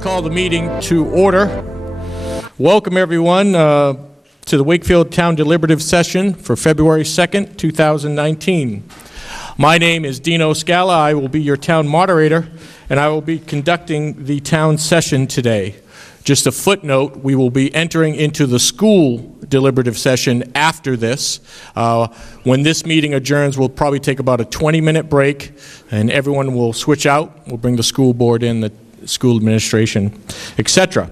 call the meeting to order. Welcome everyone to the Wakefield Town Deliberative Session for February 2nd, 2019. My name is Dino Scala. I will be your town moderator, and I will be conducting the town session today. Just a footnote, we will be entering into the school deliberative session after this. When this meeting adjourns, we'll probably take about a 20-minute break, and everyone will switch out. We'll bring the school board in, the school administration, etc.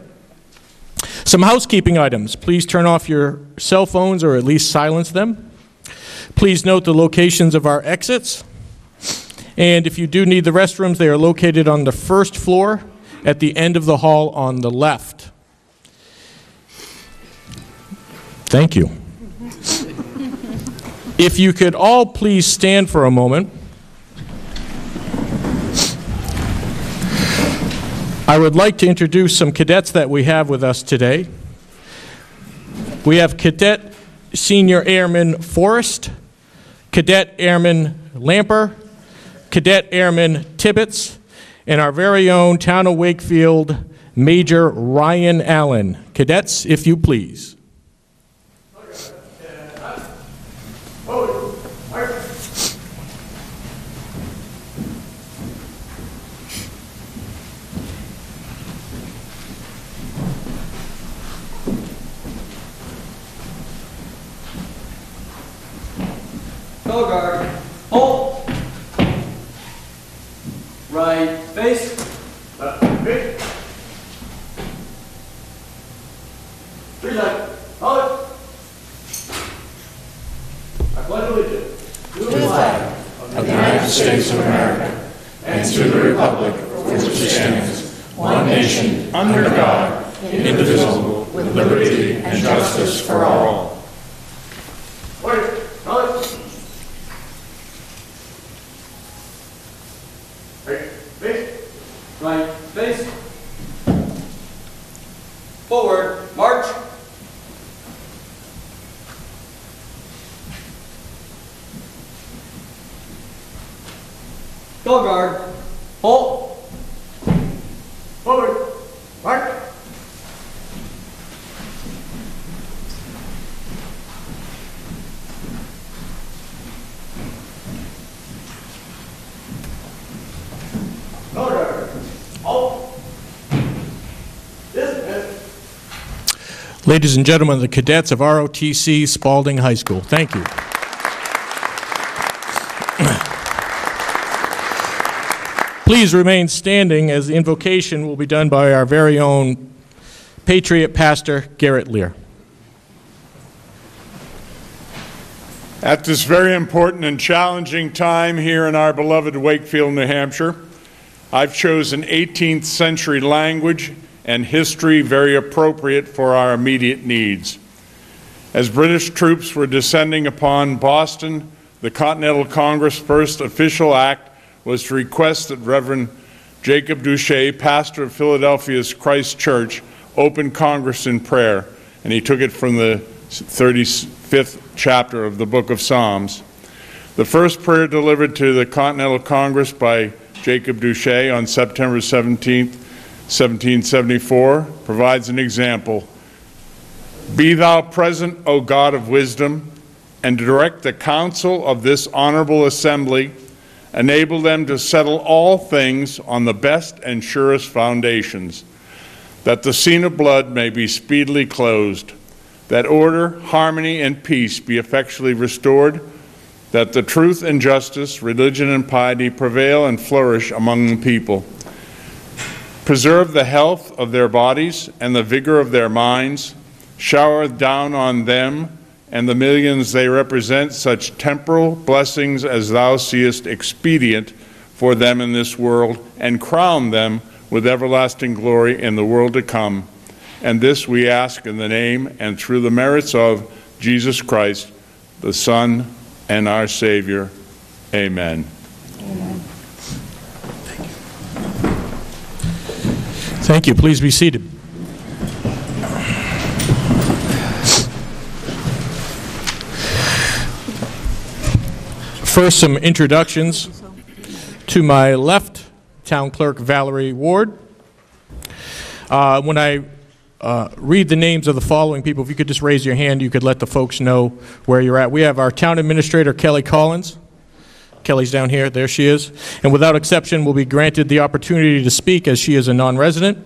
Some housekeeping items. Please turn off your cell phones or at least silence them. Please note the locations of our exits. And if you do need the restrooms, they are located on the first floor at the end of the hall on the left. Thank you. If you could all please stand for a moment. I would like to introduce some cadets that we have with us today. We have Cadet Senior Airman Forrest, Cadet Airman Lamper, Cadet Airman Tibbetts, and our very own Town of Wakefield Major Ryan Allen. Cadets, if you please. Go guard. Hold. Right face. Left face. Three left. Hold it. I pledge allegiance to the flag of the United States of America and to the republic for which it stands, one nation, under God, indivisible, with liberty and justice for all. Order. Hold it. Right face. Forward. March. Go guard. Hold. Forward. March. Ladies and gentlemen, the cadets of ROTC Spalding High School. Thank you. Please remain standing as the invocation will be done by our very own Patriot Pastor, Garrett Lear. At this very important and challenging time here in our beloved Wakefield, New Hampshire, I've chosen 18th century language and history very appropriate for our immediate needs. As British troops were descending upon Boston, the Continental Congress' first official act was to request that Reverend Jacob Duché, pastor of Philadelphia's Christ Church, open Congress in prayer, and he took it from the 35th chapter of the book of Psalms. The first prayer delivered to the Continental Congress by Jacob Duché on September 17th, 1774 provides an example. Be thou present, O God of wisdom, and direct the counsel of this honorable assembly. Enable them to settle all things on the best and surest foundations, that the scene of blood may be speedily closed, that order, harmony, and peace be effectually restored, that the truth and justice, religion and piety prevail and flourish among the people. Preserve the health of their bodies and the vigor of their minds. Shower down on them and the millions they represent such temporal blessings as thou seest expedient for them in this world, and crown them with everlasting glory in the world to come. And this we ask in the name and through the merits of Jesus Christ, the Son and our Savior. Amen. Amen. Thank you. Please be seated. First, some introductions. To my left, Town Clerk Valerie Ward. When I read the names of the following people, if you could just raise your hand, you could let the folks know where you're at. We have our Town Administrator, Kelly Collins. Kelly's down here. There she is. And without exception, will be granted the opportunity to speak as she is a non-resident.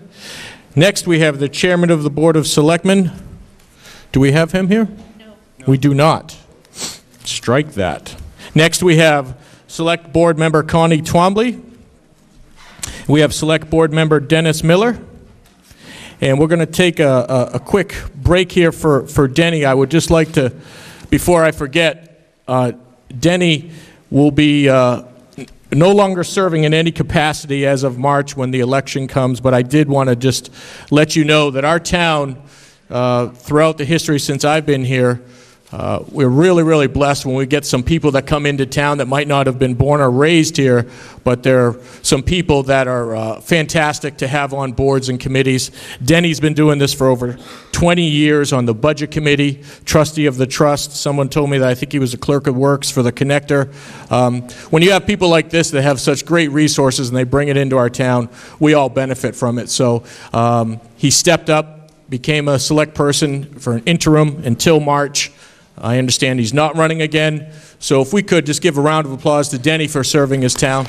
Next, we have the Chairman of the Board of Selectmen. Do we have him here? No. We do not. Strike that. Next, we have Select Board Member Connie Twombly. We have Select Board Member Dennis Miller. And we're going to take a quick break here for Denny. I would just like to, before I forget, Denny will be no longer serving in any capacity as of March when the election comes, but I did want to just let you know that our town, throughout the history since I've been here, we're really, really blessed when we get some people that come into town that might not have been born or raised here, but they're some people that are fantastic to have on boards and committees. Denny's been doing this for over 20 years on the Budget Committee, trustee of the trust. Someone told me that I think he was a clerk of works for the Connector. When you have people like this that have such great resources and they bring it into our town, we all benefit from it. So he stepped up, became a select person for an interim until March. I understand he's not running again, so if we could just give a round of applause to Denny for serving his town.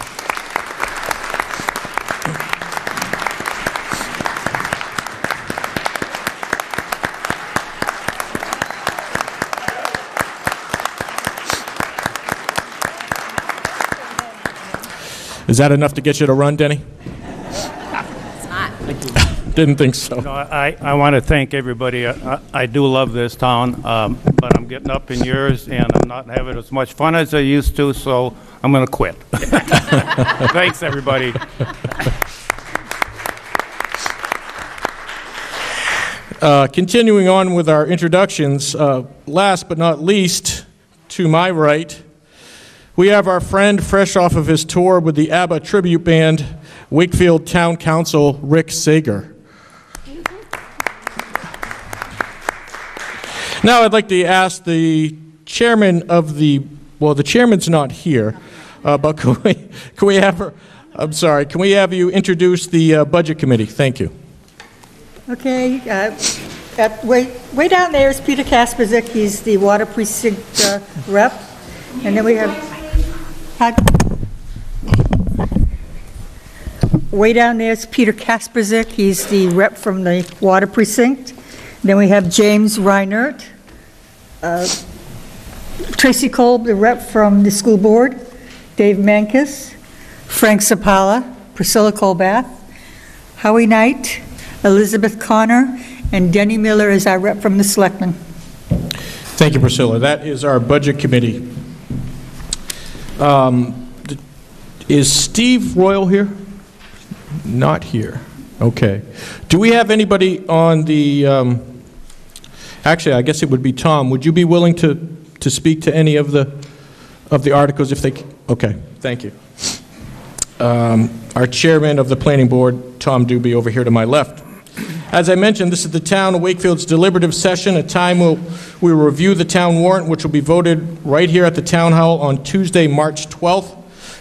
Is that enough to get you to run, Denny? It's not. Didn't think so. No, I want to thank everybody. I do love this town, but I'm getting up in years and I'm not having as much fun as I used to, so I'm going to quit. Thanks, everybody. Continuing on with our introductions, last but not least, to my right, we have our friend fresh off of his tour with the ABBA tribute band, Wakefield Town Council, Rick Sager. Now I'd like to ask the chairman of the chairman's not here, but can we have her, I'm sorry, can we have you introduce the Budget Committee? Thank you. Okay, way down there is Peter Kasperzik. He's the Water Precinct rep. And then we have, way down there is Peter Kasperzik. He's the rep from the Water Precinct. Then we have James Reinert. Tracy Kolb, the rep from the school board. Dave Mankus. Frank Sapala. Priscilla Colbath. Howie Knight. Elizabeth Connor. And Denny Miller is our rep from the selectmen. Thank you, Priscilla. That is our Budget Committee. Is Steve Royal here? Not here. Okay. Do we have anybody on the, actually, I guess it would be Tom. Would you be willing to speak to any of the articles if they, okay, thank you. Our chairman of the planning board, Tom Doobie, over here to my left. As I mentioned, this is the town of Wakefield's deliberative session, a time we will review the town warrant, which will be voted right here at the town hall on Tuesday, March 12th,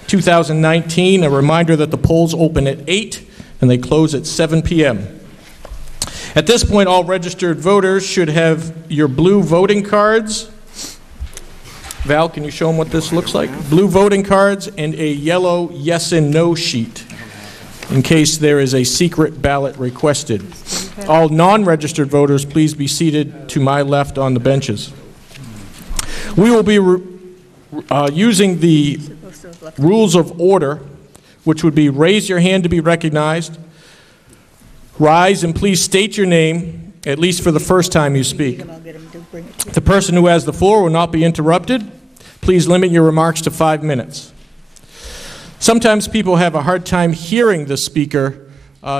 2019. A reminder that the polls open at 8 and they close at 7 p.m. At this point, all registered voters should have your blue voting cards. Val, can you show them what this looks like? Blue voting cards and a yellow yes and no sheet in case there is a secret ballot requested. All non-registered voters, please be seated to my left on the benches. We will be using the rules of order, which would be raise your hand to be recognized, rise and please state your name, at least for the first time you speak. The person who has the floor will not be interrupted. Please limit your remarks to 5 minutes. Sometimes people have a hard time hearing the speaker.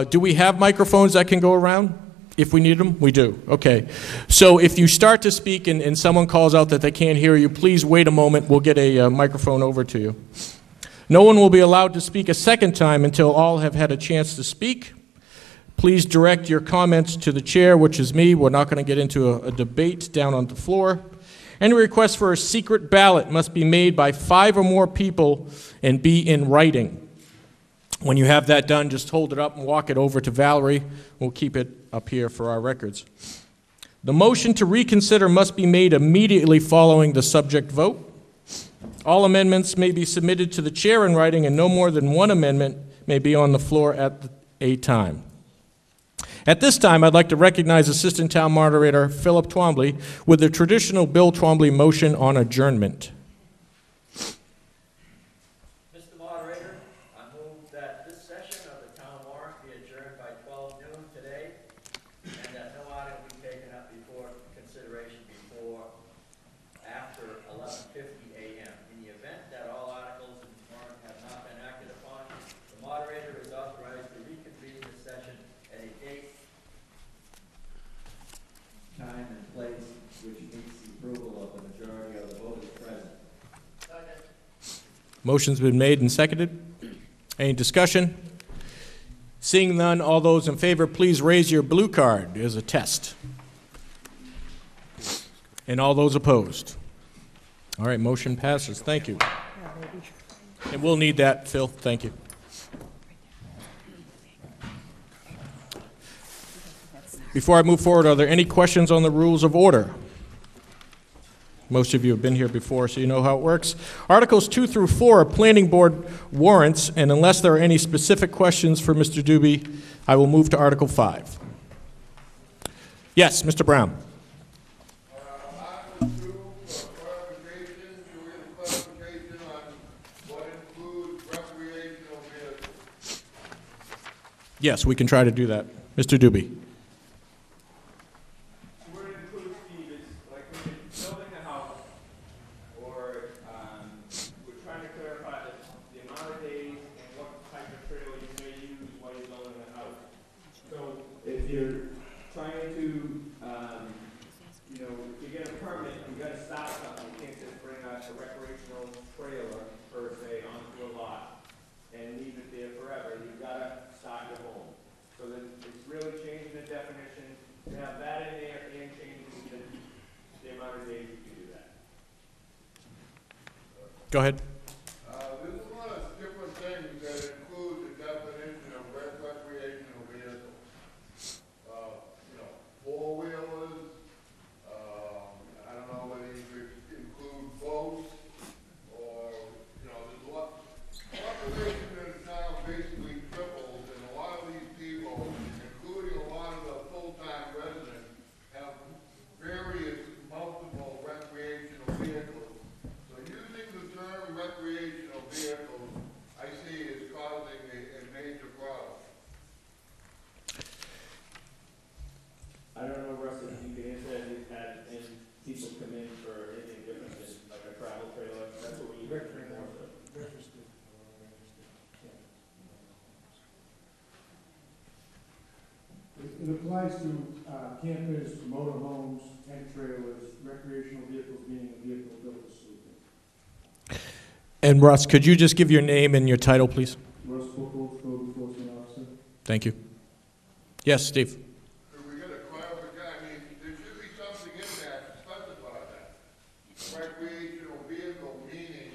Do we have microphones that can go around? If we need them, we do. Okay. So if you start to speak and someone calls out that they can't hear you, please wait a moment. We'll get a microphone over to you. No one will be allowed to speak a second time until all have had a chance to speak. Please direct your comments to the chair, which is me. We're not going to get into a debate down on the floor. Any request for a secret ballot must be made by 5 or more people and be in writing. When you have that done, just hold it up and walk it over to Valerie. We'll keep it up here for our records. The motion to reconsider must be made immediately following the subject vote. All amendments may be submitted to the chair in writing, and no more than one amendment may be on the floor at a time. At this time, I'd like to recognize Assistant Town Moderator Philip Twombly with the traditional Bill Twombly motion on adjournment. Mr. Moderator, I move that this session of the town warrant be adjourned by 12 noon today, and that no item be taken up before consideration after 11:50 a.m. In the event that all articles in the warrant have not been acted upon, the moderator is authorized to reconvene the session at a date, time, and place which meets the approval of the majority of the voters present. Motion's been made and seconded. Any discussion? Seeing none, all those in favor, please raise your blue card as a test. And all those opposed? All right, motion passes. Thank you. And we'll need that, Phil. Thank you. Before I move forward, are there any questions on the rules of order? Most of you have been here before, so you know how it works. Articles 2 through 4 are planning board warrants, and unless there are any specific questions for Mr. Doobie, I will move to Article 5. Yes, Mr. Brown. Article 2, clarification on what includes recreational vehicles. Yes, we can try to do that. Mr. Doobie. If you're trying to, to get a permit, you got to stop something. You can't just bring a recreational trailer, per se, onto a lot and leave it there forever. You've got to start your home. So that it's really changing the definition to have that in there and changing the amount of days you can do that. Go ahead. There's a lot of different things that include the definition of recreational vehicles. Four-wheelers, I don't know whether you could include boats, or, there's a lot. Population in the town basically triples, and a lot of these people, including a lot of the full-time residents, have various multiple recreational vehicles. So using the term recreational vehicles, I see is causing a major problem. I don't know, Russ, if you can answer that. We've had people come in for anything different than like a travel trailer. That's what we hear more of. It applies to campers, motorhomes, tent trailers, recreational vehicles, meaning a vehicle built to sleep in. And Russ, could you just give your name and your title, please? Russ Buchholz, Code Enforcement Officer. Thank you. Yes, Steve. We got to clarify, there should be something in there to specify that. Recreational vehicle meaning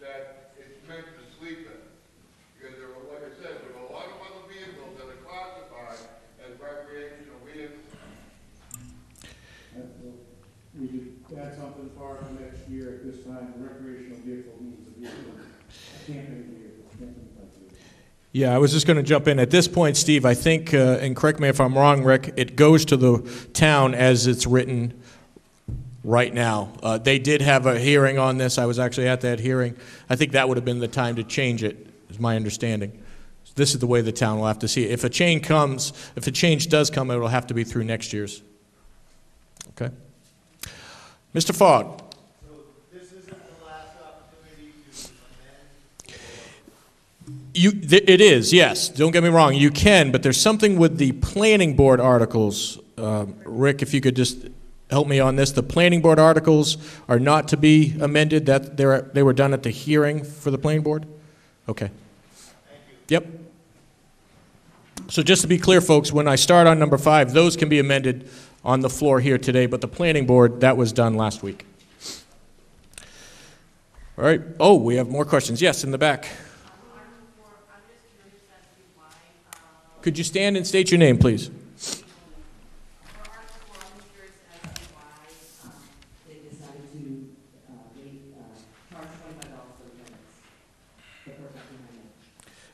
that it's meant to sleep in. Because there were, like I said, there were a lot of other vehicles that are classified as recreational vehicles. We could add something for next year at this time. Recreational vehicle means a vehicle, a camping vehicle, camping type vehicle. Yeah, I was just going to jump in. At this point, Steve, I think, and correct me if I'm wrong, Rick, it goes to the town as it's written right now. They did have a hearing on this. I was actually at that hearing. I think that would have been the time to change it, is my understanding. This is the way the town will have to see it. If a change does come, it will have to be through next year's. Okay? Mr. Fogg. So this isn't the last opportunity to amend? It is, yes. Don't get me wrong. You can, but there's something with the planning board articles. Rick, if you could just help me on this. The planning board articles are not to be amended. That they were done at the hearing for the planning board? Okay. Thank you. Yep. So just to be clear, folks, when I start on number 5, those can be amended on the floor here today, but the planning board, that was done last week. All right. Oh, we have more questions. Yes, in the back. I'm just curious Could you stand and state your name, please?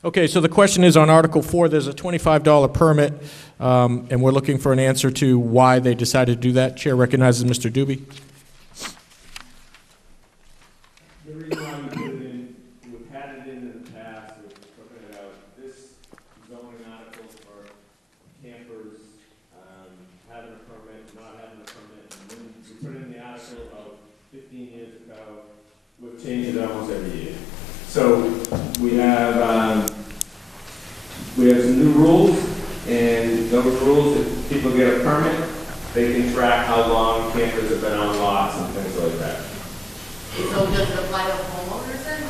Okay, so the question is on Article 4, there's a $25 permit, and we're looking for an answer to why they decided to do that. Chair recognizes Mr. Doobie. The reason why we put it in, we've had it in the past, we've spoken it out. This zoning article for campers, having a permit, not having a permit, and when we put it in the article about 15 years ago, we've changed it almost every year. So we have some new rules, and those rules, if people get a permit, they can track how long campers have been on lots and things like that. So does it apply to homeowners then?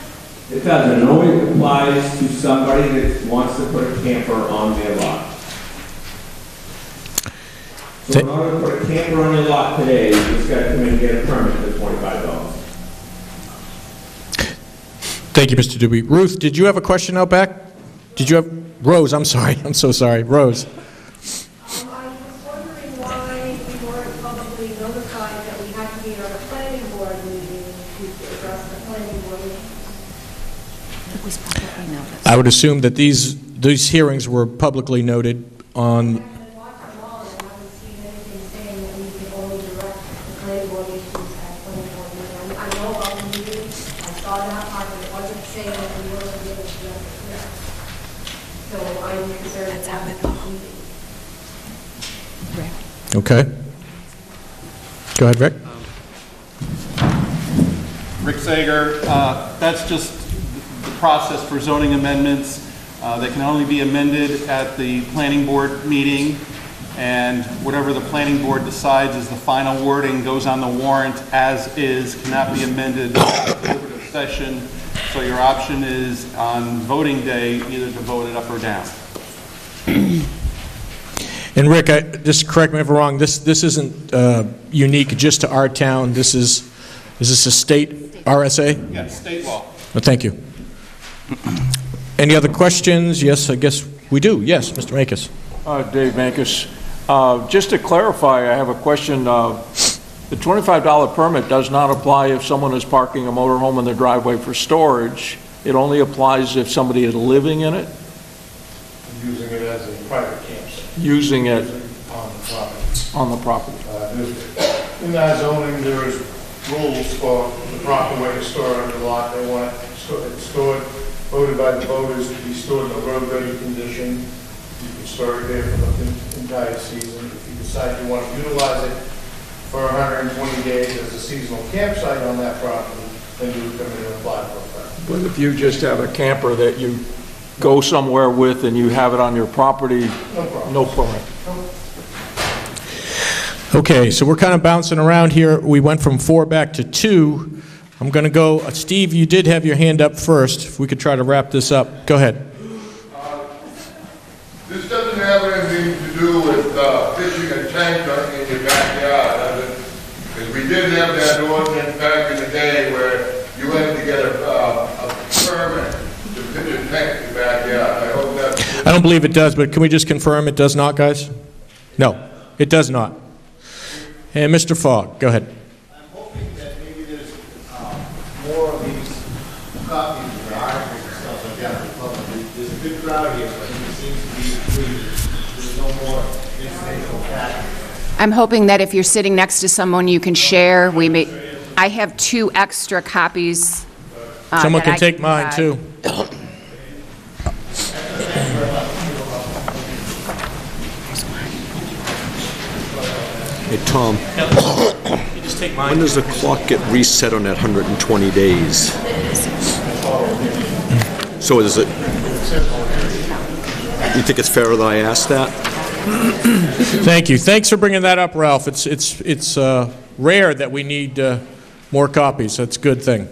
It doesn't. It only applies to somebody that wants to put a camper on their lot. So in order to put a camper on your lot today, you just got to come in and get a permit for $25. Thank you, Mr. Doobie. Ruth, did you have a question out back? Did you have, Rose, I'm sorry, I'm so sorry, Rose. I was wondering why we weren't publicly notified that we had to be on a planning board meeting to address the planning board issue. It was publicly noticed. I would assume that these hearings were publicly noted on. I haven't watched them all and I haven't seen anything saying that we can only direct the planning board issues at planning board meeting. I know about the meeting, I saw that part, but it wasn't saying that we weren't able to address it here. So I'm concerned that's how it meeting. Okay. Go ahead, Rick. Rick Sager, that's just the process for zoning amendments. They can only be amended at the planning board meeting, and whatever the planning board decides is the final wording goes on the warrant as is, cannot be amended in the deliberative session. So your option is on voting day either to vote it up or down. And Rick, just correct me if I'm wrong, this isn't unique just to our town. Is this a state RSA? Yeah, state law. Well, thank you. Any other questions? Yes, I guess we do. Yes, Mr. Makis. Dave Mankus. Just to clarify, I have a question. The $25 permit does not apply if someone is parking a motorhome in their driveway for storage. It only applies if somebody is living in it? Using it as a private campsite. Using it on the property. on the property. In that zoning, there is rules for the proper way to store it on the lot. They want it stored, voted by the voters, to be stored in a road-ready condition. You can store it there for the entire season. If you decide you want to utilize it for 120 days as a seasonal campsite on that property, then you would come in and apply for it. But if you just have a camper that you go somewhere with and you have it on your property, no permit. Okay, so we're kind of bouncing around here. We went from 4 back to 2. I'm going to go, Steve, you did have your hand up first. If we could try to wrap this up. Go ahead. This doesn't have anything to do with fishing a tank in your backyard. Because we did have that ordinance back in the day where you had to get a permit to fish a tank in your backyard. I hope that's... I don't believe it does, but can we just confirm it does not, guys? No, it does not. And Mr. Fogg, go ahead. I'm hoping that maybe there's more of these copies or articles and stuff like that in the public. There's a good crowd here, but it seems to be depleted. There's no more informational package. I'm hoping that if you're sitting next to someone you can share. I have 2 extra copies. Someone can take mine, too. Hey, Tom, when does the clock get reset on that 120 days? So is it, you think it's fair that I ask that? Thank you. Thanks for bringing that up, Ralph. It's rare that we need more copies. That's a good thing.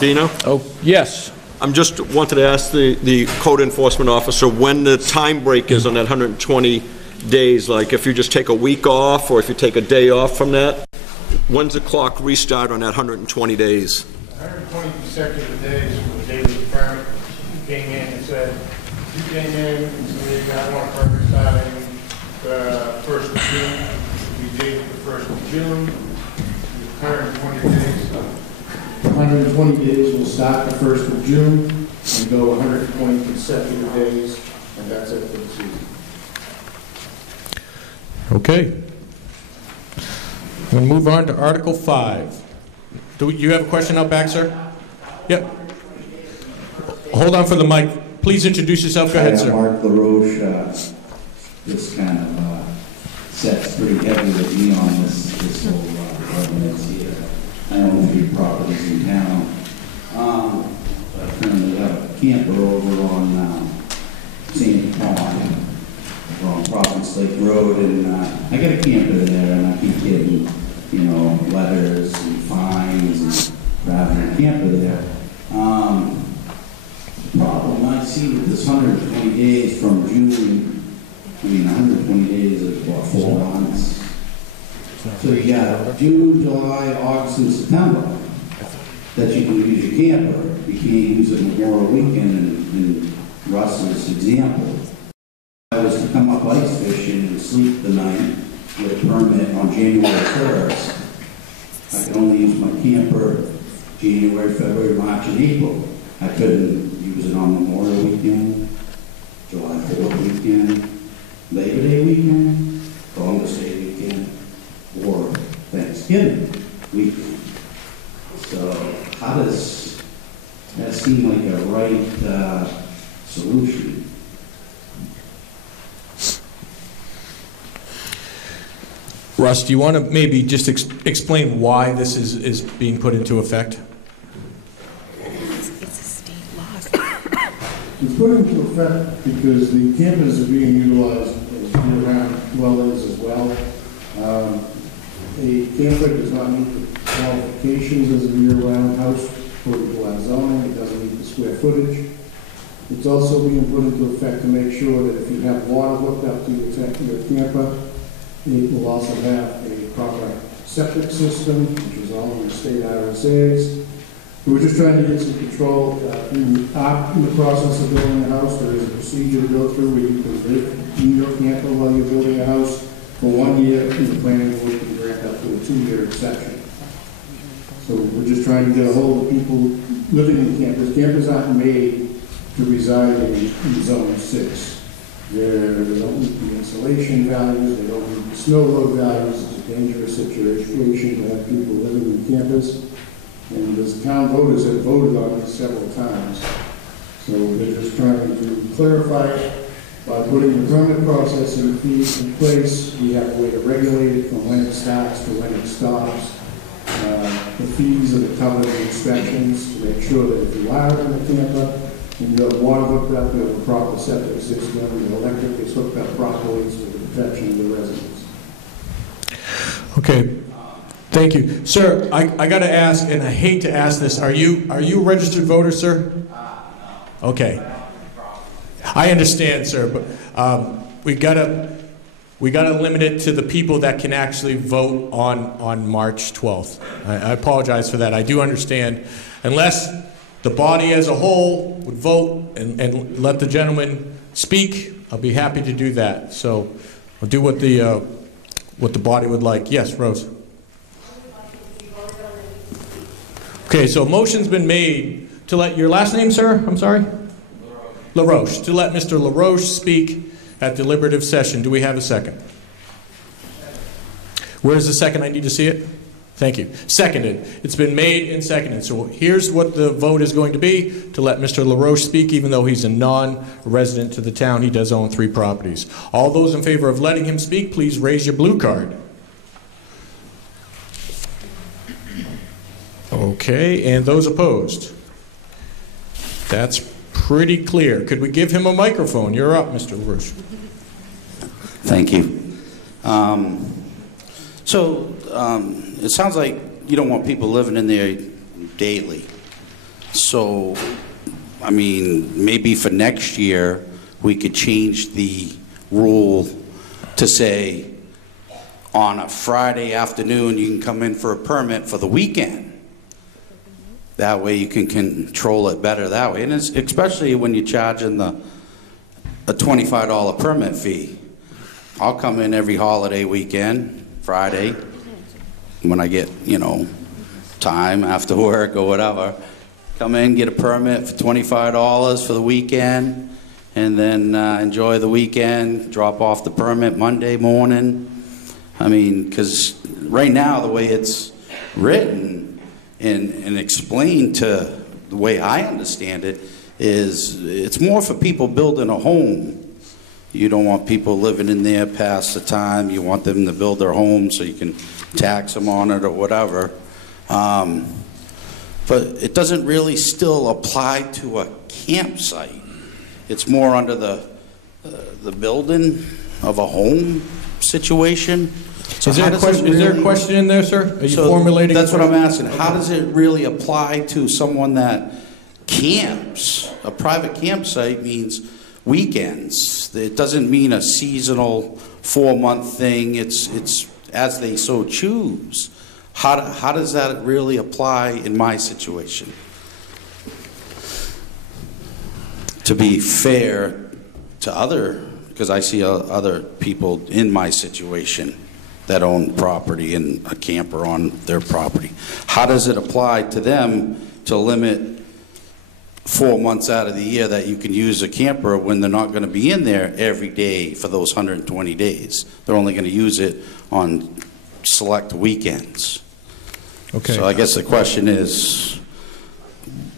Dino? Oh, yes. I'm just wanted to ask the code enforcement officer when the time break is on that 120 days, like if you just take a week off or if you take a day off from that, when's the clock restart on that 120 days? 120 consecutive days from the day the permit came in and said, you came in and said, I want a permit starting the 1st of June, we date the 1st of June, 120 days. 120 days will start the 1st of June and go 120 consecutive days, and that's it for the season. Okay. We'll move on to Article 5. Do you have a question out back, sir? Yep. Hold on for the mic. Please introduce yourself. Go ahead, sir. Mark LaRoche. This kind of sets pretty heavy with me on this whole ordinance here. I own 3 properties in town. I currently have a camper over on St. Pond, on Providence Lake Road, and I got a camper there, and I keep getting, letters and fines and driving a camper there. The problem I see with this 120 days from June, 120 days is what, 4 months? So you got June, July, August, and September that you can use your camper. You can't use it Memorial Weekend in Russell's example. I was to come up ice fishing and sleep the night with a permit on January 1st. I could only use my camper January, February, March, and April. I couldn't use it on Memorial Weekend, July 4th weekend, Labor Day weekend, Columbus Day weekend, or Thanksgiving weekend. So how does that seem like a right solution? Russ, do you want to maybe just explain why this is being put into effect? It's a state law. It's put into effect because the campers are being utilized as year-round dwellers as well. A camper does not meet the qualifications as a year-round house according to our zoning. It doesn't meet the square footage. It's also being put into effect to make sure that if you have water hooked up to your camper, it will also have a proper septic system, which is all in the state RSA's. We're just trying to get some control. In the process of building a house, there is a procedure to go through where you can live in your camper while you're building a house for 1 year, and the planning board can grant up to a 2-year exception. So we're just trying to get a hold of people living in campers. Campers aren't made to reside in Zone 6. They don't meet the insulation values, they don't meet the snow load values. It's a dangerous situation to have people living in campers. And the town voters have voted on this several times. So they're just trying to clarify it by putting the permit processing fees in place. We have a way to regulate it from when it starts to when it stops. The fees are covered in inspections to make sure that if you are in the camper, and you have water hooked up, you have a proper septic system, and the electric is hooked up properly for the protection of the residents. Okay, thank you. Sir, I got to ask, and I hate to ask this, are you a registered voter, sir? Okay. I understand, sir, but we gotta limit it to the people that can actually vote on March 12th. I apologize for that. I do understand. Unless the body as a whole would vote and let the gentleman speak, I'll be happy to do that. So I'll do what the body would like. Yes, Rose. Okay, so a motion's been made to let your last name, sir? I'm sorry? LaRoche. To let Mr. LaRoche speak at deliberative session. Do we have a second? Where's the second? I need to see it. Thank you. Seconded. It's been made and seconded. So here's what the vote is going to be: to let Mr. LaRoche speak, even though he's a non-resident to the town. He does own 3 properties. All those in favor of letting him speak, please raise your blue card. Okay, and those opposed? That's pretty clear. Could we give him a microphone? You're up, Mr. LaRoche. Thank you. It sounds like you don't want people living in there daily. So, I mean, maybe for next year, we could change the rule to say on a Friday afternoon, you can come in for a permit for the weekend. That way you can control it better that way. And it's, especially when you're charging the a $25 permit fee. I'll come in every holiday weekend, Friday, when I get, you know, time after work or whatever. Come in, get a permit for $25 for the weekend, and then enjoy the weekend, drop off the permit Monday morning. I mean, because right now, the way it's written and explained to the way I understand it, is it's more for people building a home. You don't want people living in there past the time. You want them to build their home so you can tax them on it or whatever. But it doesn't really still apply to a campsite. It's more under the building of a home situation. So is there a question in there, sir? Are you formulating? That's what I'm asking. How does it really apply to someone that camps? A private campsite means weekends. It doesn't mean a seasonal 4-month thing. It's as they so choose. How does that really apply in my situation? To be fair to other, because I see other people in my situation that own property and a camper on their property. How does it apply to them to limit 4 months out of the year that you can use a camper when they're not going to be in there every day for those 120 days? They're only going to use it on select weekends. Okay. So I guess the question is,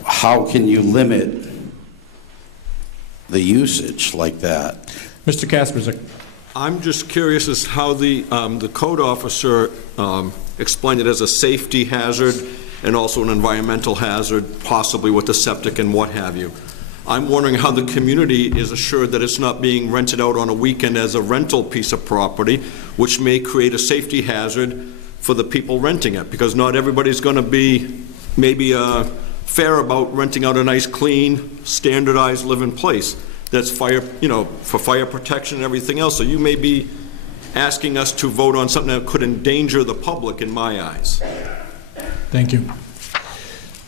how can you limit the usage like that? Mr. Kasperzik. I'm just curious as how the code officer explained it as a safety hazard and also an environmental hazard, possibly with the septic and what have you. I'm wondering how the community is assured that it's not being rented out on a weekend as a rental piece of property, which may create a safety hazard for the people renting it, because not everybody's going to be maybe fair about renting out a nice, clean, standardized living place that's fire, you know, for fire protection and everything else. So you may be asking us to vote on something that could endanger the public in my eyes. Thank you.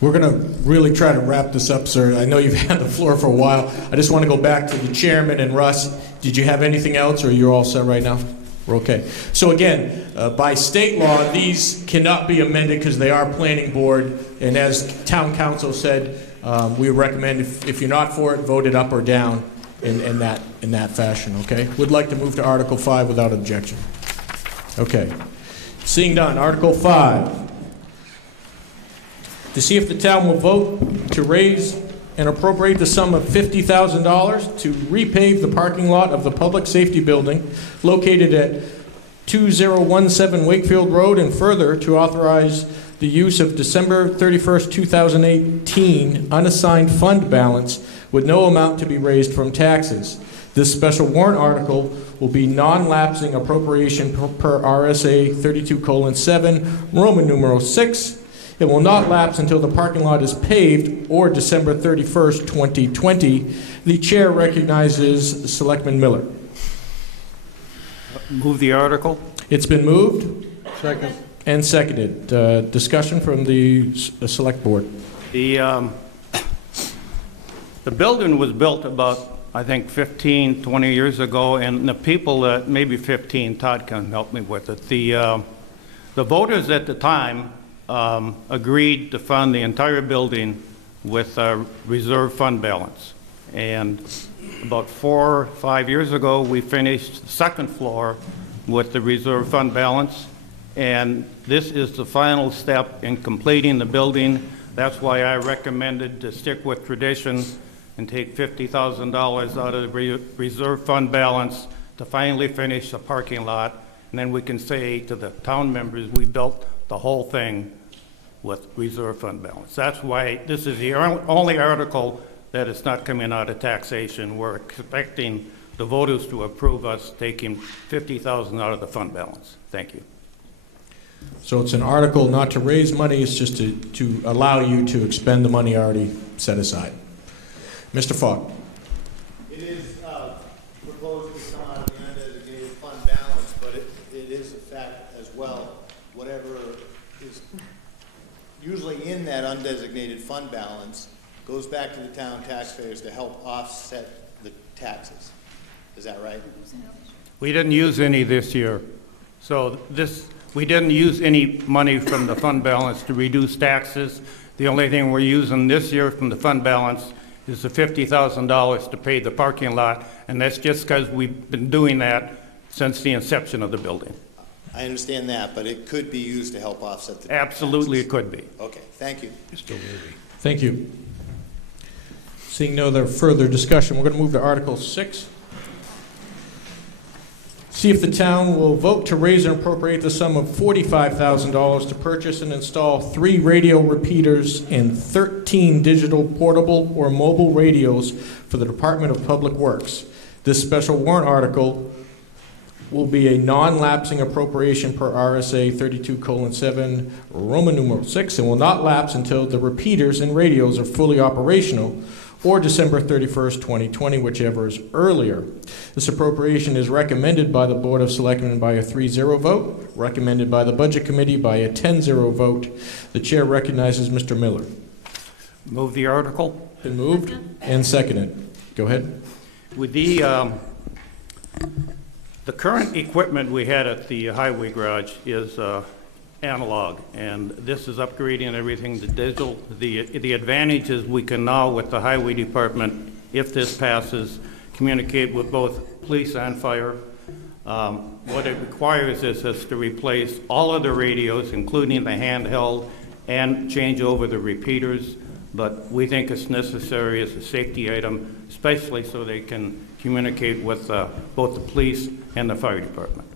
We're going to really try to wrap this up, sir. I know you've had the floor for a while. I just want to go back to the chairman and Russ. Did you have anything else, or you're all set right now? We're okay. So again, by state law, these cannot be amended because they are planning board. And as town council said, we recommend if you're not for it, vote it up or down in that fashion. Okay. Would like to move to Article 5 without objection. Okay. Seeing none, Article 5. To see if the town will vote to raise and appropriate the sum of $50,000 to repave the parking lot of the Public Safety Building located at 2017 Wakefield Road, and further to authorize the use of December 31st, 2018 unassigned fund balance with no amount to be raised from taxes. This special warrant article will be non-lapsing appropriation per RSA 32:7, Roman numeral 6. It will not lapse until the parking lot is paved or December 31st, 2020. The chair recognizes Selectman Miller. Move the article. It's been moved. Second. And seconded. Discussion from the select board. The building was built about, I think, 15, 20 years ago, and the people that, maybe 15, Todd can help me with it. The voters at the time agreed to fund the entire building with a reserve fund balance. And about 4 or 5 years ago, we finished the second floor with the reserve fund balance. And this is the final step in completing the building. That's why I recommended to stick with tradition and take $50,000 out of the reserve fund balance to finally finish the parking lot. And then we can say to the town members, we built the whole thing with reserve fund balance. That's why this is the only article that is not coming out of taxation. We're expecting the voters to approve us taking $50,000 out of the fund balance. Thank you. So it's an article not to raise money, it's just to allow you to expend the money already set aside. Mr. Falk. It is proposed to come out of the undesignated fund balance, but it is a fact as well. Whatever is usually in that undesignated fund balance goes back to the town taxpayers to help offset the taxes. Is that right? We didn't use any this year. So we didn't use any money from the fund balance to reduce taxes. The only thing we're using this year from the fund balance is the $50,000 to pay the parking lot, and that's just because we've been doing that since the inception of the building. I understand that, but it could be used to help offset the Absolutely, taxes. it could be. Okay, thank you. Thank you. Seeing no other further discussion, we're going to move to Article 6. See if the town will vote to raise and appropriate the sum of $45,000 to purchase and install 3 radio repeaters and 13 digital portable or mobile radios for the Department of Public Works. This special warrant article will be a non-lapsing appropriation per RSA 32:7, Roman numeral 6, and will not lapse until the repeaters and radios are fully operational, or December 31st, 2020, whichever is earlier. This appropriation is recommended by the Board of Selectmen by a 3-0 vote, recommended by the Budget Committee by a 10-0 vote. The Chair recognizes Mr. Miller. Move the article. Been moved and seconded. Go ahead. With the current equipment we had at the highway garage is analog, and this is upgrading everything to digital. The advantage is we can now, with the highway department, if this passes, communicate with both police and fire. What it requires is us to replace all of the radios, including the handheld, and change over the repeaters, but we think it's necessary as a safety item, especially so they can communicate with both the police and the fire department.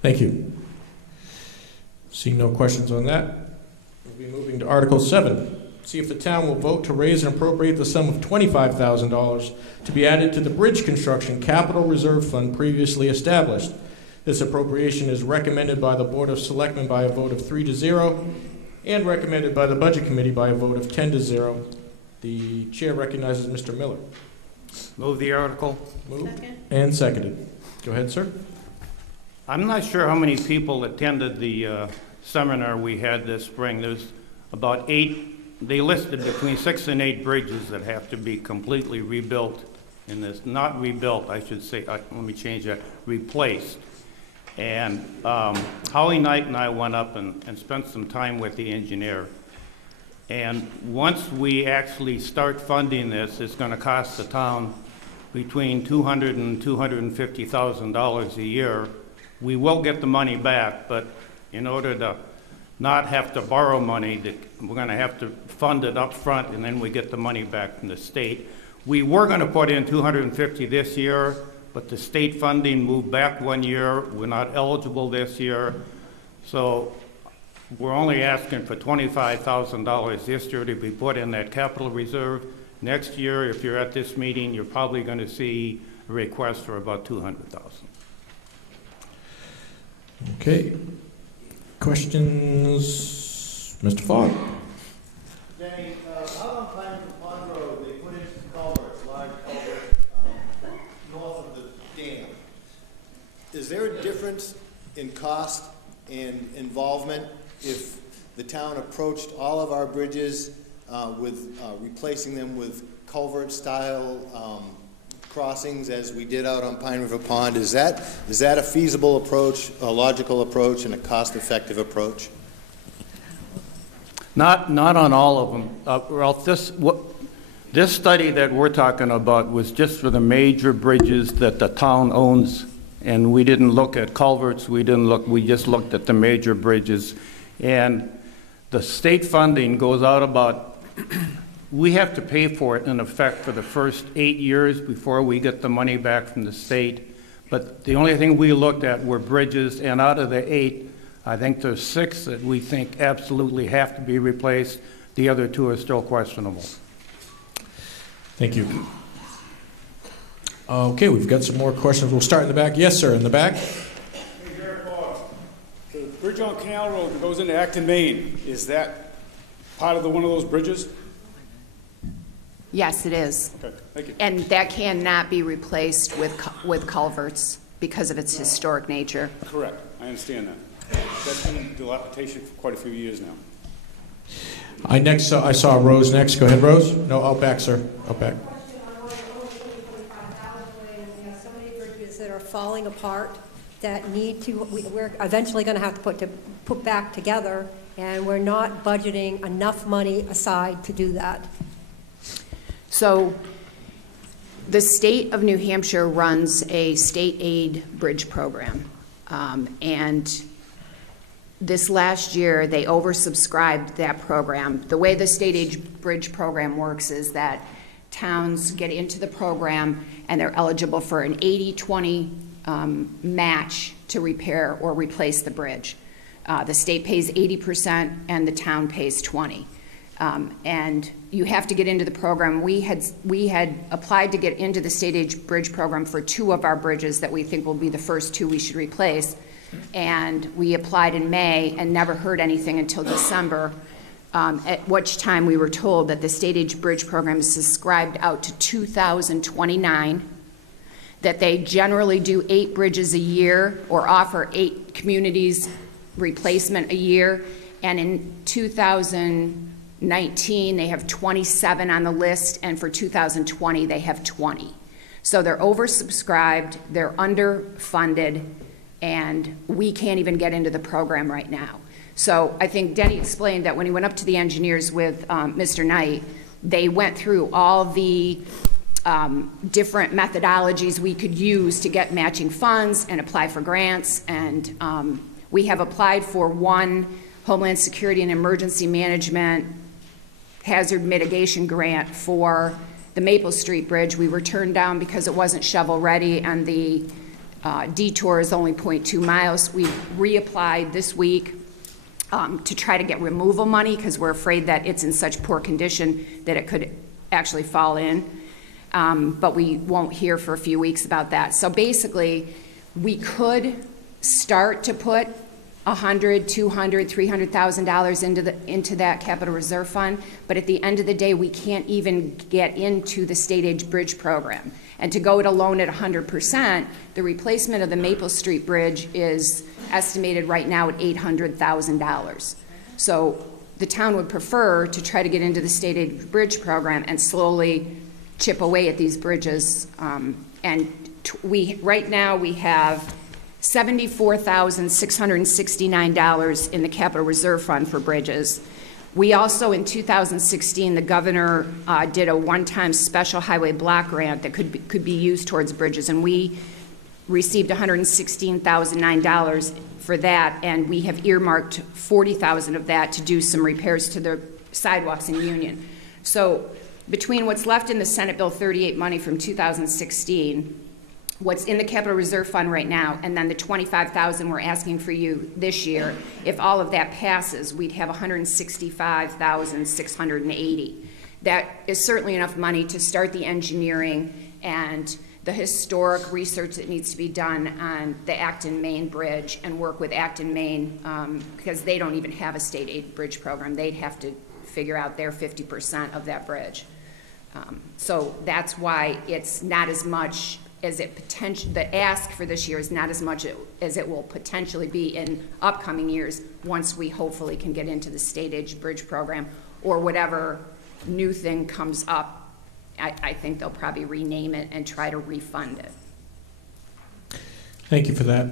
Thank you. Seeing no questions on that, we'll be moving to Article 7. See if the town will vote to raise and appropriate the sum of $25,000 to be added to the Bridge Construction Capital Reserve Fund previously established. This appropriation is recommended by the Board of Selectmen by a vote of 3-0 and recommended by the Budget Committee by a vote of 10-0. The Chair recognizes Mr. Miller. Move the article. Moved and seconded. Go ahead, sir. I'm not sure how many people attended the seminar we had this spring. There's about 8, they listed between 6 and 8 bridges that have to be completely rebuilt in this, not rebuilt, I should say, let me change that, replaced. And Holly Knight and I went up and spent some time with the engineer. And once we actually start funding this, it's going to cost the town between $200,000 and $250,000 a year. We will get the money back, but in order to not have to borrow money, we're going to have to fund it up front, and then we get the money back from the state. We were going to put in $250,000 this year, but the state funding moved back 1 year. We're not eligible this year. So we're only asking for $25,000 this year to be put in that capital reserve. Next year, if you're at this meeting, you're probably going to see a request for about $200,000. Okay. Questions? Mr. Fogg. Danny, out on Pine Road, they put in some culverts, large culverts, north of the dam. Is there a difference in cost and involvement if the town approached all of our bridges with replacing them with culvert-style crossings as we did out on Pine River Pond? Is that a feasible approach, a logical approach, and a cost-effective approach? Not on all of them. Ralph, this study that we're talking about was just for the major bridges that the town owns, and we didn't look at culverts. We just looked at the major bridges. And the state funding goes out about, we have to pay for it in effect for the first 8 years before we get the money back from the state. But the only thing we looked at were bridges, and out of the 8, I think there's 6 that we think absolutely have to be replaced. The other 2 are still questionable. Thank you. Okay, we've got some more questions. We'll start in the back. Yes, sir, in the back. The bridge on Canal Road that goes into Acton, Maine, is that part of one of those bridges? Yes, it is. Okay, thank you. And that cannot be replaced with culverts because of its historic nature. Correct, I understand that. That's been in dilapidation for quite a few years now. I saw Rose next. Go ahead, Rose. No, out back, sir. Out back. falling apart that we're eventually going to have to put back together, and we're not budgeting enough money aside to do that. So the state of New Hampshire runs a state aid bridge program, and this last year they oversubscribed that program. The way the state aid bridge program works is that towns get into the program and they're eligible for an 80-20 match to repair or replace the bridge. The state pays 80% and the town pays 20%. And you have to get into the program. We had applied to get into the state aid bridge program for 2 of our bridges that we think will be the first 2 we should replace. And we applied in May and never heard anything until December, at which time we were told that the state aid bridge program is subscribed out to 2029, that they generally do 8 bridges a year or offer 8 communities replacement a year, and in 2019 they have 27 on the list, and for 2020 they have 20. So they're oversubscribed, they're underfunded, and we can't even get into the program right now. So I think Denny explained that when he went up to the engineers with Mr. Knight, they went through all the different methodologies we could use to get matching funds and apply for grants, and we have applied for 1 Homeland Security and Emergency Management hazard mitigation grant for the Maple Street Bridge. We were turned down because it wasn't shovel ready and the detour is only 0.2 miles. We reapplied this week to try to get removal money because we're afraid that it's in such poor condition that it could actually fall in. But we won't hear for a few weeks about that. So basically, we could start to put $100,000, $200,000, $300,000 into that capital reserve fund, but at the end of the day, we can't even get into the state aid bridge program. And to go it alone at 100%, the replacement of the Maple Street Bridge is estimated right now at $800,000. So the town would prefer to try to get into the state aid bridge program and slowly chip away at these bridges. Right now we have $74,669 in the capital reserve fund for bridges. We also, in 2016, the governor did a one-time special highway block grant that could be used towards bridges, and we received $116,009 for that, and we have earmarked $40,000 of that to do some repairs to the sidewalks in Union. So between what's left in the Senate Bill 38 money from 2016, what's in the capital reserve fund right now, and then the $25,000 we're asking for you this year, if all of that passes, we'd have $165,680. That is certainly enough money to start the engineering and the historic research that needs to be done on the Acton Main Bridge, and work with Acton Main because they don't even have a state aid bridge program. They'd have to figure out their 50% of that bridge. So that's why it's not as much as the ask for this year is not as much as it will potentially be in upcoming years once we hopefully can get into the state aid bridge program, or whatever new thing comes up. I think they'll probably rename it and try to refund it. Thank you for that.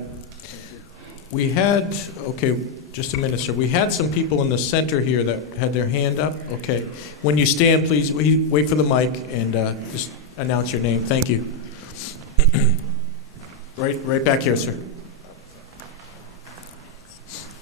We had, okay, just a minute, sir. We had some people in the center here that had their hand up. Okay. When you stand, please wait for the mic and just announce your name. Thank you. Right back here, sir.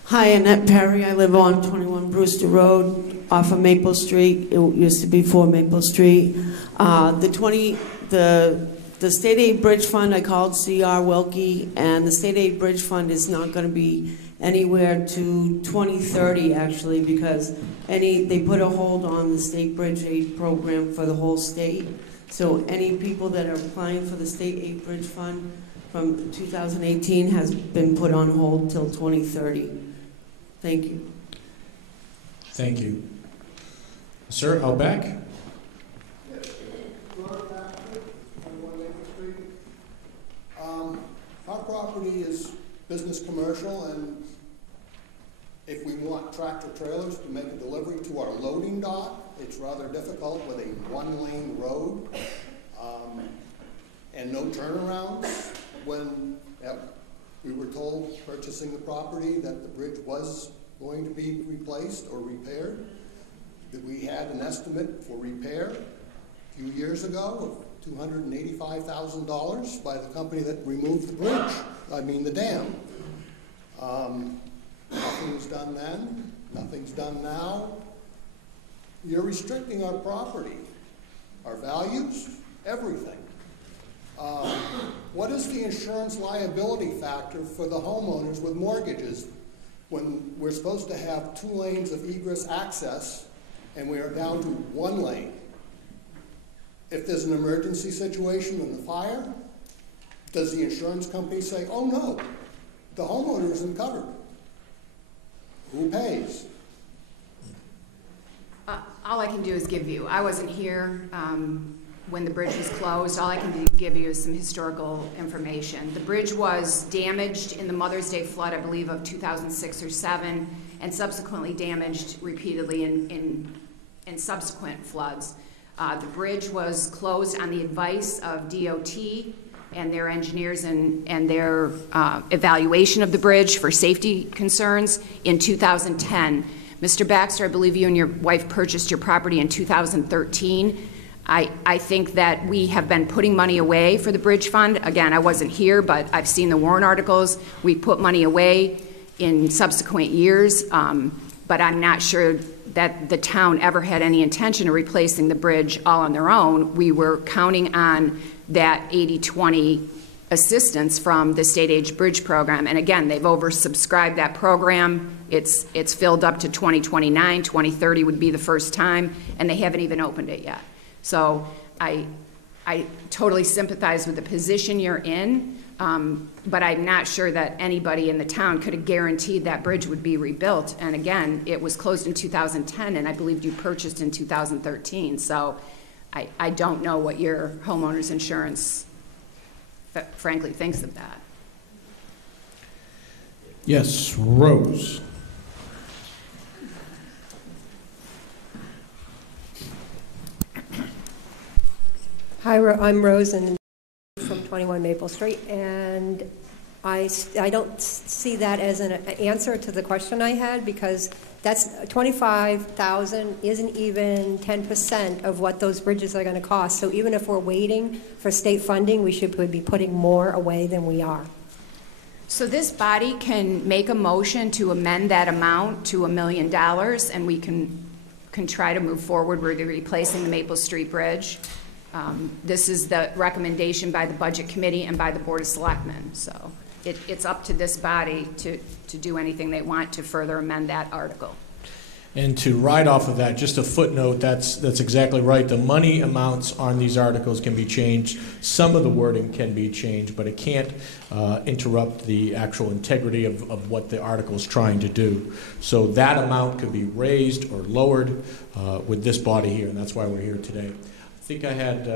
Hi, Annette Perry. I live on 21 Brewster Road off of Maple Street. It used to be 4 Maple Street. The State Aid Bridge Fund, I called C.R. Wilkie, and the State Aid Bridge Fund is not going to be anywhere to 2030, actually, because they put a hold on the State Bridge Aid Program for the whole state. So any people that are applying for the State Aid Bridge Fund from 2018 has been put on hold till 2030. Thank you. Thank you. Sir, out back. Our property is business commercial, and if we want tractor trailers to make a delivery to our loading dock, it's rather difficult with a one-lane road and no turnarounds. when we were told, purchasing the property, that the bridge was going to be replaced or repaired, that we had an estimate for repair a few years ago of $285,000 by the company that removed the bridge, the dam. Nothing was done then, nothing's done now. You're restricting our property, our values, everything. What is the insurance liability factor for the homeowners with mortgages when we're supposed to have 2 lanes of egress access and we are down to 1 lane? If there's an emergency situation in the fire, does the insurance company say, oh no, the homeowner isn't covered? Who pays? All I can do is give you, I wasn't here when the bridge was closed. All I can give you is some historical information. The bridge was damaged in the Mother's Day flood, I believe, of 2006 or 7, and subsequently damaged repeatedly in subsequent floods. The bridge was closed on the advice of DOT and their engineers and their evaluation of the bridge for safety concerns in 2010. Mr. Baxter, I believe you and your wife purchased your property in 2013. I think that we have been putting money away for the bridge fund. Again, I wasn't here, but I've seen the warrant articles. We put money away in subsequent years, but I'm not sure that the town ever had any intention of replacing the bridge all on their own. We were counting on that 80-20 assistance from the state aid bridge program. And again, they've oversubscribed that program. It's filled up to 2029, 2030 would be the first time, and they haven't even opened it yet. So I totally sympathize with the position you're in, but I'm not sure that anybody in the town could have guaranteed that bridge would be rebuilt. And again, it was closed in 2010, and I believe you purchased in 2013. So I don't know what your homeowner's insurance, frankly, thinks of that. Yes, Rose. Hi, I'm Rose and from 21 Maple Street, and I don't see that as an answer to the question I had, because that's $25,000 isn't even 10% of what those bridges are going to cost. So even if we're waiting for state funding, we should be putting more away than we are. So this body can make a motion to amend that amount to $1 million, and we can try to move forward with replacing the Maple Street Bridge. This is the recommendation by the Budget Committee and by the Board of Selectmen. So it's up to this body to do anything they want to further amend that article. And to ride off of that, just a footnote, that's exactly right. The money amounts on these articles can be changed. Some of the wording can be changed, but it can't interrupt the actual integrity of what the article is trying to do. So that amount could be raised or lowered with this body here, and that's why we're here today. I think I had,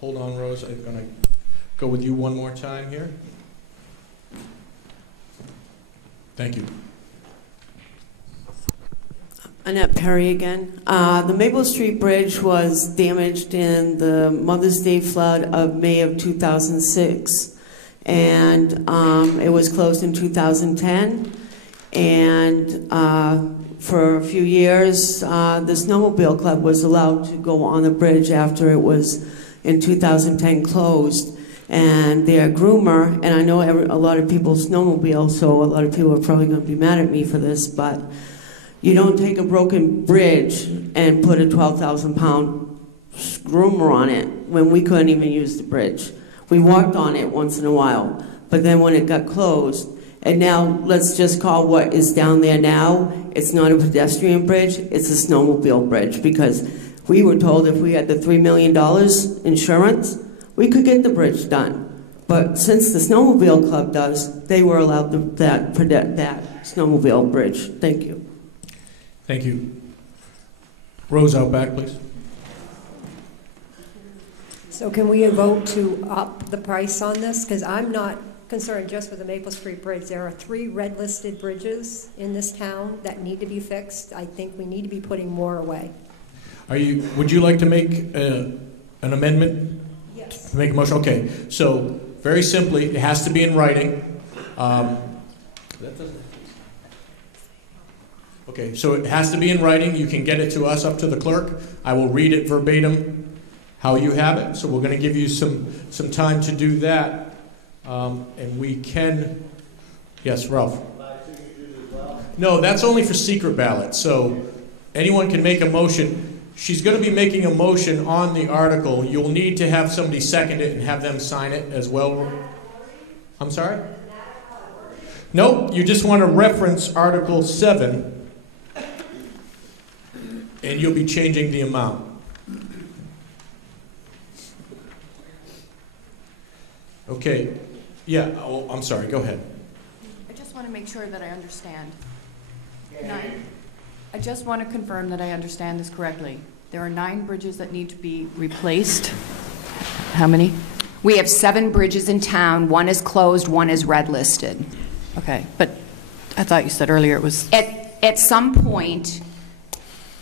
hold on, Rose, I'm going to go with you one more time here. Thank you. Annette Perry again. The Maple Street Bridge was damaged in the Mother's Day flood of May of 2006. And it was closed in 2010. And for a few years, the Snowmobile Club was allowed to go on the bridge after it was in 2010 closed. And their groomer, and I know a lot of people snowmobile, so a lot of people are probably going to be mad at me for this, but you don't take a broken bridge and put a 12,000-pound groomer on it when we couldn't even use the bridge. We walked on it once in a while, but then when it got closed, and now let's just call what is down there now, it's not a pedestrian bridge, it's a snowmobile bridge, because we were told if we had the $3 million insurance, we could get the bridge done. But since the Snowmobile Club does, they were allowed that snowmobile bridge. Thank you. Thank you. Rose, out back, please. So can we vote to up the price on this? Because I'm not concerned just with the Maple Street Bridge. There are 3 red-listed bridges in this town that need to be fixed. I think we need to be putting more away. Would you like to make an amendment? Yes. Make a motion? Okay. So very simply, it has to be in writing. Okay, so it has to be in writing. You can get it to us, up to the clerk. I will read it verbatim how you have it. So we're going to give you some time to do that. And we can, yes, Ralph. No, that's only for secret ballots. So anyone can make a motion. She's going to be making a motion on the article. You'll need to have somebody second it and have them sign it as well. I'm sorry? No, you just want to reference Article 7, and you'll be changing the amount. Okay. Yeah, oh, I'm sorry. Go ahead. I just want to make sure that I understand. I just want to confirm that I understand this correctly. There are 9 bridges that need to be replaced. How many? We have 7 bridges in town. 1 is closed, 1 is red listed. Okay, but I thought you said earlier it was... At some point,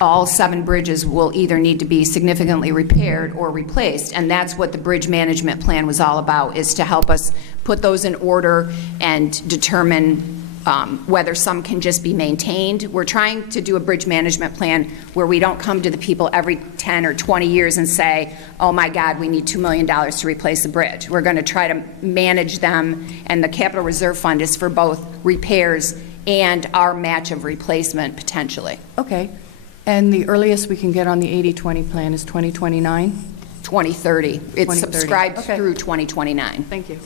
all 7 bridges will either need to be significantly repaired or replaced, and that's what the bridge management plan was all about, is to help us put those in order and determine whether some can just be maintained. We're trying to do a bridge management plan where we don't come to the people every 10 or 20 years and say, oh my God, we need $2 million to replace the bridge. We're going to try to manage them, and the Capital Reserve Fund is for both repairs and our match of replacement potentially. Okay. And the earliest we can get on the 80-20 plan is 2029? 2030. It's 2030. subscribed through 2029. Thank you.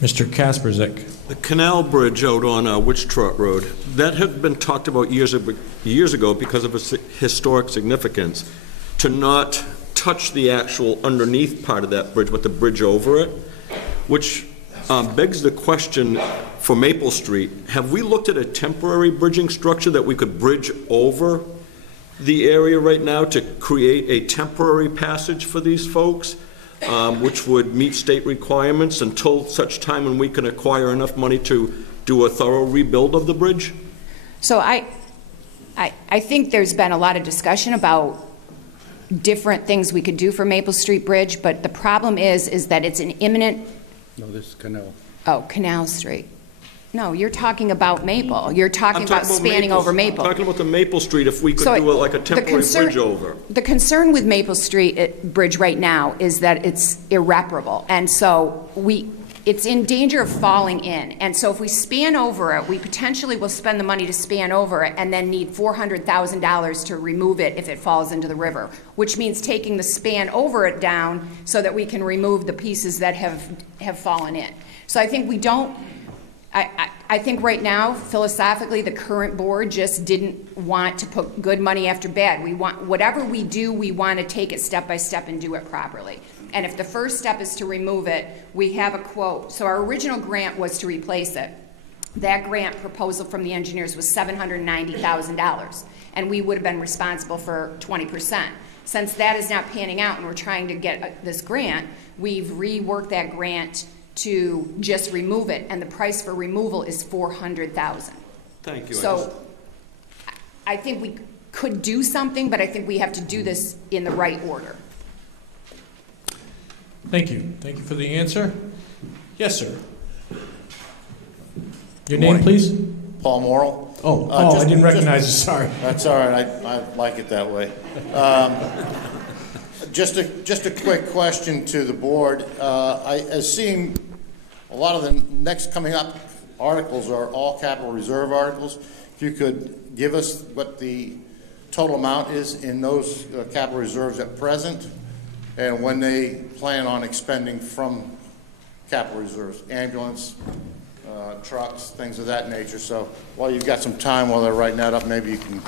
Mr. Kasperzik. The canal bridge out on Witch Trot Road, that had been talked about years ago because of its historic significance, to not touch the actual underneath part of that bridge, but the bridge over it, which begs the question for Maple Street, have we looked at a temporary bridging structure that we could bridge over the area right now to create a temporary passage for these folks? Which would meet state requirements until such time when we can acquire enough money to do a thorough rebuild of the bridge? So I think there's been a lot of discussion about different things we could do for Maple Street Bridge, but the problem is that it's an imminent... No, this is Canal. Oh, Canal Street. No, you're talking about Maple. You're talking about spanning over Maple. I'm talking about the Maple Street, if we could do it like a temporary bridge over. The concern with Maple Street Bridge right now is that it's irreparable. And so it's in danger of falling in. And so if we span over it, we potentially will spend the money to span over it and then need $400,000 to remove it if it falls into the river, which means taking the span over it down so that we can remove the pieces that have fallen in. So I think we don't... I think right now, philosophically, the current board just didn't want to put good money after bad. We want, whatever we do, we want to take it step by step and do it properly. And if the first step is to remove it, we have a quote. So our original grant was to replace it. That grant proposal from the engineers was $790,000, and we would have been responsible for 20%. Since that is not panning out and we're trying to get this grant, we've reworked that grant to just remove it, and the price for removal is $400,000. Thank you. So I think we could do something, but I think we have to do this in the right order. Thank you. Thank you for the answer. Yes, sir. Your name, please? Paul Morrill. Oh, Paul, I didn't recognize you, sorry. That's all right, I like it that way. Just a quick question to the board. I seeing a lot of the next coming up articles are all capital reserve articles. If you could give us what the total amount is in those capital reserves at present, and when they plan on expending from capital reserves, ambulance, trucks, things of that nature. So while you've got some time while they're writing that up, maybe you can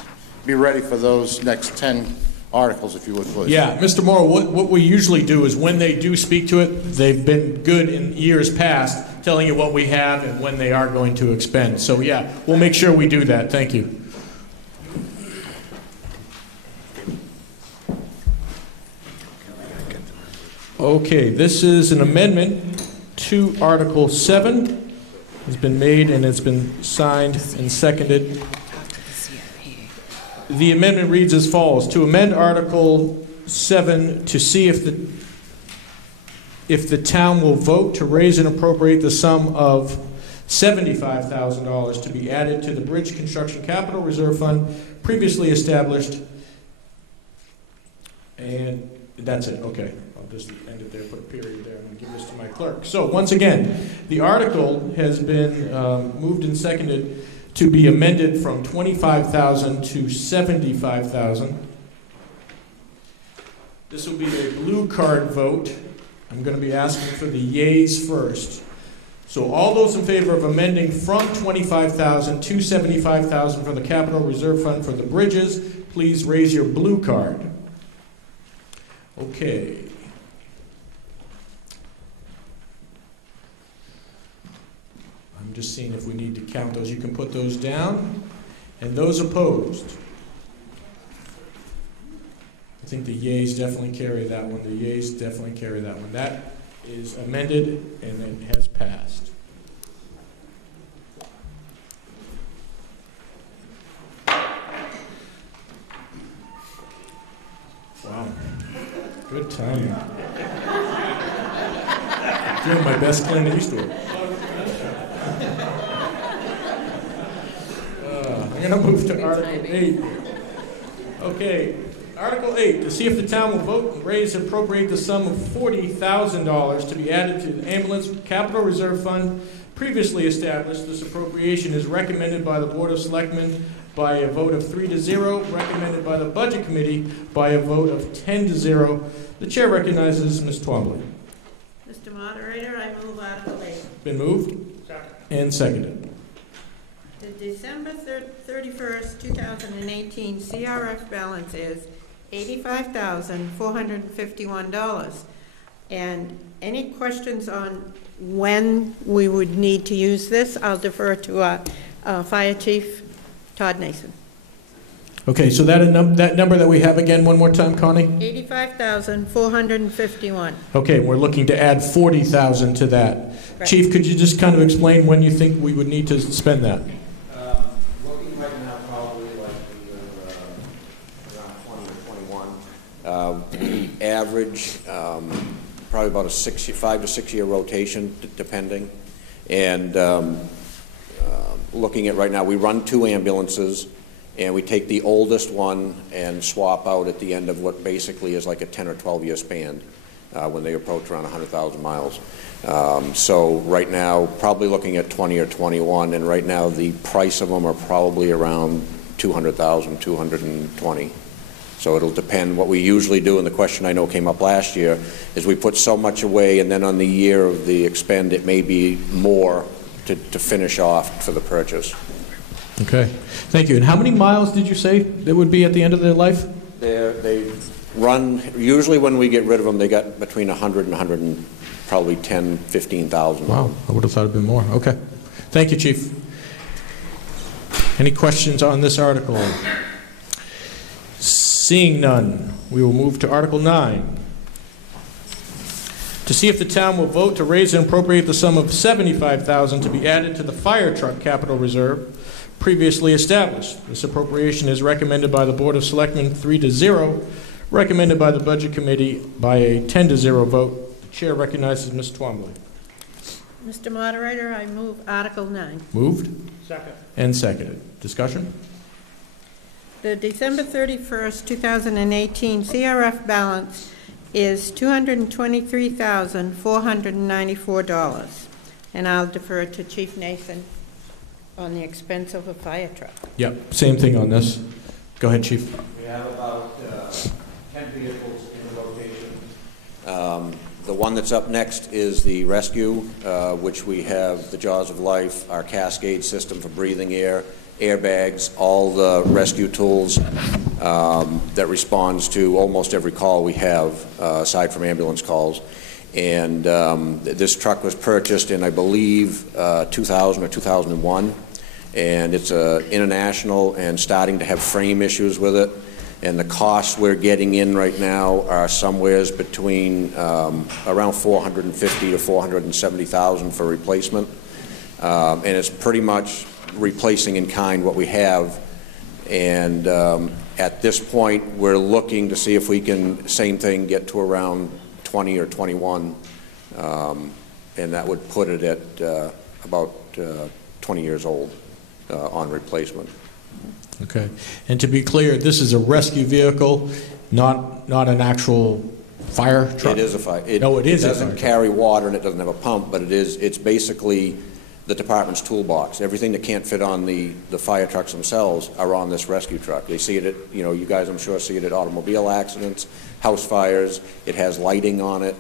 be ready for those next 10 articles, if you would, please. Yeah, Mr. Morrow, what we usually do is when they do speak to it, they've been good in years past telling you what we have and when they are going to expend. So yeah, we'll make sure we do that. Thank you. Okay, this is an amendment to Article 7. It's been made and it's been signed and seconded. The amendment reads as follows: to amend Article 7 to see if the... if the town will vote to raise and appropriate the sum of $75,000 to be added to the Bridge Construction Capital Reserve Fund previously established. And that's it, okay. I'll just end it there, put a period there. I'm going to give this to my clerk. So once again, the article has been moved and seconded to be amended from $25,000 to $75,000. This will be a blue card vote. I'm going to be asking for the yeas first. So all those in favor of amending from $25,000 to $75,000 for the Capital Reserve Fund for the bridges, please raise your blue card. Okay. I'm just seeing if we need to count those. You can put those down. And those opposed? I think the yeas definitely carry that one. The yeas definitely carry that one. That is amended and it has passed. Wow. Good timing. Doing my best Clint Eastwood. I'm going to move to Article 8. Okay. Article 8, to see if the town will vote and raise and appropriate the sum of $40,000 to be added to the Ambulance Capital Reserve Fund previously established. This appropriation is recommended by the Board of Selectmen by a vote of 3-0, recommended by the Budget Committee by a vote of 10-0. The chair recognizes Ms. Twombly. Mr. Moderator, I move Article 8. Been moved and seconded. The December 31st, 2018 CRF balance is $85,451. And any questions on when we would need to use this, I'll defer to Fire Chief Todd Nason. Okay, so that number that we have again one more time, Connie? $85,451. Okay, we're looking to add $40,000 to that. Right. Chief, could you just kind of explain when you think we would need to spend that? Looking right now, probably like around 20 or 21. We average probably about a 5 to 6 year rotation, depending. And looking at right now, we run 2 ambulances, and we take the oldest one and swap out at the end of what basically is like a 10 or 12 year span when they approach around 100,000 miles. So right now, probably looking at 20 or 21, and right now the price of them are probably around 200,000, 220. So it'll depend. What we usually do, and the question I know came up last year, is we put so much away, and then on the year of the expend, it may be more to finish off for the purchase. Okay, thank you. And how many miles did you say there would be at the end of their life? They run, usually when we get rid of them, they got between 100 and 100 and probably 10, 15,000. Wow, I would have thought it'd been more. Okay, thank you, Chief. Any questions on this article? Seeing none, we will move to Article 9. To see if the town will vote to raise and appropriate the sum of $75,000 to be added to the fire truck capital reserve previously established. This appropriation is recommended by the Board of Selectmen 3-0, recommended by the Budget Committee by a 10-0 vote. The chair recognizes Ms. Twombly. Mr. Moderator, I move Article 9. Moved? Second. And seconded. Discussion? The December 31st, 2018 CRF balance is $223,494. And I'll defer to Chief Nathan on the expense of a fire truck. Yep, same thing on this. Go ahead, Chief. We have about 10 vehicles in rotation. The one that's up next is the rescue, which we have the Jaws of Life, our Cascade system for breathing air, airbags, all the rescue tools that responds to almost every call we have, aside from ambulance calls. And this truck was purchased in, I believe, 2000 or 2001. And it's international and starting to have frame issues with it. And the costs we're getting in right now are somewhere between around $450,000 to $470,000 for replacement. And it's pretty much replacing in kind what we have. And at this point, we're looking to see if we can, same thing, get to around 20 or 21 And that would put it at about 20 years old on replacement. Okay. And to be clear, this is a rescue vehicle, not an actual fire truck? It is a fire. No, it is a fire It doesn't carry water and it doesn't have a pump, but it's basically the department's toolbox. Everything that can't fit on the fire trucks themselves are on this rescue truck. They see it at, you guys I'm sure see it at automobile accidents, house fires. It has lighting on it.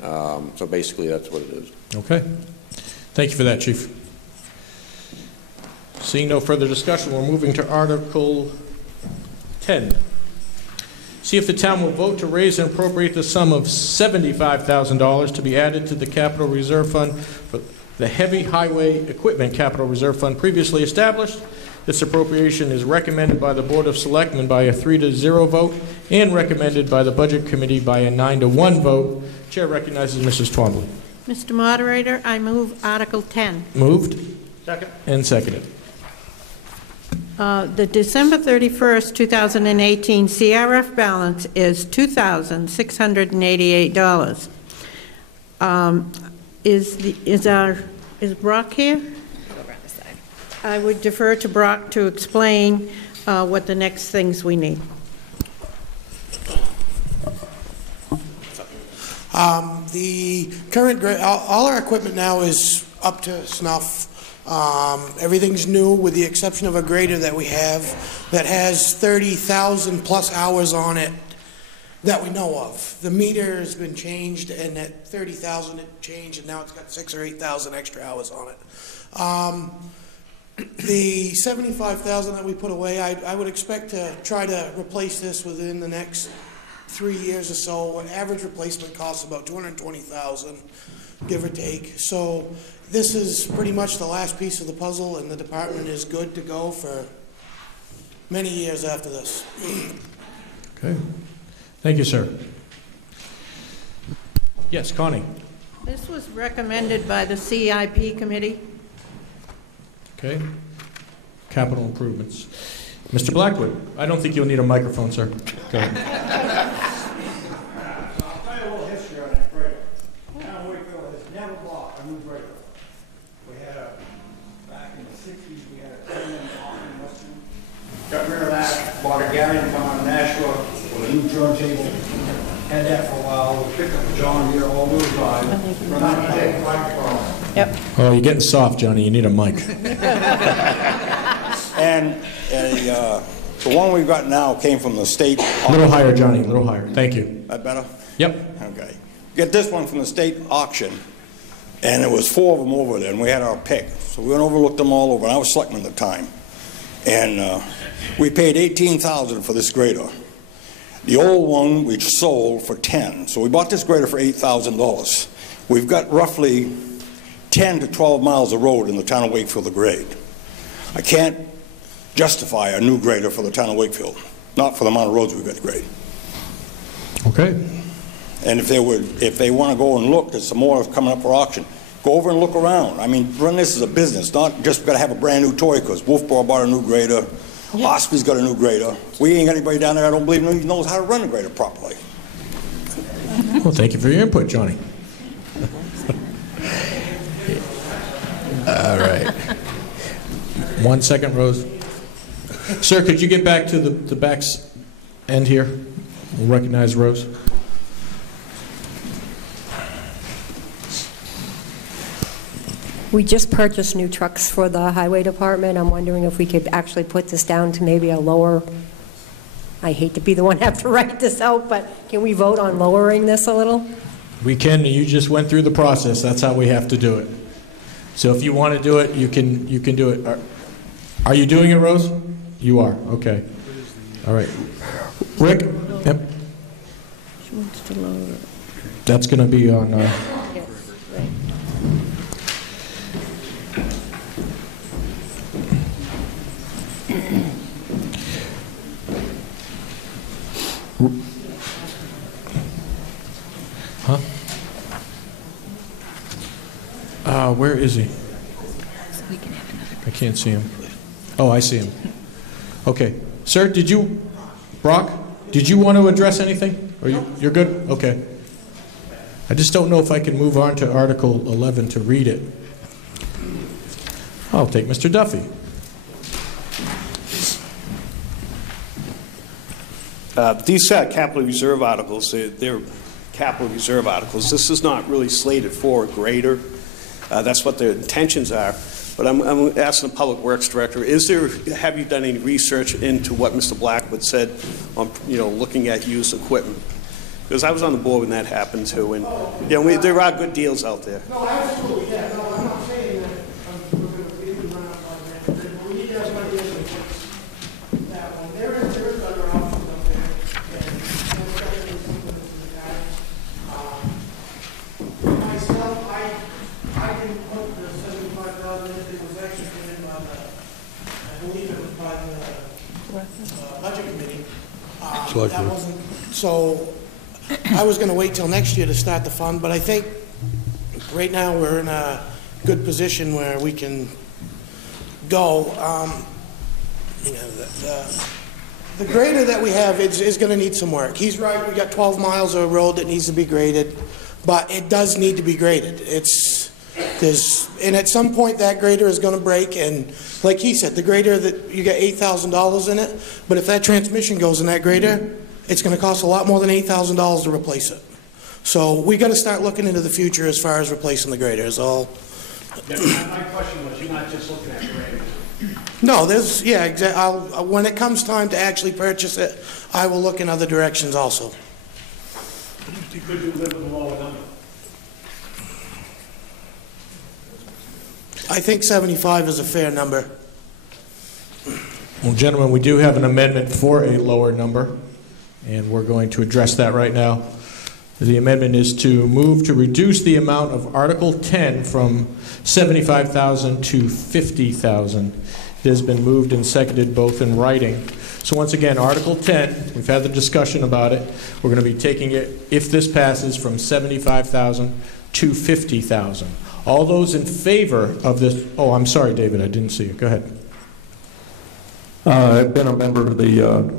So basically that's what it is. Okay. Thank you for that, Chief. Seeing no further discussion, we're moving to Article 10. See if the town will vote to raise and appropriate the sum of $75,000 to be added to the Capital Reserve Fund for the Heavy Highway Equipment Capital Reserve Fund previously established. This appropriation is recommended by the Board of Selectmen by a 3-0 vote and recommended by the Budget Committee by a 9-1 vote. Chair recognizes Mrs. Twombly. Mr. Moderator, I move Article 10. Moved. Second. And seconded. The December 31st, 2018 CRF balance is $2,688. Is Brock here? I would defer to Brock to explain what the next things we need. The current, all our equipment now is up to snuff. Everything's new with the exception of a grader that we have that has 30,000 plus hours on it that we know of. The meter has been changed, and at 30,000 it changed, and now it's got 6,000 or 8,000 extra hours on it. The 75,000 that we put away, I would expect to try to replace this within the next 3 years or so. An average replacement costs about $220,000, give or take. So this is pretty much the last piece of the puzzle, and the department is good to go for many years after this. Okay. Thank you, sir. Yes, Connie. This was recommended by the CIP committee. Okay. Capital improvements. Mr. Blackwood, I don't think you'll need a microphone, sir. Go ahead. I'll tell you a little history on that grader. Town of Wakefield has never bought a new grader. We had back in the 60s, we had a 10-man auction in Western. Got rid of that, bought a galleon from on Nashua with a new turntable. Had that for a while. We picked up a John Deere all-wheel drive. We're not going to take a microphone. Yep. Oh, you're getting soft, Johnny. You need a mic. And the one we've got now came from the state. A little higher, Johnny. A little higher. Thank you. That better? Yep. Okay. Get this one from the state auction, and there was 4 of them over there, and we had our pick. So we went over, looked them all over, and I was selectman at the time. And we paid $18,000 for this grader. The old one we sold for $10,000. So we bought this grader for $8,000. We've got roughly 10 to 12 miles of road in the town of Wakefield to grade. I can't justify a new grader for the town of Wakefield, not for the amount of roads we've got to grade. Okay. And if they want to go and look, there's some more coming up for auction. Go over and look around. I mean, run this as a business, not just got to have a brand new toy because Wolfboro bought a new grader, Ospey's got a new grader. We ain't got anybody down there I don't believe knows how to run a grader properly. Well, thank you for your input, Johnny. All right. 1 second, Rose. Sir, could you get back to the back end here? We'll recognize Rose. We just purchased new trucks for the highway department. I'm wondering if we could actually put this down to maybe a lower, I hate to be the one to have to write this out, but can we vote on lowering this a little? We can. You just went through the process. That's how we have to do it. So if you want to do it, you can do it. Are you doing it, Rose? You are. Okay. All right. Rick? Yep. She wants to lower it. That's going to be on... Yes, right. Huh? Where is he? I can't see him. Oh, I see him. Okay. Sir, Brock, did you want to address anything? You're good? Okay. I just don't know if I can move on to Article 11 to read it. I'll take Mr. Duffy. These capital reserve articles, they're capital reserve articles. This is not really slated for a grader. That's what their intentions are. But I'm asking the Public Works Director, have you done any research into what Mr. Blackwood said on, looking at used equipment? Because I was on the board when that happened too, and there are good deals out there. No, absolutely, yeah, no, I'm not saying that we're going to run up on that. We need to have money in that one. There is other options up there. And that's definitely something to the guys. Myself, I didn't put the 75,000 in. It was actually put in by I believe it was by the budget committee. That wasn't, so I was going to wait till next year to start the fund, but I think right now we're in a good position where we can go. The grader that we have is going to need some work. He's right, we got 12 miles of road that needs to be graded, but it does need to be graded. And at some point that grader is going to break, and like he said, the grader, that you got $8,000 in it, but if that transmission goes in that grader, it's going to cost a lot more than $8,000 to replace it. So we got to start looking into the future as far as replacing the graders. My question was, you're not just looking at graders. No, exactly. When it comes time to actually purchase it, I will look in other directions also. Could you live with a lower number? I think 75 is a fair number. Well, gentlemen, we do have an amendment for a lower number, and we're going to address that right now. The amendment is to move to reduce the amount of Article 10 from $75,000 to $50,000. It has been moved and seconded both in writing. So once again, Article 10, we've had the discussion about it. We're going to be taking it, if this passes, from $75,000 to $50,000. All those in favor of this, oh, I'm sorry, David, I didn't see you. Go ahead. I've been a member of the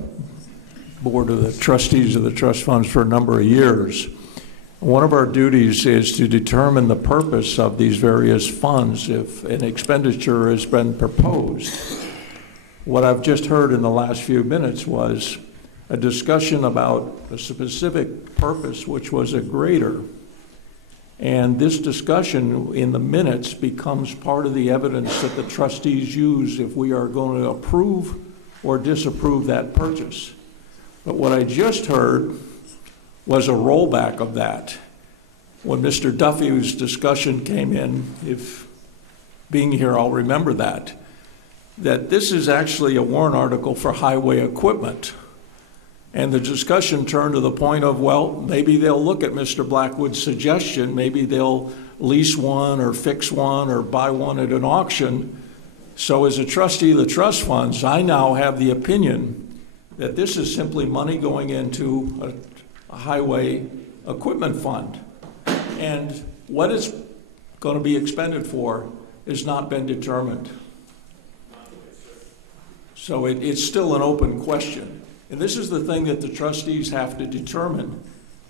board of the trustees of the trust funds for a number of years. One of our duties is to determine the purpose of these various funds if an expenditure has been proposed. What I've just heard in the last few minutes was a discussion about a specific purpose, which was a grader. And this discussion in the minutes becomes part of the evidence that the trustees use if we are going to approve or disapprove that purchase. But what I just heard was a rollback of that. When Mr. Duffy's discussion came in, if being here, I'll remember that this is actually a warrant article for highway equipment. And the discussion turned to the point of, well, maybe they'll look at Mr. Blackwood's suggestion, maybe they'll lease one or fix one or buy one at an auction. So as a trustee of the trust funds, I now have the opinion that this is simply money going into a highway equipment fund. And what it's going to be expended for has not been determined. So it's still an open question. And this is the thing that the trustees have to determine.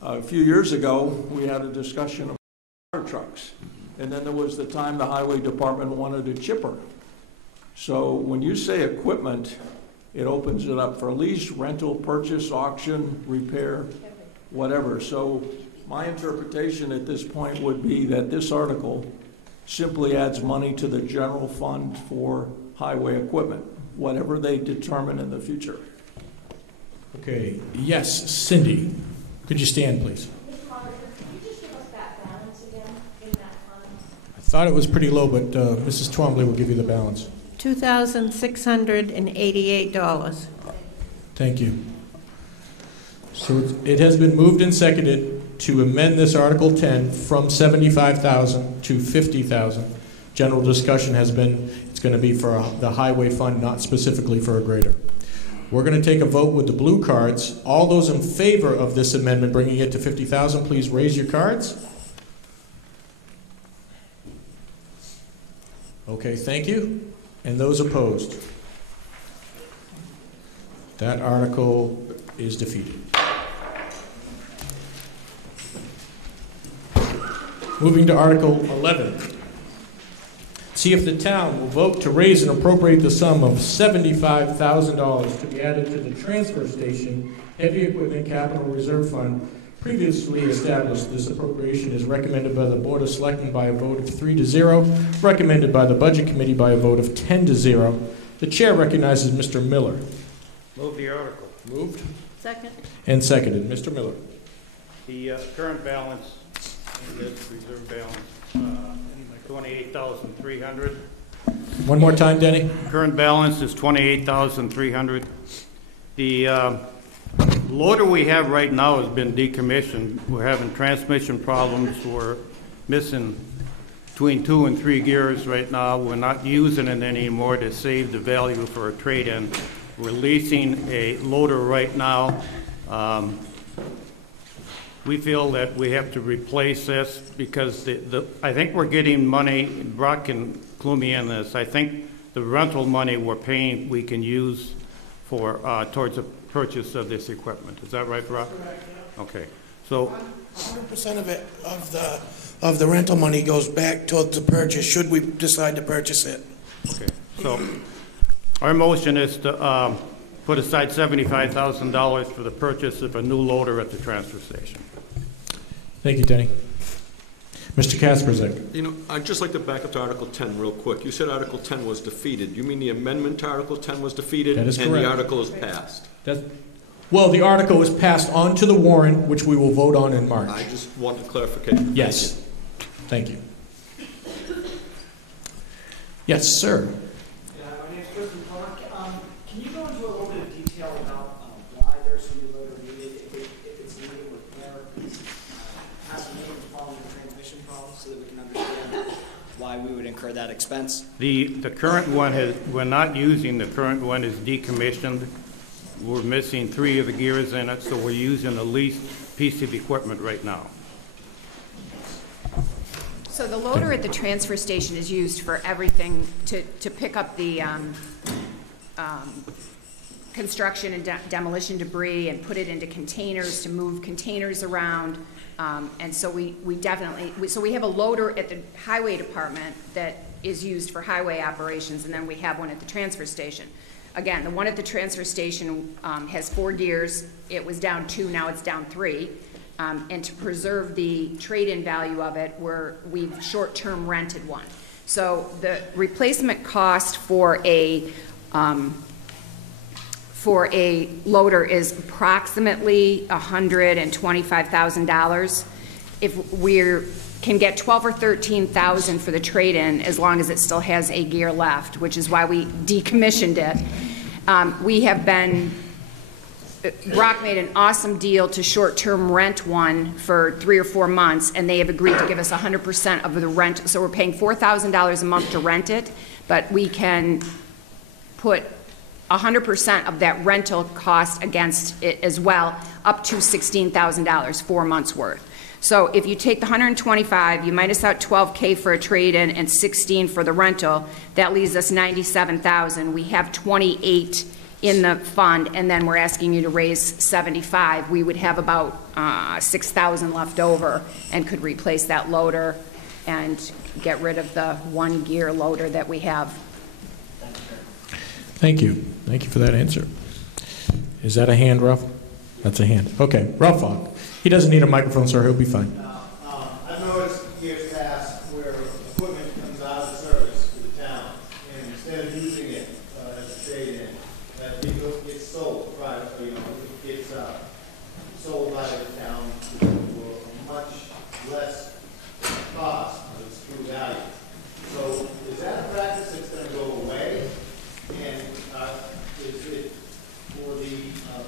A few years ago, we had a discussion about fire trucks. And then there was the time the highway department wanted a chipper. So when you say equipment, it opens it up for lease, rental, purchase, auction, repair, whatever. So my interpretation at this point would be that this article simply adds money to the general fund for highway equipment, whatever they determine in the future. Okay, yes, Cindy. Could you stand, please? Ms. Carter, could you just give us that balance again in that fund? I thought it was pretty low, but Mrs. Twombly will give you the balance. $2,688. Thank you. So it has been moved and seconded to amend this Article 10 from $75,000 to $50,000. General discussion has been it's going to be for the highway fund, not specifically for a grader. We're going to take a vote with the blue cards. All those in favor of this amendment, bringing it to $50,000, please raise your cards. Okay, thank you. And those opposed? That article is defeated. Moving to Article 11. See if the town will vote to raise and appropriate the sum of $75,000 to be added to the transfer station heavy equipment capital reserve fund previously established. This appropriation is recommended by the Board of Selectmen by a vote of 3-0, recommended by the Budget Committee by a vote of 10-0. The chair recognizes Mr. Miller. Move the article. Moved. Second. And seconded. Mr. Miller. The current balance, this reserve balance, 28,300. One more time, Denny. Current balance is 28,300. The loader we have right now has been decommissioned. We're having transmission problems. We're missing between 2 and 3 gears right now. We're not using it anymore to save the value for a trade-in. We're leasing a loader right now. We feel that we have to replace this because I think we're getting money. Brock can clue me in this. I think the rental money we're paying we can use for towards the purchase of this equipment. Is that right, Brock? Correct, yeah. Okay. So 100% of it, of the rental money goes back towards the purchase, should we decide to purchase it. Okay. So our motion is to put aside $75,000 for the purchase of a new loader at the transfer station. Thank you, Denny. Mr. Kasperzak. You know, I'd just like to back up to Article 10 real quick. You said Article 10 was defeated. You mean the amendment to Article 10 was defeated? That is and correct. the article is passed? Well, the article was passed on to the warrant, which we will vote on in March. I just wanted clarification. Yes. Thank you. Yes, sir. My name is Kristen Clark. Can you go into a little bit of detail about why there's a new loader needed, if it's needed repair, has been following the transmission problem, so that we can understand why we would incur that expense? The current one we're not using. The current one is decommissioned. We're missing 3 of the gears in it, so we're using the leased piece of equipment right now. So the loader at the transfer station is used for everything to pick up the construction and demolition debris and put it into containers, to move containers around. And so we have a loader at the highway department that is used for highway operations, and then we have one at the transfer station. Again, the one at the transfer station has 4 gears. It was down 2, now it's down 3. And to preserve the trade-in value of it, we've short-term rented one. So the replacement cost for a loader is approximately $125,000. If we can get $12,000 or $13,000 for the trade-in, as long as it still has a gear left, which is why we decommissioned it. We have been. Brock made an awesome deal to short-term rent one for 3 or 4 months, and they have agreed to give us 100% of the rent. So we're paying $4,000 a month to rent it, but we can put 100% of that rental cost against it as well, up to $16,000, 4 months worth. So if you take the 125, you minus out $12K for a trade-in and 16 for the rental, that leaves us 97,000. We have 28 in the fund, and then we're asking you to raise 75. We would have about 6,000 left over and could replace that loader and get rid of the 1 gear loader that we have. Thank you. Thank you for that answer. Is that a hand, Ralph? That's a hand. Okay, Ralph Fogg. He doesn't need a microphone, sir. He'll be fine. I've noticed years past where equipment comes out of service to the town, and instead of using it as a trade-in, it gets sold privately. It gets sold by the town for a much less cost of its true value. So is that a practice that's going to go away? And is it for the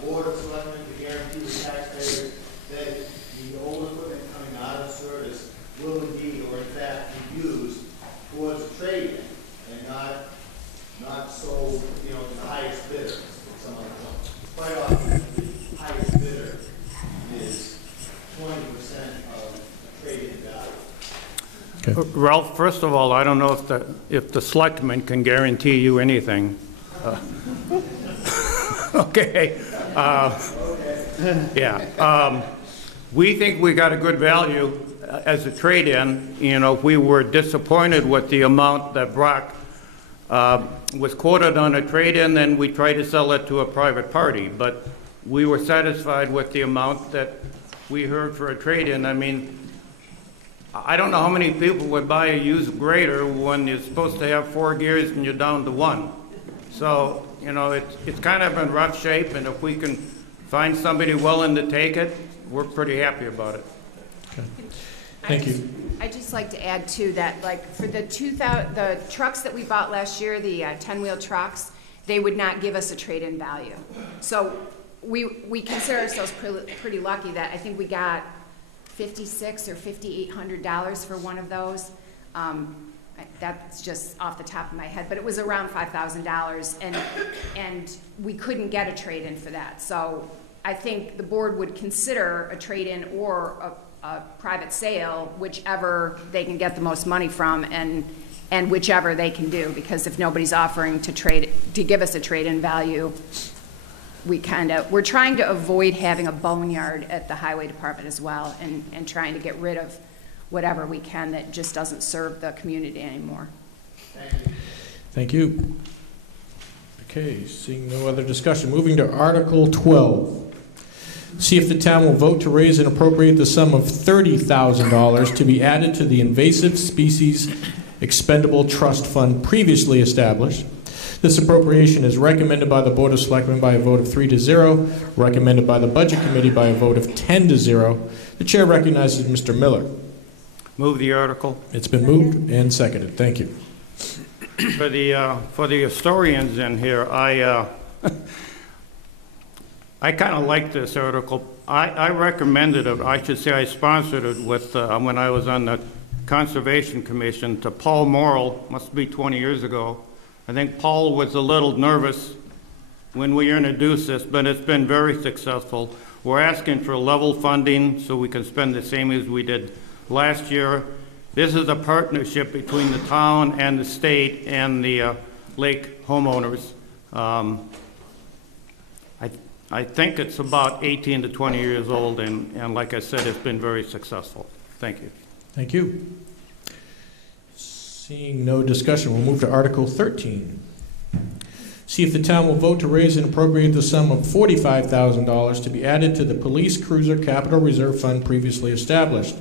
Board of Selectmen to guarantee the taxpayers that the old equipment coming out of service will indeed, or in fact, be used towards a trade-in and not sold, to the highest bidder? Quite often, the highest bidder is 20% of trade-in value. Okay. Ralph, first of all, I don't know if the selectmen can guarantee you anything. Okay. Yeah. We think we got a good value. as a trade-in, you know, if we were disappointed with the amount that Brock was quoted on a trade-in, then we try to sell it to a private party. But we were satisfied with the amount that we heard for a trade-in. I mean, I don't know how many people would buy a used grader when you're supposed to have 4 gears and you're down to 1. So, you know, it's kind of in rough shape, and if we can find somebody willing to take it, we're pretty happy about it. Okay. Thank you. I'd just like to add too that, like, for the trucks that we bought last year, the 10-wheel trucks, they would not give us a trade-in value. So we consider ourselves pretty lucky that I think we got $5,600 or $5,800 for one of those. That's just off the top of my head, but it was around $5,000, and we couldn't get a trade-in for that. So I think the board would consider a trade-in or a private sale, whichever they can get the most money from, and whichever they can do, because if nobody's offering to give us a trade-in value, we're trying to avoid having a boneyard at the highway department as well, and trying to get rid of whatever we can that just doesn't serve the community anymore. Thank you. Okay, seeing no other discussion, moving to Article 12. See if the town will vote to raise and appropriate the sum of $30,000 to be added to the Invasive Species Expendable Trust Fund previously established. This appropriation is recommended by the Board of Selectmen by a vote of 3-0, recommended by the Budget Committee by a vote of 10-0. The chair recognizes Mr. Miller. Move the article. It's been moved and seconded. Thank you. For the historians in here, I kind of like this article. I recommended it. I should say I sponsored it with when I was on the Conservation Commission to Paul Morrill. Must be 20 years ago. I think Paul was a little nervous when we introduced this, but it's been very successful. We're asking for level funding so we can spend the same as we did last year. This is a partnership between the town and the state and the lake homeowners. I think it's about 18 to 20 years old, and like I said, it's been very successful. Thank you. Thank you. Seeing no discussion, we'll move to Article 13. See if the town will vote to raise and appropriate the sum of $45,000 to be added to the Police Cruiser Capital Reserve Fund previously established.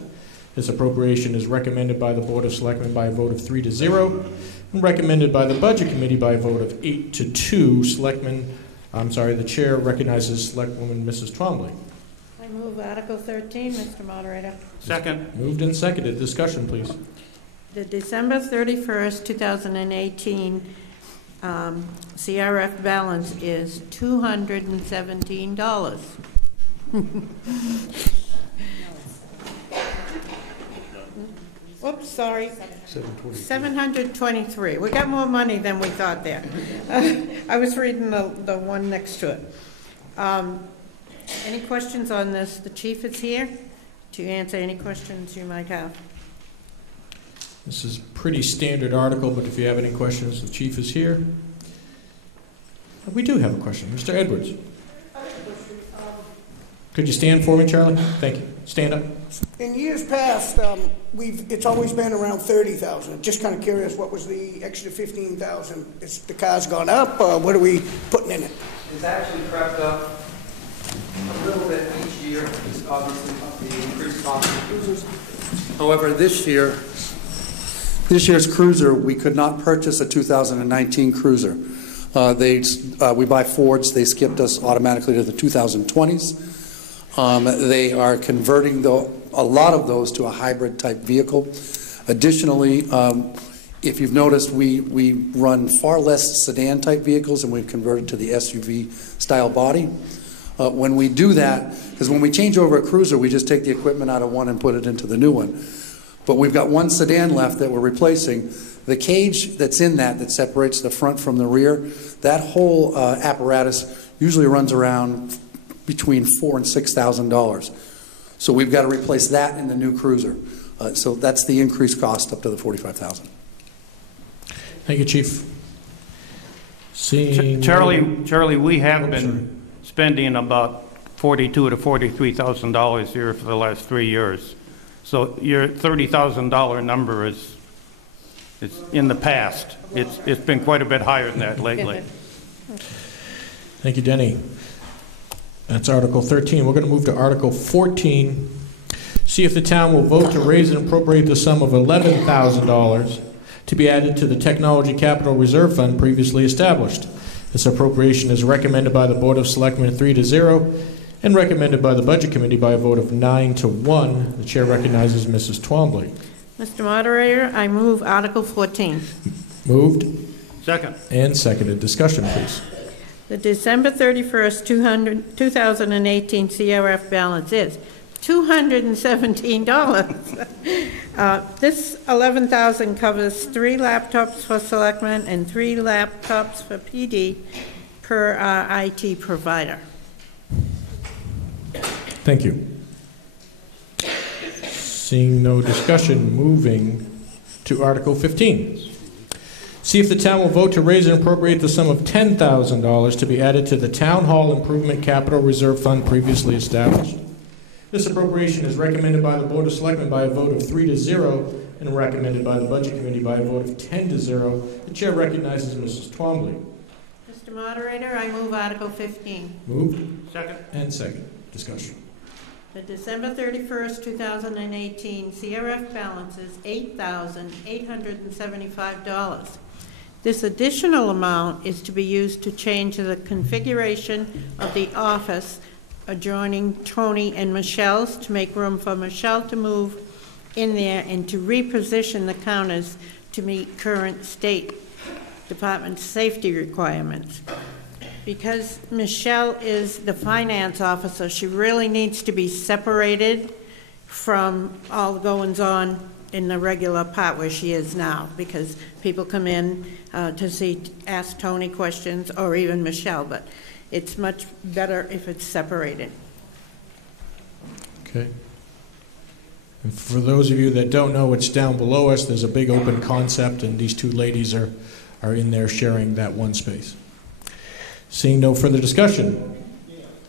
This appropriation is recommended by the Board of Selectmen by a vote of 3-0 and recommended by the Budget Committee by a vote of 8-2. The chair recognizes Selectwoman Mrs. Twombly. I move Article 13, Mr. Moderator. Second. Moved and seconded. Discussion, please. The December 31st, 2018 CRF balance is $217. Oops, sorry. 723. We got more money than we thought there. I was reading the one next to it. Any questions on this? The chief is here to answer any questions you might have. This is a pretty standard article, but if you have any questions, the chief is here. We do have a question. Mr. Edwards. Could you stand for me, Charlie? Thank you. Stand up. In years past, it's always been around 30,000. Just kind of curious, what was the extra 15,000? Is the car's gone up, or what are we putting in it? It's actually crept up a little bit each year. It's obviously the increased cost of cruisers. However, this year's cruiser, we could not purchase a 2019 cruiser. We buy Fords. They skipped us automatically to the 2020s. They are converting a lot of those to a hybrid type vehicle. Additionally, if you've noticed, we run far less sedan type vehicles, and we've converted to the SUV style body. When we do that, because when we change over a cruiser, we just take the equipment out of one and put it into the new one. But we've got one sedan left that we're replacing. The cage that's in that separates the front from the rear, that whole apparatus usually runs around between $4,000 and $6,000. So we've got to replace that in the new cruiser. So that's the increased cost up to the $45,000. Thank you, Chief. Charlie, we have been spending about $42,000 to $43,000 a year for the last 3 years. So your $30,000 number is in the past. It's been quite a bit higher than that lately. Thank you, Denny. That's Article 13. We're going to move to Article 14. See if the town will vote to raise and appropriate the sum of $11,000 to be added to the Technology Capital Reserve Fund previously established. This appropriation is recommended by the Board of Selectmen 3-0 and recommended by the Budget Committee by a vote of 9-1. The chair recognizes Mrs. Twombly. Mr. Moderator, I move Article 14. Moved. Second. And seconded. Discussion, please. The December 31st, 2018 CRF balance is $217. This $11,000 covers 3 laptops for selectmen and 3 laptops for PD per our IT provider. Thank you. Seeing no discussion, moving to Article 15. See if the town will vote to raise and appropriate the sum of $10,000 to be added to the Town Hall Improvement Capital Reserve Fund previously established. This appropriation is recommended by the Board of Selectmen by a vote of 3-0 and recommended by the Budget Committee by a vote of 10-0. The chair recognizes Mrs. Twombly. Mr. Moderator, I move Article 15. Moved. Second. And second. Discussion. The December 31st, 2018 CRF balance is $8,875. This additional amount is to be used to change the configuration of the office adjoining Tony and Michelle's to make room for Michelle to move in there and to reposition the counters to meet current State Department safety requirements. Because Michelle is the finance officer, she really needs to be separated from all the goings-on in the regular part where she is now, because people come in to ask Tony questions, or even Michelle, but it's much better if it's separated. Okay. And for those of you that don't know, what's down below us, there's a big open concept, and these two ladies are in there sharing that one space. Seeing no further discussion.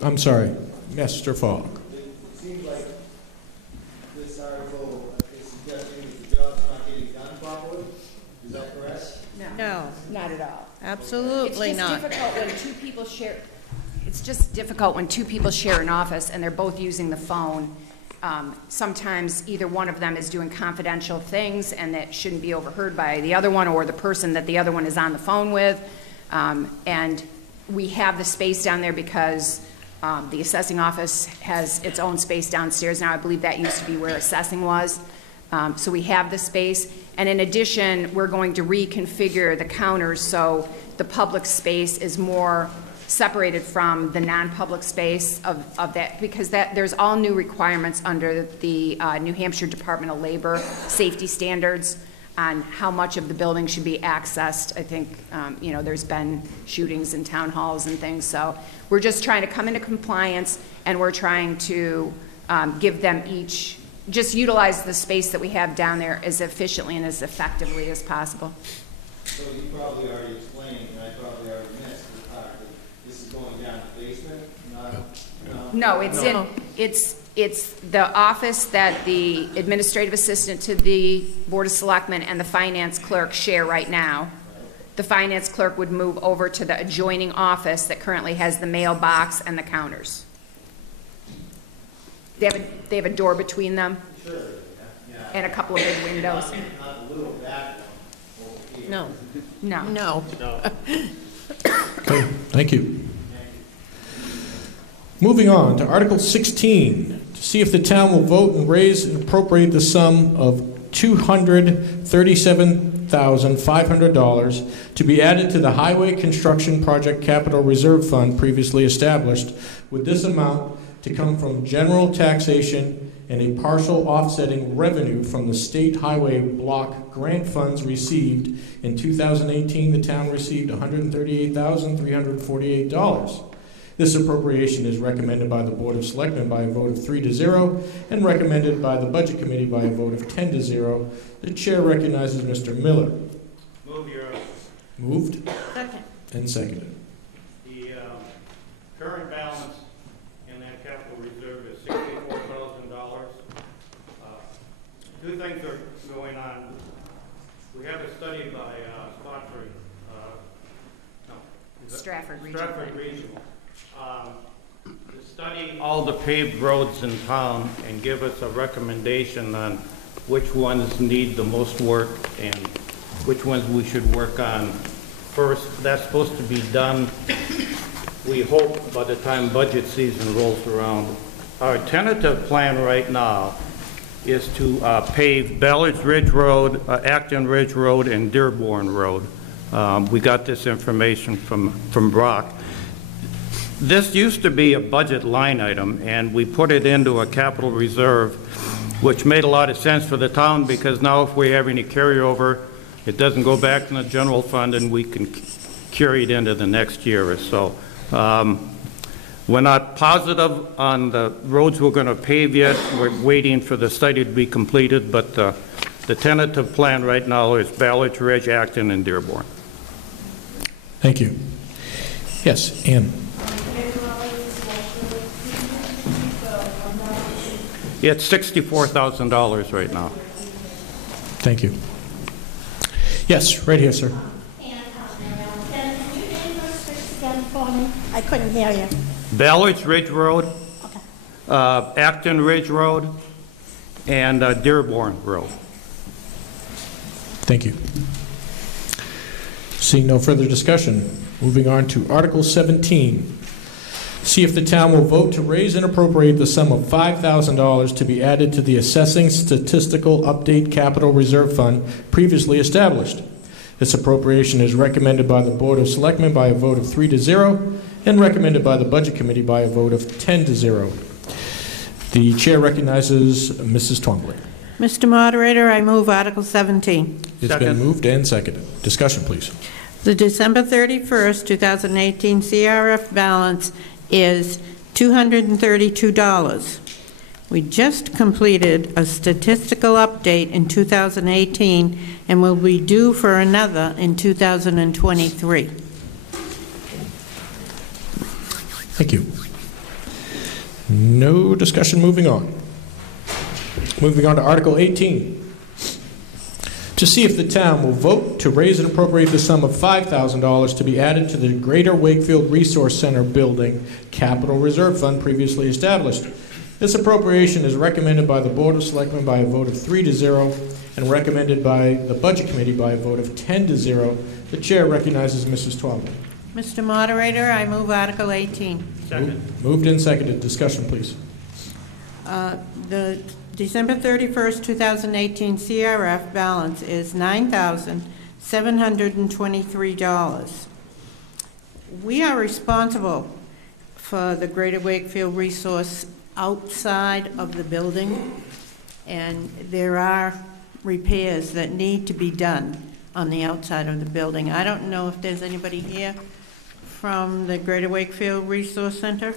I'm sorry, Mr. Fogg. It seems like this article is suggesting that the job's not getting done properly. Is that correct? No. Not at all. Absolutely not. It's just difficult when two people share. It's just difficult when two people share an office and they're both using the phone. Sometimes either one of them is doing confidential things and that shouldn't be overheard by the other one or the person that the other one is on the phone with. And we have the space down there because the assessing office has its own space downstairs now. I believe that used to be where assessing was. So we have the space. And in addition, we're going to reconfigure the counters so the public space is more separated from the non-public space of that, because there's all new requirements under the New Hampshire Department of Labor safety standards on how much of the building should be accessed. I think, there's been shootings in town halls and things, so we're just trying to come into compliance, and we're trying to give them each, just utilize the space that we have down there as efficiently and as effectively as possible. So you probably already explained, and I probably already missed the fact that this is going down the basement, No, it's the office that the administrative assistant to the Board of Selectmen and the finance clerk share right now. The finance clerk would move over to the adjoining office that currently has the mailbox and the counters. They have a door between them. Sure. Yeah. And a couple of big windows. Not the little back one over here. No. No. No. Okay, thank you. Moving on to Article 16, to see if the town will vote and raise and appropriate the sum of $237,500 to be added to the Highway Construction Project Capital Reserve Fund previously established, with this amount to come from general taxation and a partial offsetting revenue from the state highway block grant funds received. In 2018, the town received $138,348. This appropriation is recommended by the Board of Selectmen by a vote of 3-0 and recommended by the Budget Committee by a vote of 10-0. The chair recognizes Mr. Miller. Move your honor. Moved. Second. And seconded. The current balance in that capital reserve is $64,000. going on. We have a study by Spotswood, Stratford Regional. Stratford Regional. To study all the paved roads in town and give us a recommendation on which ones need the most work and which ones we should work on first. That's supposed to be done, we hope, by the time budget season rolls around. Our tentative plan right now is to pave Ballard's Ridge Road, Acton Ridge Road, and Dearborn Road. We got this information from Brock. This used to be a budget line item, and we put it into a capital reserve, which made a lot of sense for the town, because now if we have any carryover, it doesn't go back in the general fund, and we can carry it into the next year or so. We're not positive on the roads we're going to pave yet. We're waiting for the study to be completed, but the tentative plan right now is Ballard's Ridge, Acton, and Dearborn. Thank you. Yes, Ann. It's $64,000 right now. Thank you. Yes, right here, sir. I couldn't hear you. Ballard's Ridge Road, Acton Ridge Road, and Dearborn Road. Thank you. Seeing no further discussion, moving on to Article 17. See if the town will vote to raise and appropriate the sum of $5,000 to be added to the Assessing Statistical Update Capital Reserve Fund previously established. This appropriation is recommended by the Board of Selectmen by a vote of 3-0 and recommended by the Budget Committee by a vote of 10-0. The chair recognizes Mrs. Twombly. Mr. Moderator, I move Article 17. It's been moved and seconded. Discussion, please. The December 31st, 2018 CRF balance is $232. We just completed a statistical update in 2018 and will be due for another in 2023. Thank you. No discussion, moving on. Moving on to Article 18. To see if the town will vote to raise and appropriate the sum of $5,000 to be added to the Greater Wakefield Resource Center Building Capital Reserve Fund previously established. This appropriation is recommended by the Board of Selectmen by a vote of 3-0 and recommended by the Budget Committee by a vote of 10-0. The chair recognizes Mrs. Twombly. Mr. Moderator, I move Article 18. Second. Moved and seconded. Discussion, please. The December 31st, 2018 CRF balance is $9,723. We are responsible for the Greater Wakefield Resource outside of the building, and there are repairs that need to be done on the outside of the building. I don't know if there's anybody here from the Greater Wakefield Resource Center.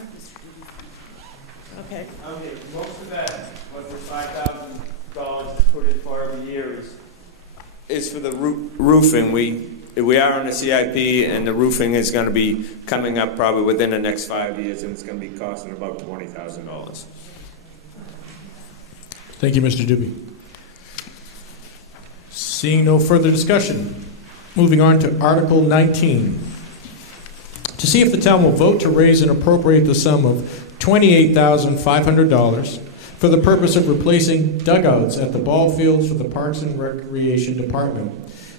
Okay. Okay, most of that, what the $5,000 to put in for every year is for the roofing. We are on the CIP, and the roofing is going to be coming up probably within the next 5 years, and it's going to be costing about $20,000. Thank you, Mr. Doobie. Seeing no further discussion, moving on to Article 19. To see if the town will vote to raise and appropriate the sum of $28,500 for the purpose of replacing dugouts at the ball fields for the Parks and Recreation Department.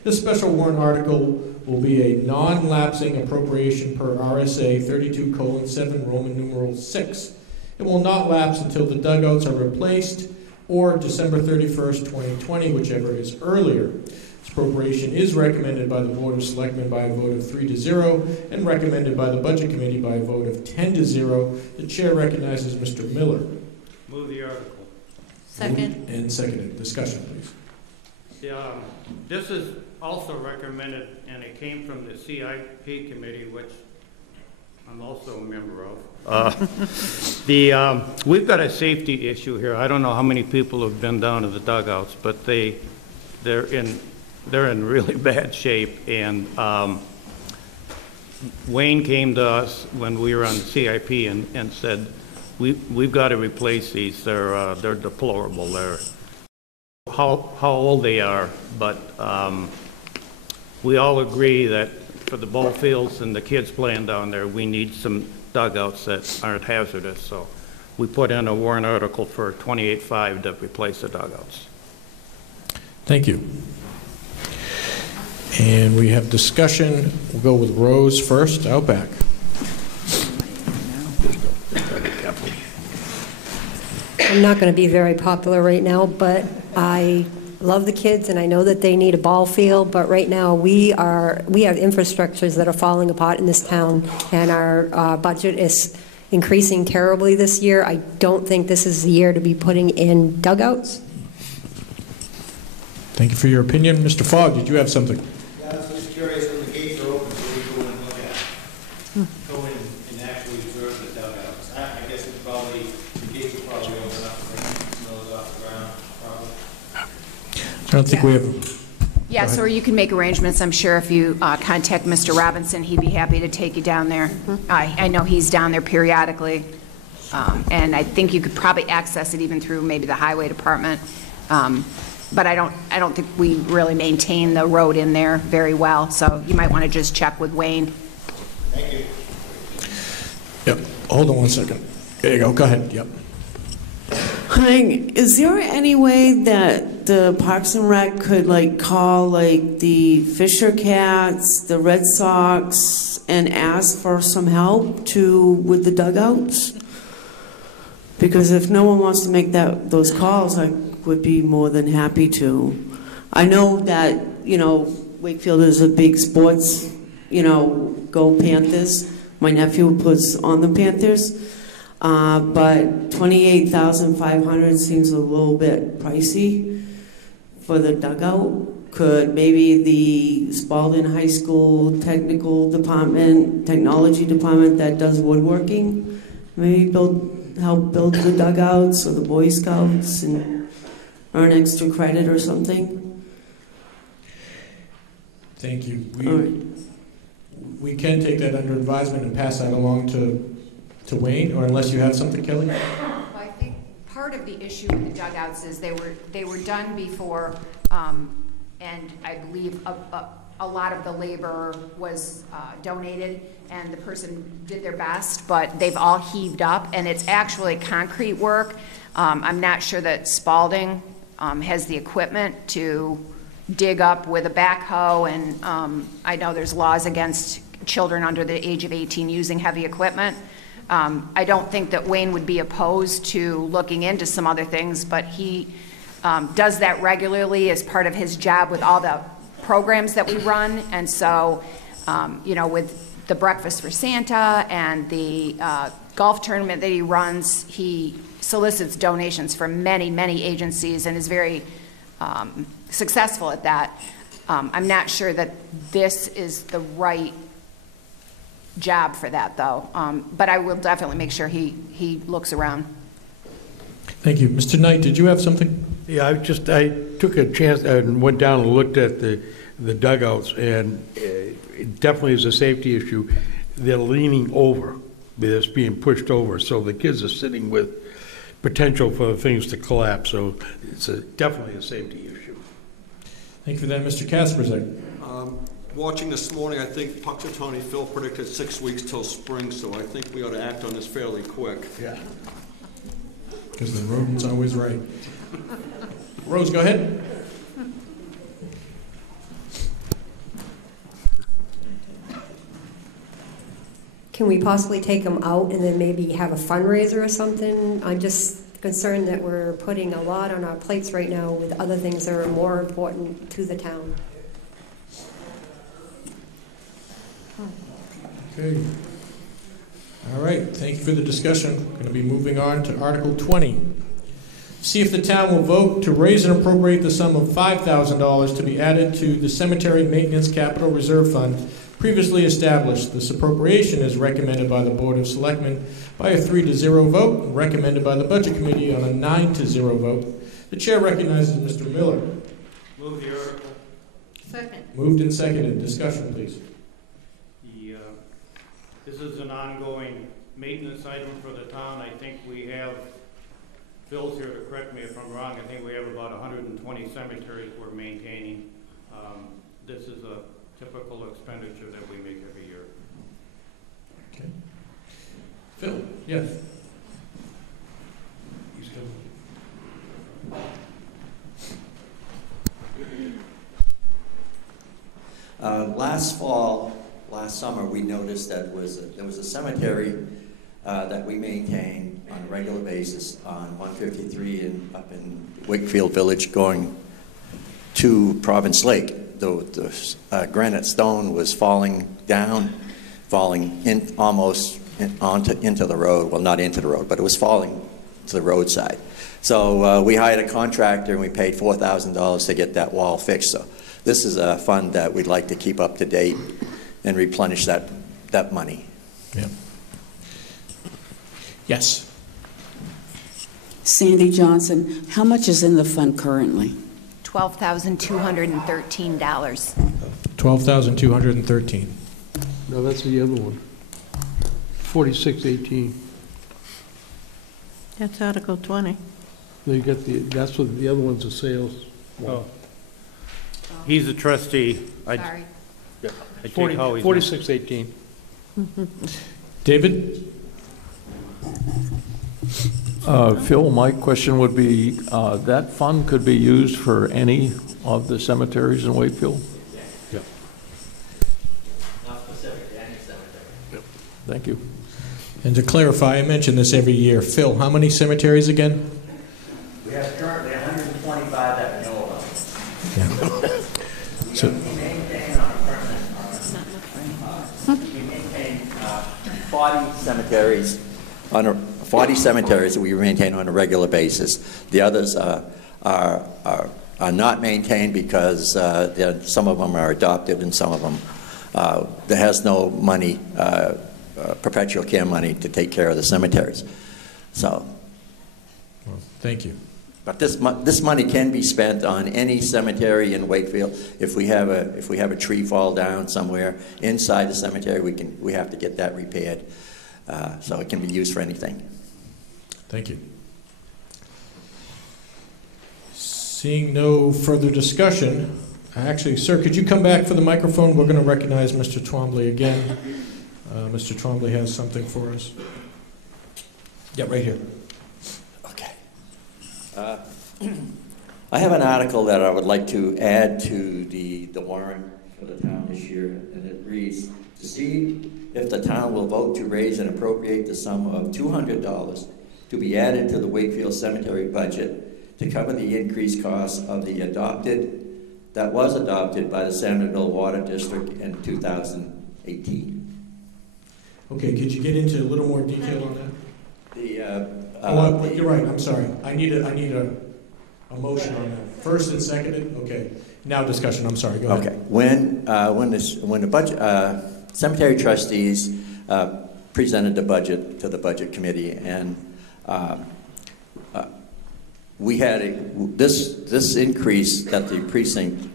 This special warrant article will be a non-lapsing appropriation per RSA 32:7 Roman numeral 6. It will not lapse until the dugouts are replaced or December 31st, 2020, whichever is earlier. This appropriation is recommended by the Board of Selectmen by a vote of 3-0 and recommended by the Budget Committee by a vote of 10-0. The chair recognizes Mr. Miller. Move the article. Second. Moved and seconded. Discussion, please. This is also recommended, and it came from the CIP committee, which I'm also a member of. We've got a safety issue here. I don't know how many people have been down to the dugouts, but they're in really bad shape. And Wayne came to us when we were on the CIP and said, we've got to replace these. They're deplorable. They're how old they are, but we all agree that for the ball fields and the kids playing down there, we need some dugouts that aren't hazardous. So we put in a warrant article for $28,500 to replace the dugouts. Thank you. And we have discussion. We'll go with Rose first, Outback. I'm not going to be very popular right now, but I love the kids and I know that they need a ball field, but right now we have infrastructures that are falling apart in this town, and our budget is increasing terribly this year. I don't think this is the year to be putting in dugouts. Thank you for your opinion. Mr. Fogg, did you have something? Yeah, I was just curious, when the gates are open, so we go in and look at, go in and actually observe the dugouts. I guess it's probably, the gates will probably open up and some of those off the ground, probably. I don't think we have. Yes, or you can make arrangements. I'm sure if you contact Mr. Robinson, he'd be happy to take you down there. I know he's down there periodically, and I think you could probably access it even through maybe the highway department. But I don't think we really maintain the road in there very well, so you might want to just check with Wayne. Thank you. Yep. Hold on one second. There you go. Go ahead. Yep. Hi, is there any way that the Parks and Rec could call the Fisher Cats, the Red Sox, and ask for some help with the dugouts? Because if no one wants to make those calls, I would be more than happy to. I know that, Wakefield is a big sports, go Panthers. My nephew puts on the Panthers. But $28,500 seems a little bit pricey for the dugout. Could maybe the Spalding High School technology department that does woodworking, maybe help build the dugouts, or the Boy Scouts, and earn extra credit or something? Thank you. We can take that under advisement and pass that along to Wayne, or unless you have something, Kelly? Well, I think part of the issue with the dugouts is they were done before, and I believe a lot of the labor was donated, and the person did their best, but they've all heaved up, and it's actually concrete work. I'm not sure that Spalding has the equipment to dig up with a backhoe, and I know there's laws against children under the age of 18 using heavy equipment. I don't think that Wayne would be opposed to looking into some other things, but he does that regularly as part of his job with all the programs that we run. And so, with the Breakfast for Santa and the golf tournament that he runs, he solicits donations from many, many agencies and is very successful at that. I'm not sure that this is the right job for that, though. But I will definitely make sure he looks around. Thank you. Mr. Knight, did you have something? Yeah, I took a chance and went down and looked at the dugouts, and it definitely is a safety issue. They're leaning over. It's being pushed over, so the kids are sitting with potential for things to collapse. So it's definitely a safety issue. Thank you for that, Mr. Kasperzak. Watching this morning, I think Punxsutawney Phil predicted 6 weeks till spring, so I think we ought to act on this fairly quick. Yeah. Because the rodent's always right. Rose, go ahead. Can we possibly take them out and then maybe have a fundraiser or something? I'm just concerned that we're putting a lot on our plates right now with other things that are more important to the town. Okay. All right. Thank you for the discussion. We're going to be moving on to Article 20. See if the town will vote to raise and appropriate the sum of $5,000 to be added to the Cemetery Maintenance Capital Reserve Fund previously established. This appropriation is recommended by the Board of Selectmen by a 3-0 vote, and recommended by the Budget Committee on a 9-0 vote. The Chair recognizes Mr. Miller. Move the article. Second. Moved and seconded. Discussion, please. This is an ongoing maintenance item for the town. I think we have Phil's here to correct me if I'm wrong. I think we have about 120 cemeteries we're maintaining. This is a typical expenditure that we make every year. Okay. Phil, yes. He's coming. Last summer, we noticed that there was a cemetery that we maintain on a regular basis on 153 up in Wakefield Village going to Province Lake. The granite stone was falling down, falling in almost into the road. Well, not into the road, but it was falling to the roadside. So we hired a contractor and we paid $4,000 to get that wall fixed. So this is a fund that we'd like to keep up to date and replenish that money. Yeah. Yes. Sandy Johnson, how much is in the fund currently? $12,213. $12,213. No, that's the other one. 4618. That's Article 20. No, you got that's what the other one's a sales. Oh. He's a trustee. Sorry. I take how he's 4618. David? Phil, my question would be, that fund could be used for any of the cemeteries in Wakefield? Yeah. Not specific to any cemetery. Yep. Thank you. And to clarify, I mention this every year. Phil, how many cemeteries again? We have currently 125 that we know of. Yeah. So, We maintain on a permanent, we maintain 40 cemeteries on a 40 cemeteries that we maintain on a regular basis. The others are not maintained because some of them are adopted and some of them there has no money, perpetual care money to take care of the cemeteries. So, well, thank you. but this money can be spent on any cemetery in Wakefield. If we have a tree fall down somewhere inside the cemetery, we have to get that repaired. So it can be used for anything. Thank you. Seeing no further discussion, actually, sir, could you come back for the microphone? We're going to recognize Mr. Twombly again. Mr. Twombly has something for us. Yeah, right here. Okay. I have an article that I would like to add to the warrant for the town this year, and it reads, to see if the town will vote to raise and appropriate the sum of $200 to be added to the Wakefield Cemetery budget to cover the increased costs of that was adopted by the Sandersville Water District in 2018. Okay, could you get into a little more detail on that? You're right, I'm sorry. I need a motion on that. First and seconded? Okay. Now discussion, I'm sorry, go ahead. Okay. When the budget, cemetery trustees presented the budget to the budget committee, and we had this increase that the precinct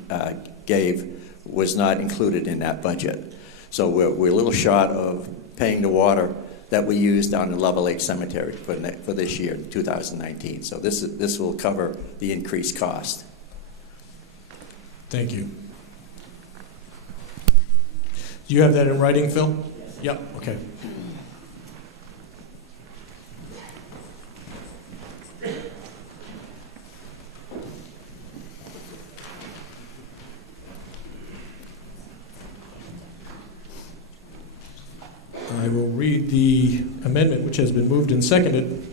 gave was not included in that budget. So we're a little short of paying the water that we used on the Level Lake Cemetery for this year, 2019. So this will cover the increased cost. Thank you. Do you have that in writing, Phil? Yes. Yep, okay. I will read the amendment which has been moved and seconded.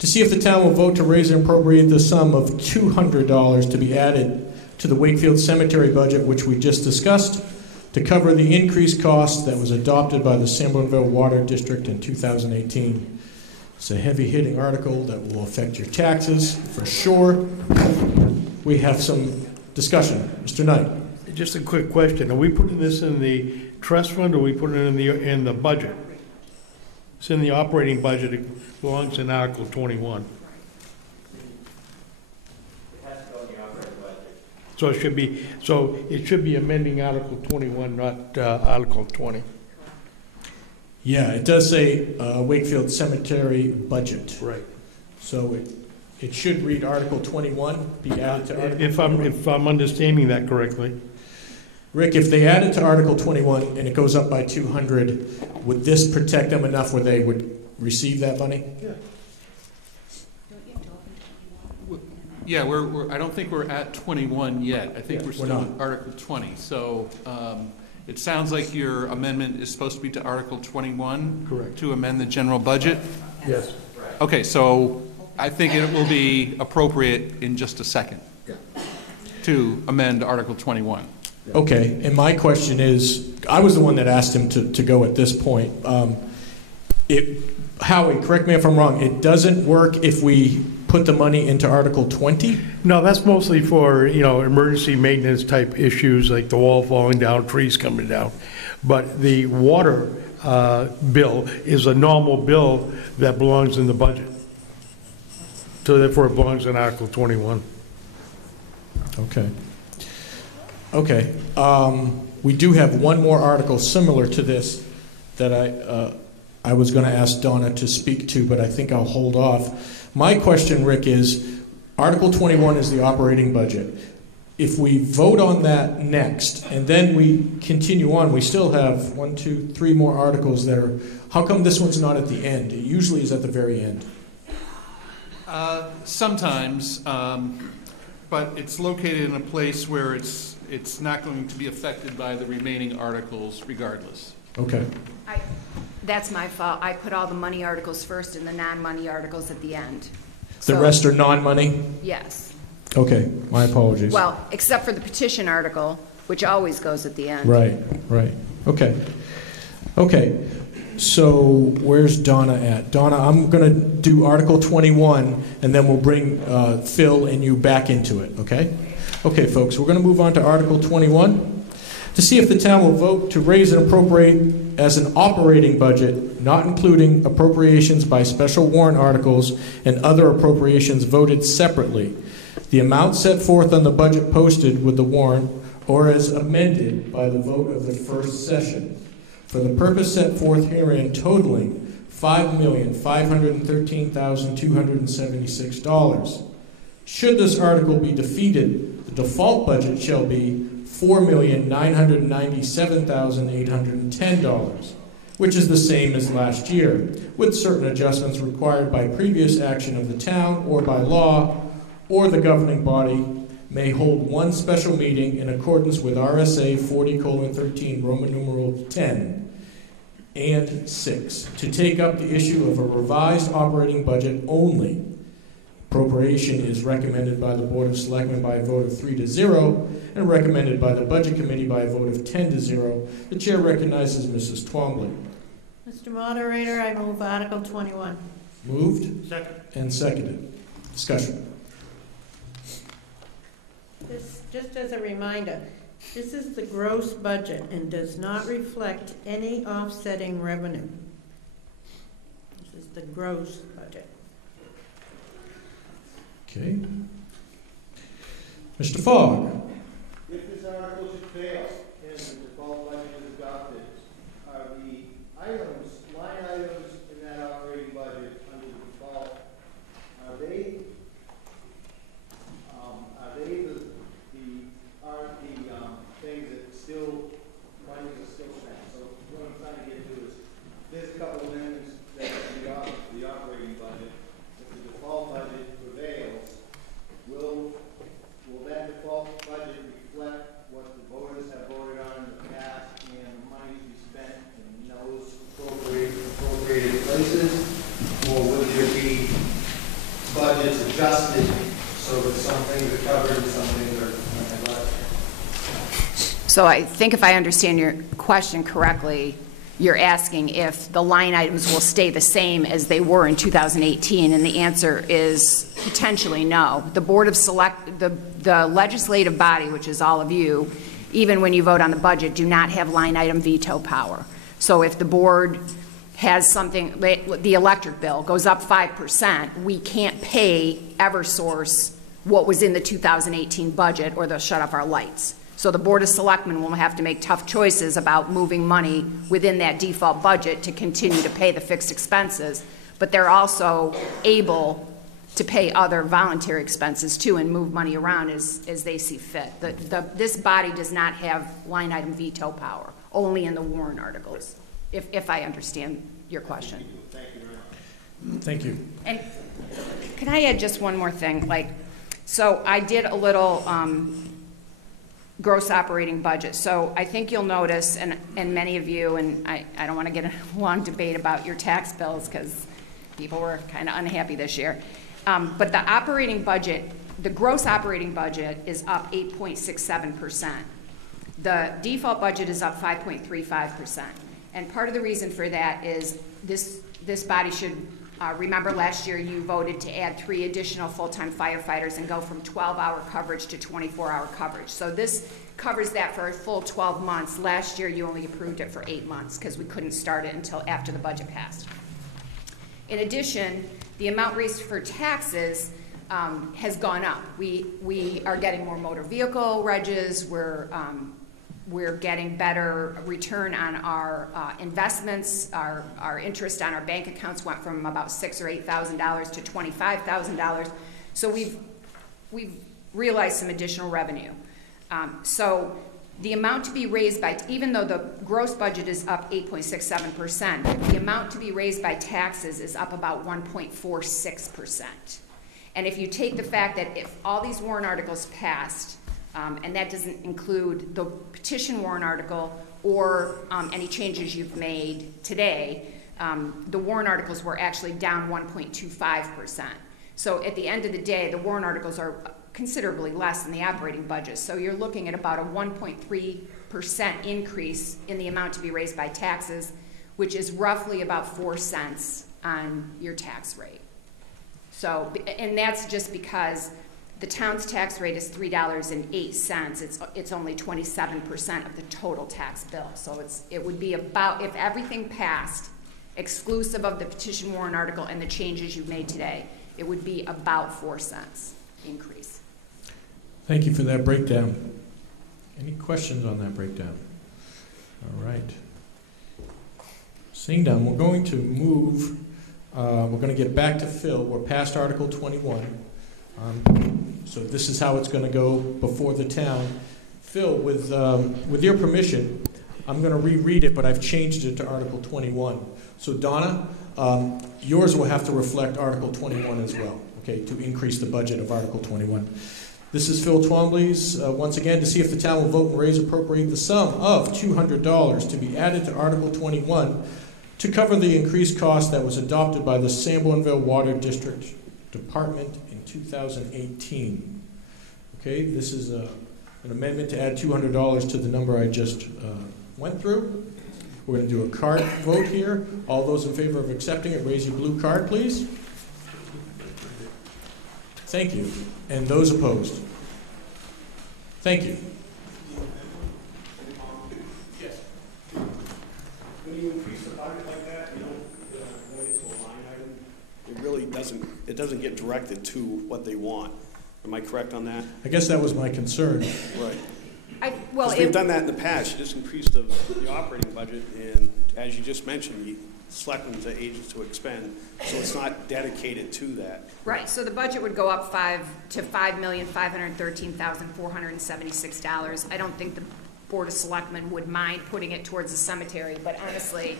To see if the town will vote to raise and appropriate the sum of $200 to be added to the Wakefield Cemetery budget, which we just discussed, to cover the increased cost that was adopted by the Sandersville Water District in 2018. It's a heavy-hitting article that will affect your taxes for sure. We have some discussion. Mr. Knight. Just a quick question. Are we putting this in the trust fund or are we putting it in the budget? It's in the operating budget. It belongs in Article 21. So it should be amending Article 21, not Article 20. Yeah, it does say Wakefield Cemetery budget. Right. So it should read Article 21, be added to Article If I'm understanding that correctly. Rick, if they add it to Article 21 and it goes up by 200, would this protect them enough where they would receive that money? Yeah, I don't think we're at 21 yet. I think we're still not. at Article 20. So it sounds like your amendment is supposed to be to Article 21? Correct. To amend the general budget? Yes. Okay, so I think it will be appropriate in just a second to amend Article 21. Okay, and my question is, I was the one that asked him to go at this point. Howie, correct me if I'm wrong, it doesn't work if we put the money into Article 20? No, that's mostly for, emergency maintenance type issues like the wall falling down, trees coming down. But the water bill is a normal bill that belongs in the budget. So therefore it belongs in Article 21. Okay. Okay. We do have one more article similar to this that I was going to ask Donna to speak to, but I think I'll hold off. My question, Rick, is Article 21 is the operating budget. If we vote on that next and then we continue on, we still have 1, 2, 3 more articles that are, how come this one's not at the end? It usually is at the very end. Sometimes, but it's located in a place where it's not going to be affected by the remaining articles regardless. Okay. That's my fault. I put all the money articles first and the non-money articles at the end. The rest are non-money? Yes. Okay, my apologies. Well, except for the petition article, which always goes at the end. Right, right. Okay. Okay, so where's Donna at? Donna, I'm going to do Article 21, and then we'll bring Phil and you back into it, okay? Okay, folks, we're going to move on to Article 21. To see if the town will vote to raise and appropriate as an operating budget, not including appropriations by special warrant articles and other appropriations voted separately, the amount set forth on the budget posted with the warrant or as amended by the vote of the first session, for the purpose set forth herein totaling $5,513,276. Should this article be defeated, the default budget shall be $4,997,810, which is the same as last year, with certain adjustments required by previous action of the town or by law, or the governing body may hold one special meeting in accordance with RSA 40:13, Roman numeral 10 and 6, to take up the issue of a revised operating budget only. Appropriation is recommended by the Board of Selectmen by a vote of 3-0 and recommended by the Budget Committee by a vote of 10-0. The Chair recognizes Mrs. Twombly. Mr. Moderator, I move Article 21. Moved? Second. And seconded. Discussion. This, just as a reminder, this is the gross budget and does not reflect any offsetting revenue. This is the gross budget. Okay. Mr. Fogg. If this article should fail and the default budget is adopted, are the items, line items in that operating budget under the default, are they things that still, money is still spent? So what I'm trying to get to is, there's a couple of amendments that can be off the operating budget. If the default budget prevails, will that default budget reflect what the voters have voted on in the past and the money to be spent in those appropriated places? Or will there be budgets adjusted so that some things are covered and some things are neglected? So I think if I understand your question correctly, you're asking if the line items will stay the same as they were in 2018, and the answer is potentially no. The Board of the legislative body, which is all of you, even when you vote on the budget, do not have line item veto power. So if the board has something, the electric bill goes up 5%, we can't pay Eversource what was in the 2018 budget, or they'll shut off our lights. So the Board of Selectmen will have to make tough choices about moving money within that default budget to continue to pay the fixed expenses, but they're also able to pay other voluntary expenses too and move money around as they see fit. This body does not have line item veto power, only in the warrant articles, if I understand your question. Thank you. And can I add just one more thing? So I did a little gross operating budget. So I think you'll notice, and many of you, and I don't want to get a long debate about your tax bills because people were kind of unhappy this year. But the operating budget, the gross operating budget is up 8.67%. The default budget is up 5.35%. And part of the reason for that is this body should remember last year you voted to add 3 additional full-time firefighters and go from 12-hour coverage to 24-hour coverage. So this covers that for a full 12 months. Last year you only approved it for 8 months because we couldn't start it until after the budget passed. In addition, the amount raised for taxes has gone up. We are getting more motor vehicle regs. We're getting better return on our investments. Our interest on our bank accounts went from about $6,000 or $8,000 to $25,000. So we've realized some additional revenue. So the amount to be raised by, even though the gross budget is up 8.67%, the amount to be raised by taxes is up about 1.46%. And if you take the fact that if all these warrant articles passed, and that doesn't include the petition warrant article or any changes you've made today, the warrant articles were actually down 1.25%. So at the end of the day, the warrant articles are considerably less than the operating budget. So you're looking at about a 1.3% increase in the amount to be raised by taxes, which is roughly about 4 cents on your tax rate. So, and that's just because the town's tax rate is $3.08. It's only 27% of the total tax bill. So it would be about, if everything passed, exclusive of the petition warrant article and the changes you've made today, it would be about 4 cents increase. Thank you for that breakdown. Any questions on that breakdown? All right. Seeing none, we're going to move, we're going to get back to Phil. We're past Article 21. So this is how it's going to go before the town. Phil, with your permission, I'm going to reread it, but I've changed it to Article 21. So Donna, yours will have to reflect Article 21 as well, okay, to increase the budget of Article 21. This is Phil Twombly's, once again, to see if the town will vote and raise appropriate the sum of $200 to be added to Article 21 to cover the increased cost that was adopted by the Sanbornville Water District Department in 2018. Okay, this is an amendment to add $200 to the number I just went through. We're going to do a card vote here. All those in favor of accepting it, raise your blue card, please. Thank you. And those opposed? Thank you. Yes. When you increase the budget like that, you don't go into a line item. It really doesn't get directed to what they want. Am I correct on that? I guess that was my concern. Right. We've done that in the past. You just increased the operating budget, and as you just mentioned, the selectmen's agents to expend, so it's not dedicated to that. Right. So the budget would go up to $5,513,476. I don't think the Board of Selectmen would mind putting it towards the cemetery, but honestly,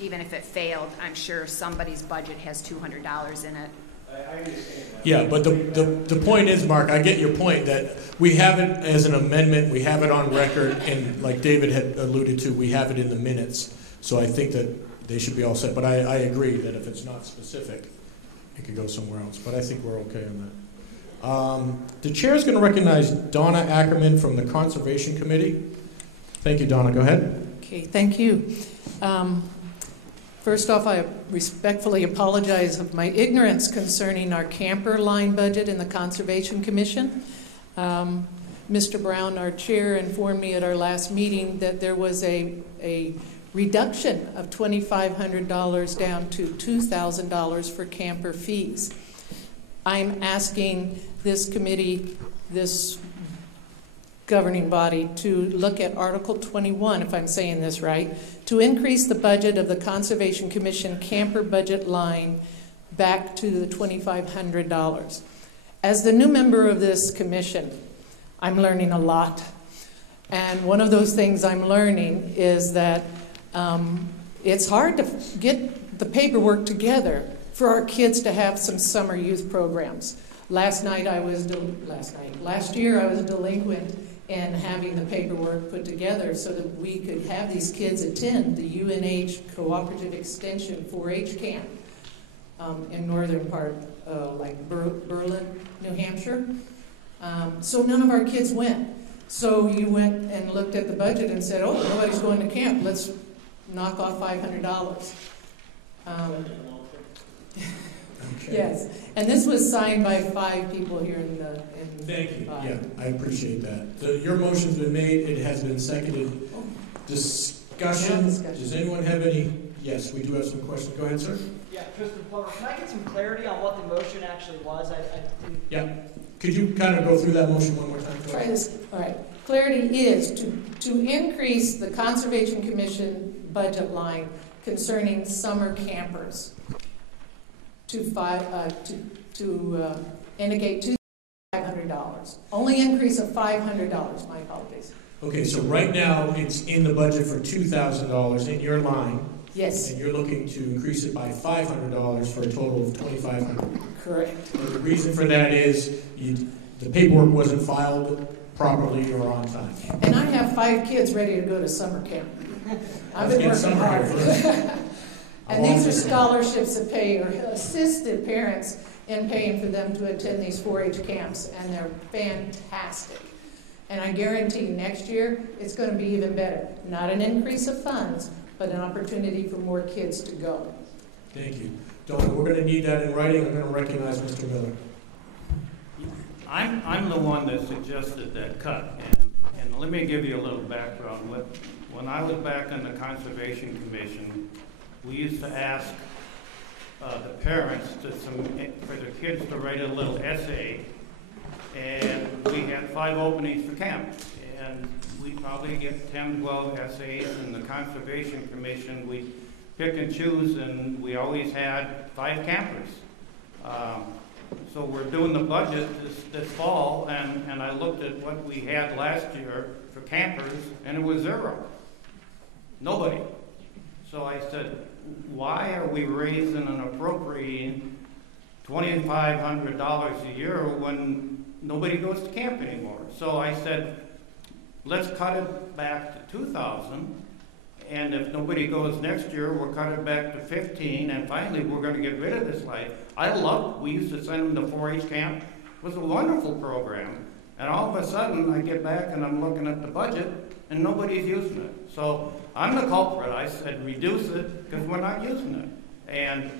even if it failed, I'm sure somebody's budget has $200 in it. I understand that. Yeah, but the point is, Mark, I get your point that we have it as an amendment, we have it on record, and like David had alluded to, we have it in the minutes. So I think that they should be all set. But I agree that if it's not specific, it could go somewhere else. But I think we're okay on that. The chair is going to recognize Donna Ackerman from the Conservation Committee. Thank you, Donna. Go ahead. Okay, thank you. First off, I respectfully apologize of my ignorance concerning our camper line budget in the Conservation Commission. Mr. Brown, our chair, informed me at our last meeting that there was a reduction of $2,500 down to $2,000 for camper fees. I'm asking this committee, this governing body, to look at Article 21, if I'm saying this right, to increase the budget of the Conservation Commission camper budget line back to the $2,500. As the new member of this commission, I'm learning a lot. And one of those things I'm learning is that it's hard to get the paperwork together for our kids to have some summer youth programs. Last year I was delinquent in having the paperwork put together so that we could have these kids attend the UNH Cooperative Extension 4-H camp in northern part, like Berlin, New Hampshire. So none of our kids went. So you went and looked at the budget and said, oh, nobody's going to camp. Let's knock off $500. Okay. Yes, and this was signed by 5 people here in the... Thank you. Yeah, I appreciate that. So your motion's been made. It has been seconded. Discussion. Does anyone have any? Yes, we do have some questions. Go ahead, sir. Yeah, Mr. Plummer, can I get some clarity on what the motion actually was? Yeah. Could you kind of go through that motion one more time? Try this. All right. Clarity is to increase the Conservation Commission budget line concerning summer campers to indicate $500. Only increase of $500. My apologies. Okay, so right now it's in the budget for $2,000 in your line. Yes. And you're looking to increase it by $500 for a total of $2,500. Correct. And the reason for that is the paperwork wasn't filed properly or on time. And I have 5 kids ready to go to summer camp. I've been working hard. And these are scholarships that pay or assist the parents in paying for them to attend these 4-H camps, and they're fantastic. And I guarantee next year it's going to be even better. Not an increase of funds, but an opportunity for more kids to go. Thank you. Donna, we're going to need that in writing. I'm going to recognize Mr. Miller. I'm the one that suggested that cut, and let me give you a little background. When I was back in the Conservation Commission, we used to ask the parents for the kids to write a little essay, and we had 5 openings for camp, and we probably get 10, 12 essays. In the Conservation Commission, we pick and choose, and we always had 5 campers. So we're doing the budget this fall, and I looked at what we had last year for campers, and it was 0. Nobody. So I said, why are we raising and appropriating $2,500 a year when nobody goes to camp anymore? So I said, let's cut it back to $2,000, and if nobody goes next year, we'll cut it back to $15,000, and finally we're going to get rid of this light. We used to send them to 4-H camp. It was a wonderful program, and all of a sudden I get back and I'm looking at the budget, and nobody's using it. So I'm the culprit. I said reduce it because we're not using it. And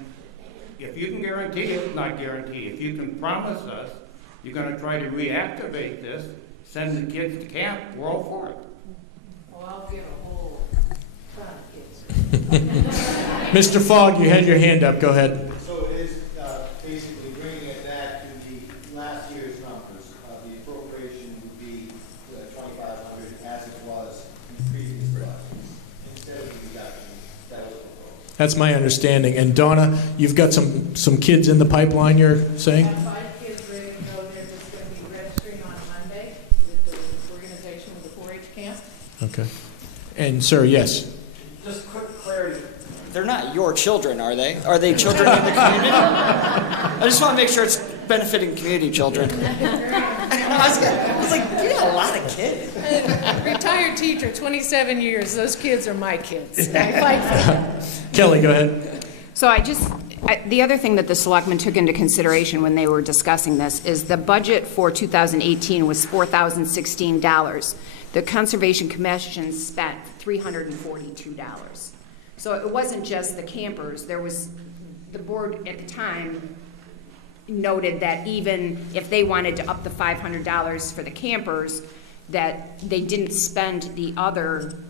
if you can guarantee it, not guarantee, if you can promise us you're going to try to reactivate this, send the kids to camp, we're all for it. Well, I'll get a whole ton of kids. Mr. Fogg, you had your hand up. Go ahead. So it is basically bringing it back to the last year's numbers. The appropriation would be $2,500 as it was in previous budgets, instead of the reduction that was proposed. That's my understanding. And Donna, you've got some kids in the pipeline, you're saying? I have 5 kids ready to go. They're just going to be registering on Monday with the organization of the 4-H camp. Okay. And sir, yes. Just quick clarity. They're not your children, are they? Are they children in the community? I just want to make sure it's benefiting community children. I was like, you got a lot of kids. Retired teacher, 27 years. Those kids are my kids. I fight for them. Kelly, go ahead. So the other thing that the selectmen took into consideration when they were discussing this is the budget for 2018 was $4,016. The Conservation Commission spent $342. So it wasn't just the campers. There was, the board at the time noted that even if they wanted to up the $500 for the campers, that they didn't spend the other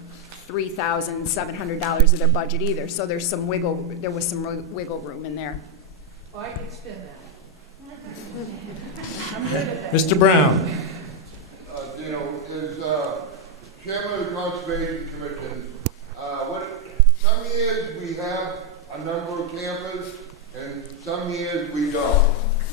$3,700 of their budget either. So there was some wiggle room in there. Well, I could spend that. Mr. Brown. Is chairman of the Conservation Commission, some years we have a number of campers, and and some years we don't.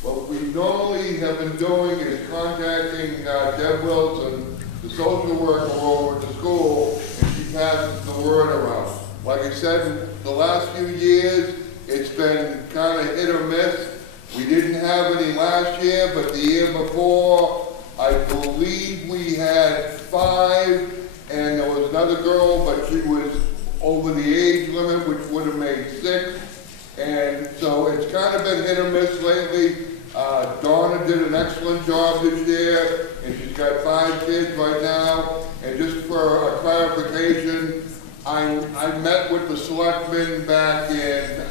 What we normally have been doing is contacting Deb Wilson, the social worker over at the school, and she passes the word around. Like I said, the last few years, it's been kind of hit or miss. We didn't have any last year, but the year before, I believe we had 5, and there was another girl, but she was over the age limit, which would have made 6. And so it's kind of been hit or miss lately. Donna did an excellent job this year, and she's got 5 kids right now. And just for a clarification, I met with the selectmen back in, it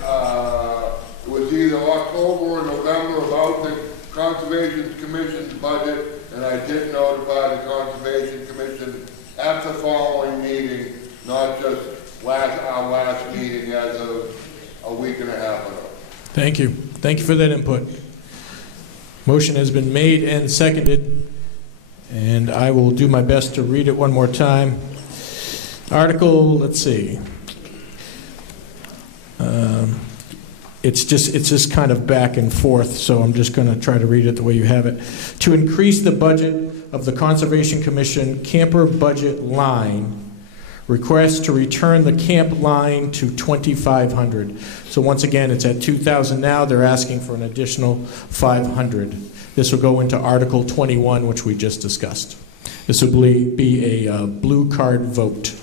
was either October or November, about the Conservation Commission's budget, and I did notify the Conservation Commission at the following meeting, not just our last meeting as of a week and a half ago. Thank you. Thank you for that input. Motion has been made and seconded, and I will do my best to read it one more time. Article, let's see. It's just kind of back and forth, so I'm just going to try to read it the way you have it. To increase the budget of the Conservation Commission camper budget line, request to return the camp line to $2,500. So once again, it's at $2,000 now. They're asking for an additional $500. This will go into Article 21, which we just discussed. This will be a blue card vote.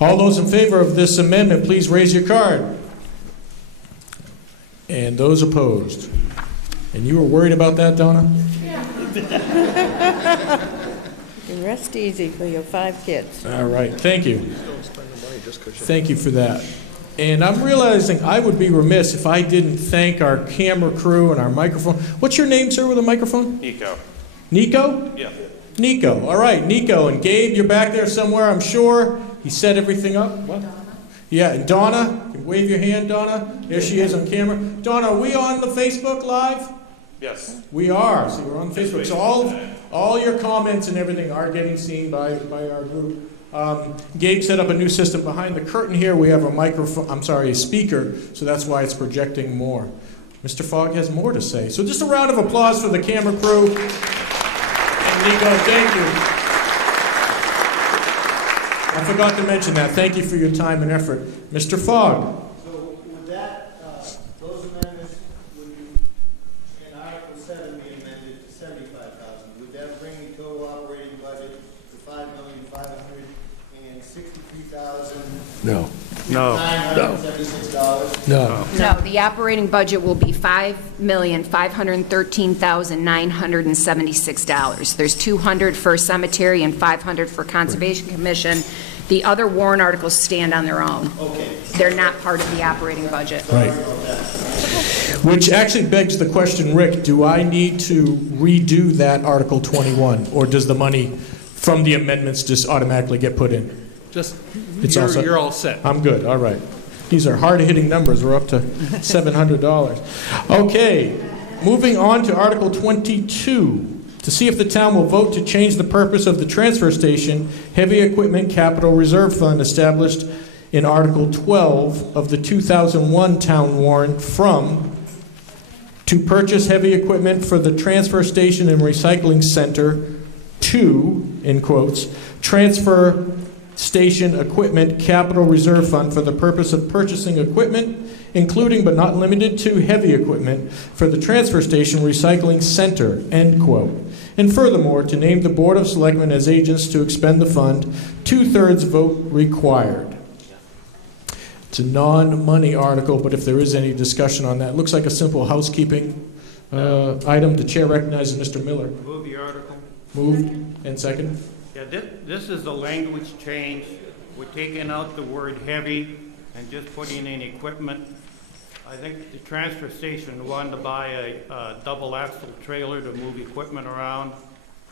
All those in favor of this amendment, please raise your card. And those opposed. And you were worried about that, Donna? Yeah. You can rest easy for your 5 kids. All right, thank you. Thank you for that. And I'm realizing I would be remiss if I didn't thank our camera crew and our microphone. What's your name, sir, with a microphone? Nico. Nico? Yeah. Nico. All right, Nico. And Gabe, you're back there somewhere, I'm sure. He set everything up. What? Yeah, and Donna. You can wave your hand, Donna. There she is on camera. Donna, are we on the Facebook Live? Yes. We are. See, we're on Facebook. So all your comments and everything are getting seen by our group. Gabe set up a new system behind the curtain here. We have a a speaker, so that's why it's projecting more. Mr. Fogg has more to say. So just a round of applause for the camera crew. And Nico, thank you. I forgot to mention that. Thank you for your time and effort. Mr. Fogg. So with that, those amendments would be, in Article 7 be amended to $75,000. Would that bring the total operating budget to $5,563,000? No. $976? No. No, the operating budget will be $5,513,976. There's $200 for cemetery and $500 for Conservation Commission. The other warrant articles stand on their own. Okay. They're not part of the operating budget. Right. Which actually begs the question, Rick, do I need to redo that Article 21, or does the money from the amendments just automatically get put in? You're all set. I'm good, all right. These are hard-hitting numbers. We're up to $700. Okay, moving on to Article 22. To see if the town will vote to change the purpose of the transfer station heavy equipment capital reserve fund established in Article 12 of the 2001 town warrant from to purchase heavy equipment for the transfer station and recycling center to, in quotes, transfer station equipment capital reserve fund for the purpose of purchasing equipment, including but not limited to heavy equipment for the transfer station recycling center, end quote. And furthermore, to name the Board of Selectmen as agents to expend the fund, 2/3 vote required. It's a non-money article, but if there is any discussion on that, it looks like a simple housekeeping item. The chair recognizes Mr. Miller. Move the article. Moved and seconded. Yeah, this is a language change. We're taking out the word heavy and just putting in equipment. I think the transfer station wanted to buy a double axle trailer to move equipment around.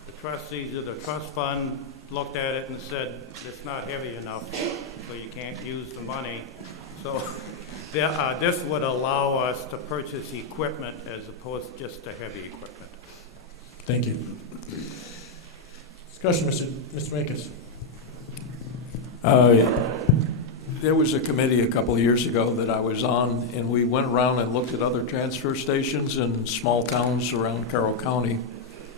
The trustees of the trust fund looked at it and said, it's not heavy enough, so you can't use the money. So this would allow us to purchase equipment as opposed to just the heavy equipment. Thank you. Discussion, Mr. Makis. There was a committee a couple of years ago that I was on, and we went around and looked at other transfer stations in small towns around Carroll County.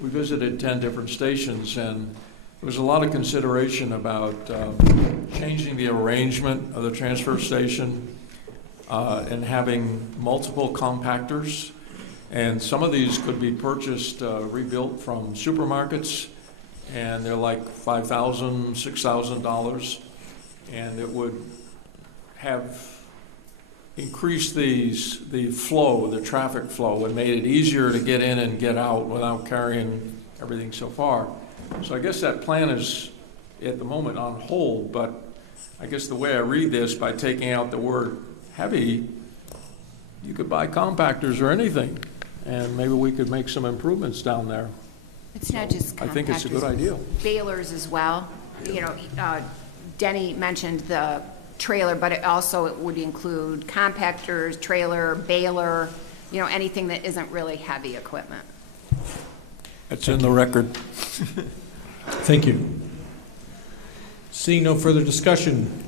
We visited 10 different stations, and there was a lot of consideration about changing the arrangement of the transfer station and having multiple compactors. And some of these could be purchased, rebuilt from supermarkets, and they're like $5,000, $6,000, and it would have increased the flow, the traffic flow, and made it easier to get in and get out without carrying everything so far. So I guess that plan is at the moment on hold, but I guess the way I read this, by taking out the word heavy, you could buy compactors or anything, and maybe we could make some improvements down there. It's not just compactors. I think it's a good idea. Balers as well. You know, Denny mentioned the trailer, but it would include compactors, trailer, baler, you know, anything that isn't really heavy equipment. It's in the record. Thank you. Seeing no further discussion.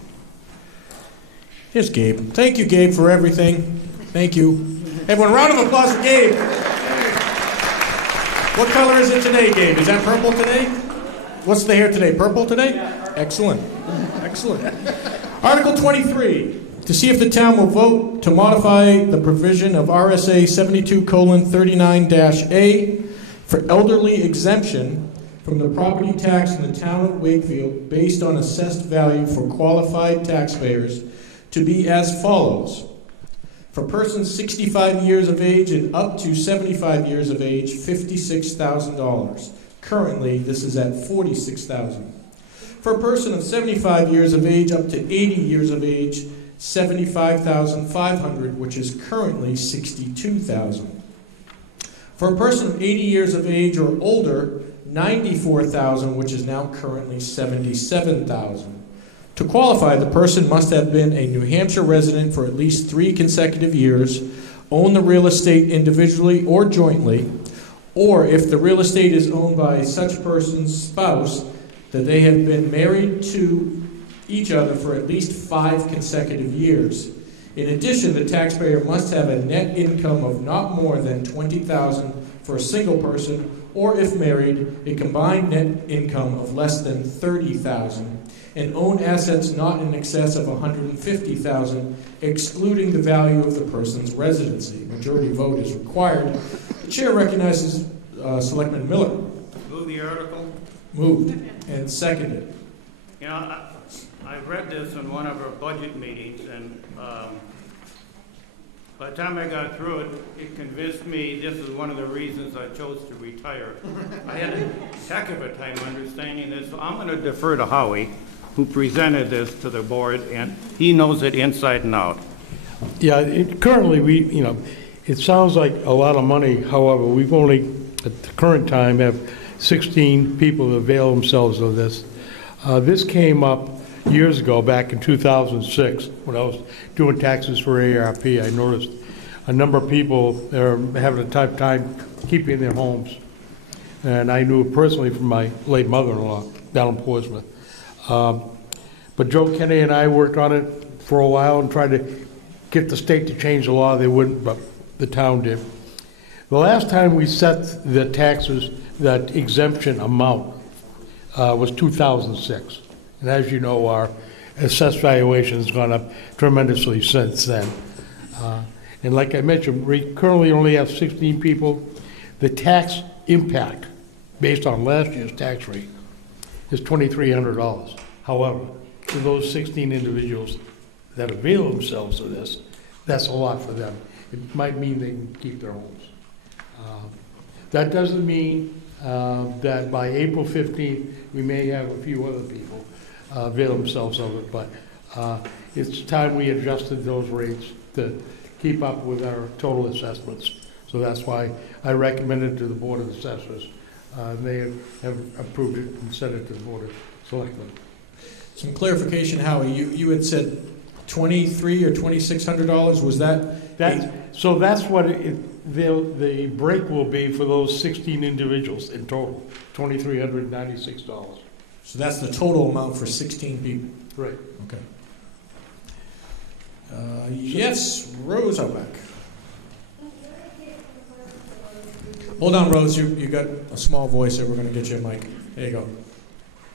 Here's Gabe. Thank you, Gabe, for everything. Thank you. Everyone, round of applause for Gabe. What color is it today, Gabe? Is that purple today? What's the hair today? Purple today? Yeah, excellent. Excellent. Article 23, to see if the town will vote to modify the provision of RSA 72:39-A for elderly exemption from the property tax in the town of Wakefield based on assessed value for qualified taxpayers to be as follows. For persons 65 years of age and up to 75 years of age, $56,000. Currently, this is at $46,000. For a person of 75 years of age up to 80 years of age, $75,500, which is currently $62,000. For a person of 80 years of age or older, $94,000, which is now currently $77,000. To qualify, the person must have been a New Hampshire resident for at least 3 consecutive years, own the real estate individually or jointly, or if the real estate is owned by such person's spouse, that they have been married to each other for at least 5 consecutive years. In addition, the taxpayer must have a net income of not more than $20,000 for a single person, or if married, a combined net income of less than $30,000, and own assets not in excess of $150,000, excluding the value of the person's residency. Majority vote is required. The chair recognizes Selectman Miller. Move the article. Moved and seconded. You know, I read this in one of our budget meetings, and by the time I got through it, it convinced me this is one of the reasons I chose to retire. I had a heck of a time understanding this, so I'm going to defer to Howie, who presented this to the board, and he knows it inside and out. Yeah, currently it sounds like a lot of money. However, we've only, at the current time, have 16 people that avail themselves of this. This came up years ago, back in 2006, when I was doing taxes for ARP. I noticed a number of people that are having a tough time keeping their homes. And I knew it personally from my late mother-in-law down in Portsmouth. But Joe Kennedy and I worked on it for a while and tried to get the state to change the law. They wouldn't, but the town did. The last time we set the taxes, that exemption amount, was 2006. And as you know, our assessed valuation has gone up tremendously since then. And like I mentioned, we currently only have 16 people. The tax impact, based on last year's tax rate, is $2,300. However, for those 16 individuals that avail themselves of this, that's a lot for them. It might mean they can keep their homes. That doesn't mean that by April 15th, we may have a few other people avail themselves of it, but it's time we adjusted those rates to keep up with our total assessments. So that's why I recommended it to the Board of Assessors. They have approved it and sent it to the Board of Selectmen. Some clarification, Howie. You had said $2,300 or $2,600. Was that? So that's what the break will be for those 16 individuals in total, $2,396. So that's the total amount for 16 people? Right. Okay. Yes, Rose Outback. Hold on, Rose. You got a small voice, so we're going to get you a mic. There you go.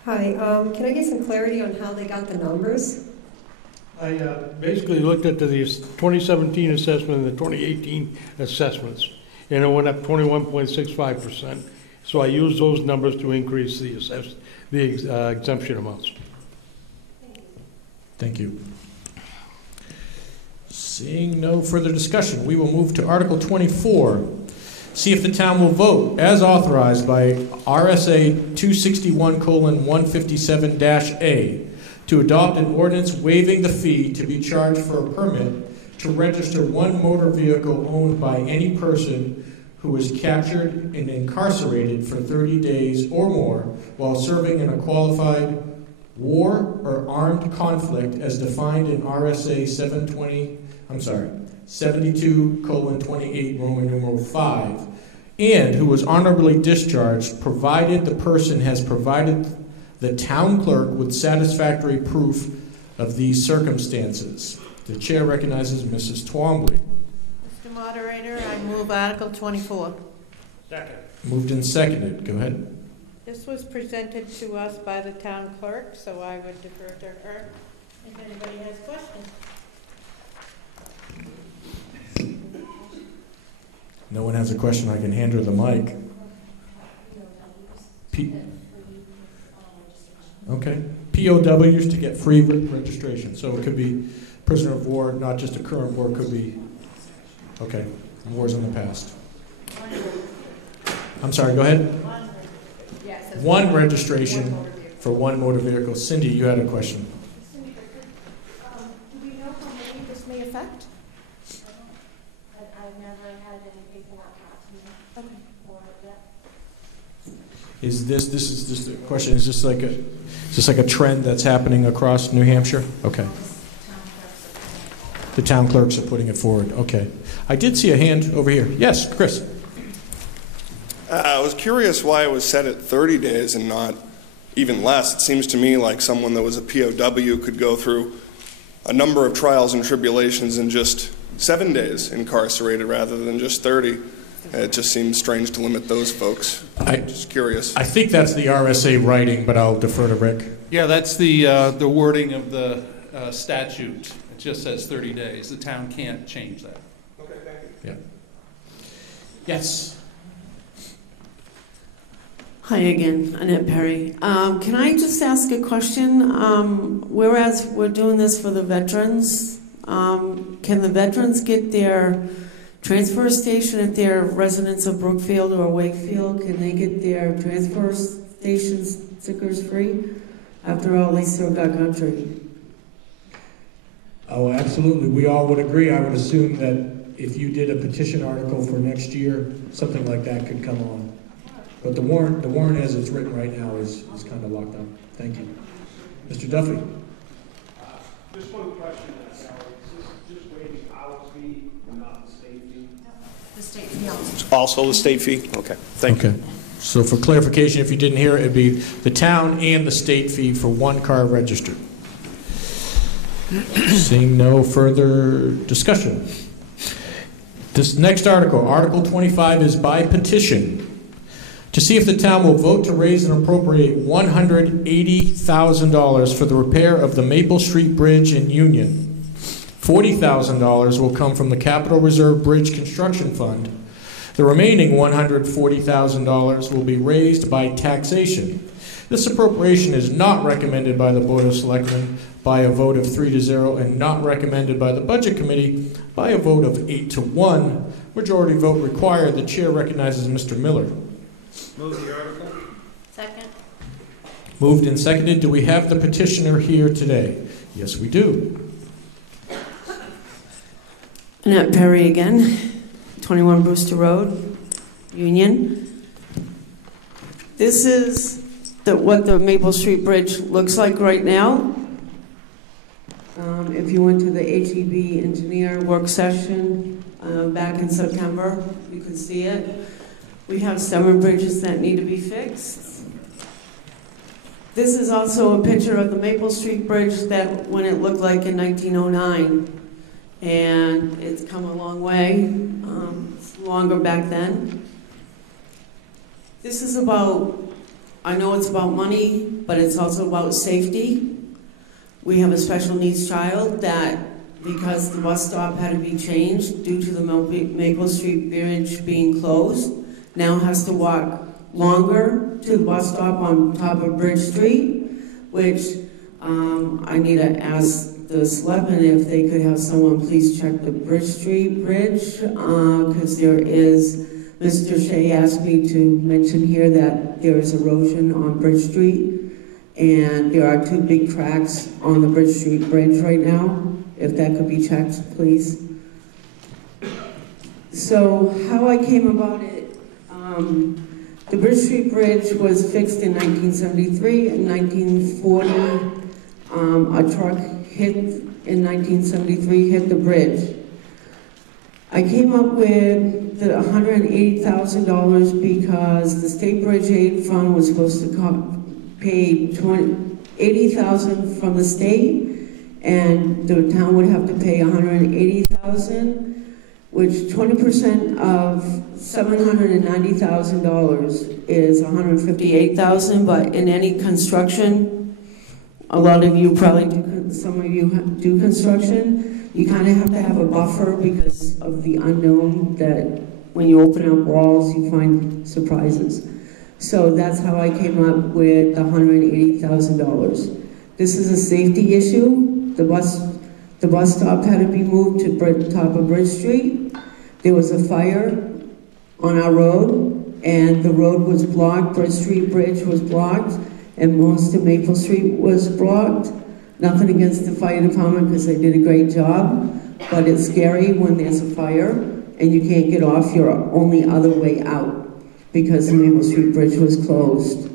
Hi, can I get some clarity on how they got the numbers? I basically looked at the 2017 assessment and the 2018 assessments, and it went up 21.65%. So I used those numbers to increase the exemption amounts. Thank you. Seeing no further discussion, we will move to Article 24. See if the town will vote, as authorized by RSA 261:157-A, to adopt an ordinance waiving the fee to be charged for a permit to register one motor vehicle owned by any person who is captured and incarcerated for 30 days or more while serving in a qualified war or armed conflict as defined in RSA 72:28 Roman numeral 5, and who was honorably discharged, provided the person has provided the town clerk with satisfactory proof of these circumstances. The chair recognizes Mrs. Twombly. Mr. Moderator, I move Article 24. Second. Moved and seconded. Go ahead. This was presented to us by the town clerk, so I would defer to her if anybody has questions. No one has a question. I can hand her the mic. Okay. POWs to get free registration. So it could be prisoner of war, not just a current war. Could be, okay, wars in the past. I'm sorry, go ahead. One registration for one motor vehicle. Cindy, you had a question. Do we know how many this may affect? I've never had any people like that. Okay. Is this the question, is this like a trend that's happening across New Hampshire? Okay. The town clerks are putting it forward. Okay. I did see a hand over here. Yes, Chris. I was curious why it was set at 30 days and not even less. It seems to me like someone that was a POW could go through a number of trials and tribulations in just 7 days incarcerated rather than just 30. It just seems strange to limit those folks. I'm just curious. I think that's the RSA writing, but I'll defer to Rick. Yeah, that's the wording of the statute. It just says 30 days. The town can't change that. Okay, thank you. Yeah. Yes. Hi again, Annette Perry. Can I just ask a question? Whereas we're doing this for the veterans, can the veterans get their transfer station at their residence of Brookfield or Wakefield? Can they get their transfer station stickers free? After all, they served our country. Oh, absolutely. We all would agree. I would assume that if you did a petition article for next year, something like that could come on. But the warrant as it's written right now is kind of locked up. Thank you. Mr. Duffy. Just one question, Sally. Is this just waiving our fee and not the state fee? The state fee also. Also the state fee? Okay, thank you. So for clarification, if you didn't hear it, it'd be the town and the state fee for one car registered. Seeing no further discussion. This next article, Article 25, is by petition. To see if the town will vote to raise and appropriate $180,000 for the repair of the Maple Street Bridge in Union. $40,000 will come from the Capital Reserve Bridge Construction Fund. The remaining $140,000 will be raised by taxation. This appropriation is not recommended by the Board of Selectmen by a vote of 3-0 and not recommended by the Budget Committee by a vote of 8-1. Majority vote required. The chair recognizes Mr. Miller. Move the article. Second. Moved and seconded. Do we have the petitioner here today? Yes, we do. Annette Perry again, 21 Brewster Road, Union. This is what the Maple Street Bridge looks like right now. If you went to the HEB engineer work session back in September, you could see it. We have 7 bridges that need to be fixed. This is also a picture of the Maple Street Bridge that when it looked like in 1909. and it's come a long way. It's longer back then. This is about, I know it's about money, but it's also about safety. We have a special needs child that, because the bus stop had to be changed due to the Maple Street Bridge being closed, now has to walk longer to the bus stop on top of Bridge Street, which I need to ask the selectmen if they could have someone please check the Bridge Street Bridge, because there is, Mr. Shea asked me to mention here that there is erosion on Bridge Street, and there are 2 big cracks on the Bridge Street Bridge right now. If that could be checked, please. So how I came about it, the Bridge Street Bridge was fixed in 1973. In 1940, a truck in 1973 hit the bridge. I came up with the $180,000 because the State Bridge Aid Fund was supposed to pay $80,000 from the state, and the town would have to pay $180,000, which 20% of $790,000 is $158,000. But in any construction, a lot of you probably do, some of you do construction, you kind of have to have a buffer because of the unknown that when you open up walls, you find surprises. So that's how I came up with the $180,000. This is a safety issue. The bus stop had to be moved to top of Bridge Street. There was a fire on our road, and the road was blocked. Bridge Street Bridge was blocked, and most of Maple Street was blocked. Nothing against the fire department because they did a great job, but it's scary when there's a fire and you can't get off your only other way out because the Maple Street Bridge was closed.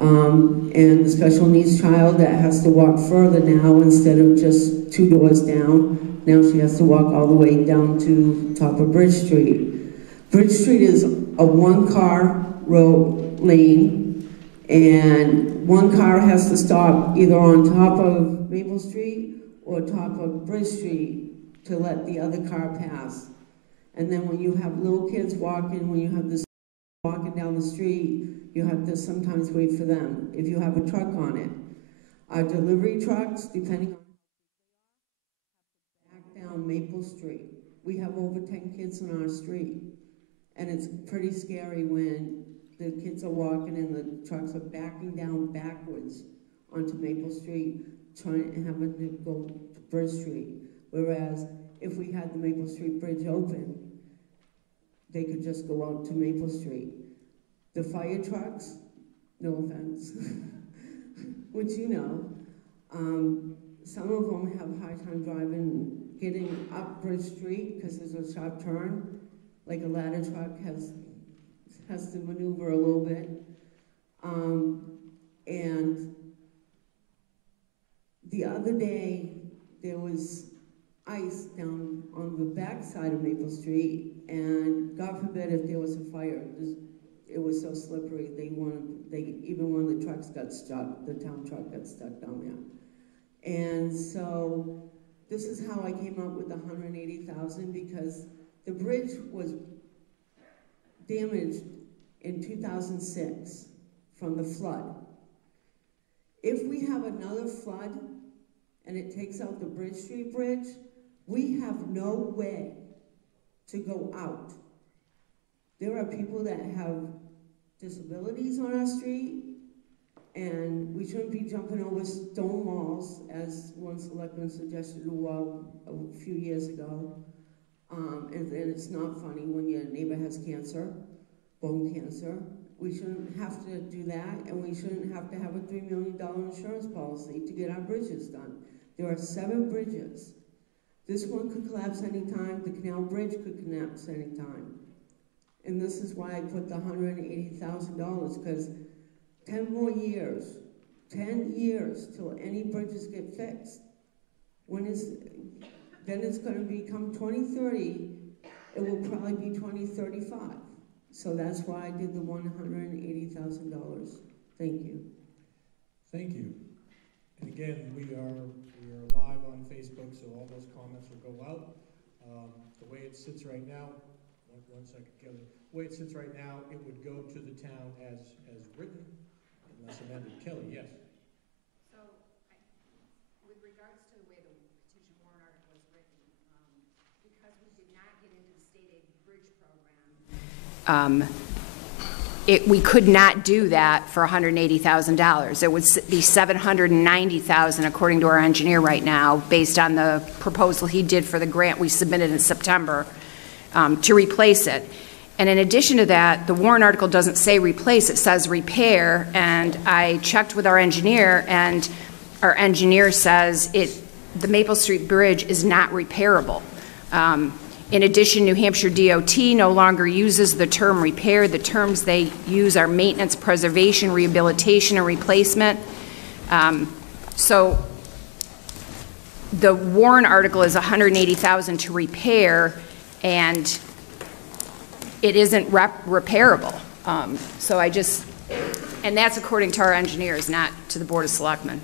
And the special needs child that has to walk further now instead of just 2 doors down, now she has to walk all the way down to top of Bridge Street. Bridge Street is a 1-car road lane, and 1 car has to stop either on top of Maple Street or top of Bridge Street to let the other car pass. And then when you have little kids walking, when you have this walking down the street, you have to sometimes wait for them if you have a truck on it. Our delivery trucks, depending on back down Maple Street. We have over 10 kids on our street, and it's pretty scary when the kids are walking and the trucks are backing down backwards onto Maple Street, trying to have it to go to Bridge Street. Whereas if we had the Maple Street Bridge open, they could just go out to Maple Street. The fire trucks, no offense, which you know, some of them have a hard time getting up Bridge Street because there's a sharp turn, like a ladder truck has to maneuver a little bit. And the other day, there was ice down on the back side of Maple Street, and God forbid if there was a fire, it was so slippery, even when the trucks got stuck, the town truck got stuck down there. And so this is how I came up with the $180,000, because the bridge was damaged in 2006 from the flood. If we have another flood and it takes out the Bridge Street Bridge, we have no way to go out. There are people that have disabilities on our street, and we shouldn't be jumping over stone walls, as one selectman suggested a few years ago. And it's not funny when your neighbor has cancer, bone cancer. We shouldn't have to do that, and we shouldn't have to have a $3 million insurance policy to get our bridges done. There are 7 bridges. This one could collapse anytime. The Canal Bridge could collapse anytime. And this is why I put the $180,000, because 10 more years, 10 years till any bridges get fixed. Then it's going to become 2030. It will probably be 2035. So that's why I did the $180,000. Thank you. Thank you. And again, we are live on Facebook, so all those comments will go out. The way it sits right now, one second, Kelly. The way it sits right now, it would go to the town as written, unless amended. Kelly, yes. So, with regards to the way the petition warrant article was written, because we did not get into the state aid bridge program, we could not do that for $180,000. It would be $790,000 according to our engineer right now, based on the proposal he did for the grant we submitted in September to replace it. And in addition to that, the warrant article doesn't say replace, it says repair. And I checked with our engineer, and our engineer says the Maple Street Bridge is not repairable. In addition, New Hampshire DOT no longer uses the term repair. The terms they use are maintenance, preservation, rehabilitation, and replacement. So the warrant article is $180,000 to repair, and it isn't repairable. So and that's according to our engineers, not to the Board of Selectmen.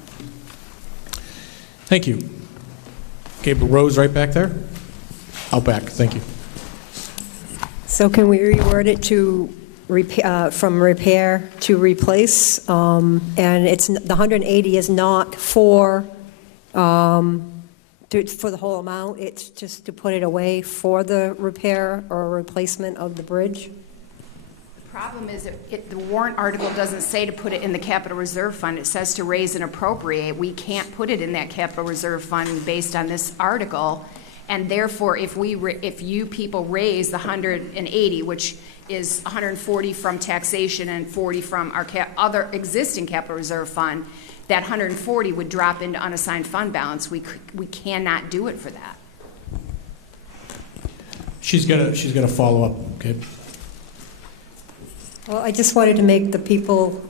Thank you. Gabriel Rose right back there. Out back, thank you. So can we reword it to from repair to replace? And the 180 is not for the whole amount. It's just to put it away for the repair or replacement of the bridge. The problem is the warrant article doesn't say to put it in the capital reserve fund. It says to raise and appropriate. We can't put it in that capital reserve fund based on this article. And therefore, if you people raise the 180, which is 140 from taxation and 40 from our other existing capital reserve fund, that 140 would drop into unassigned fund balance. We cannot do it for that. She's gonna follow up. Okay. Well, I just wanted to make the people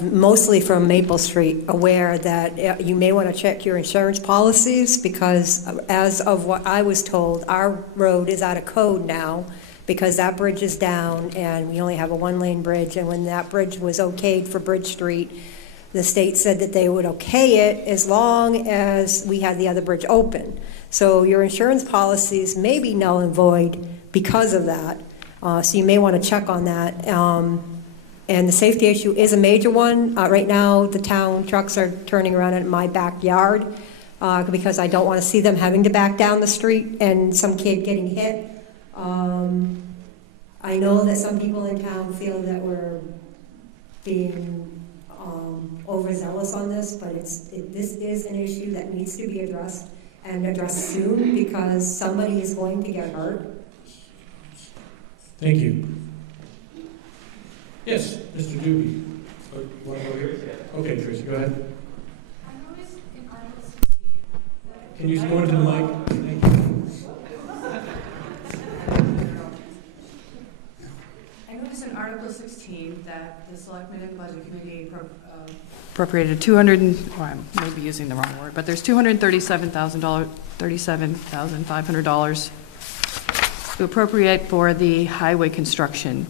mostly from Maple Street aware that you may want to check your insurance policies, because as of what I was told, our road is out of code now because that bridge is down and we only have a one-lane bridge. And when that bridge was okayed for Bridge Street, the state said that they would okay it as long as we had the other bridge open. So your insurance policies may be null and void because of that. So you may want to check on that. And the safety issue is a major one. Right now, the town trucks are turning around in my backyard because I don't want to see them having to back down the street and some kid getting hit. I know that some people in town feel that we're being overzealous on this, but this is an issue that needs to be addressed, and addressed soon, because somebody is going to get hurt. Thank you. Yes, Mr. Doobie. Oh, you want to go here? Okay, Tracy, go ahead. I noticed in Article 16 that... Can you go into the mic? Thank you. I noticed in Article 16 that the Selectmen and Budget Committee appropriated I may be using the wrong word, but there's $37,500 to appropriate for the highway construction.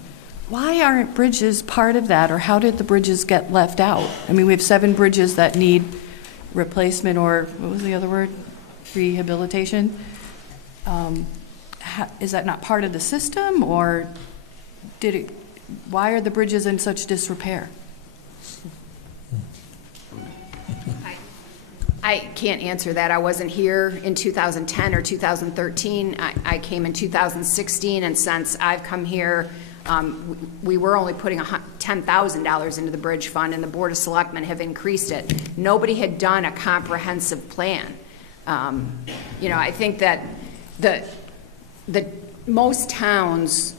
Why aren't bridges part of that, or how did the bridges get left out? I mean, we have 7 bridges that need replacement, or what was the other word? Rehabilitation. Is that not part of the system, or why are the bridges in such disrepair? I can't answer that. I wasn't here in 2010 or 2013. I came in 2016, and since I've come here, we were only putting $10,000 into the bridge fund, and the Board of Selectmen have increased it. Nobody had done a comprehensive plan. You know, I think that most towns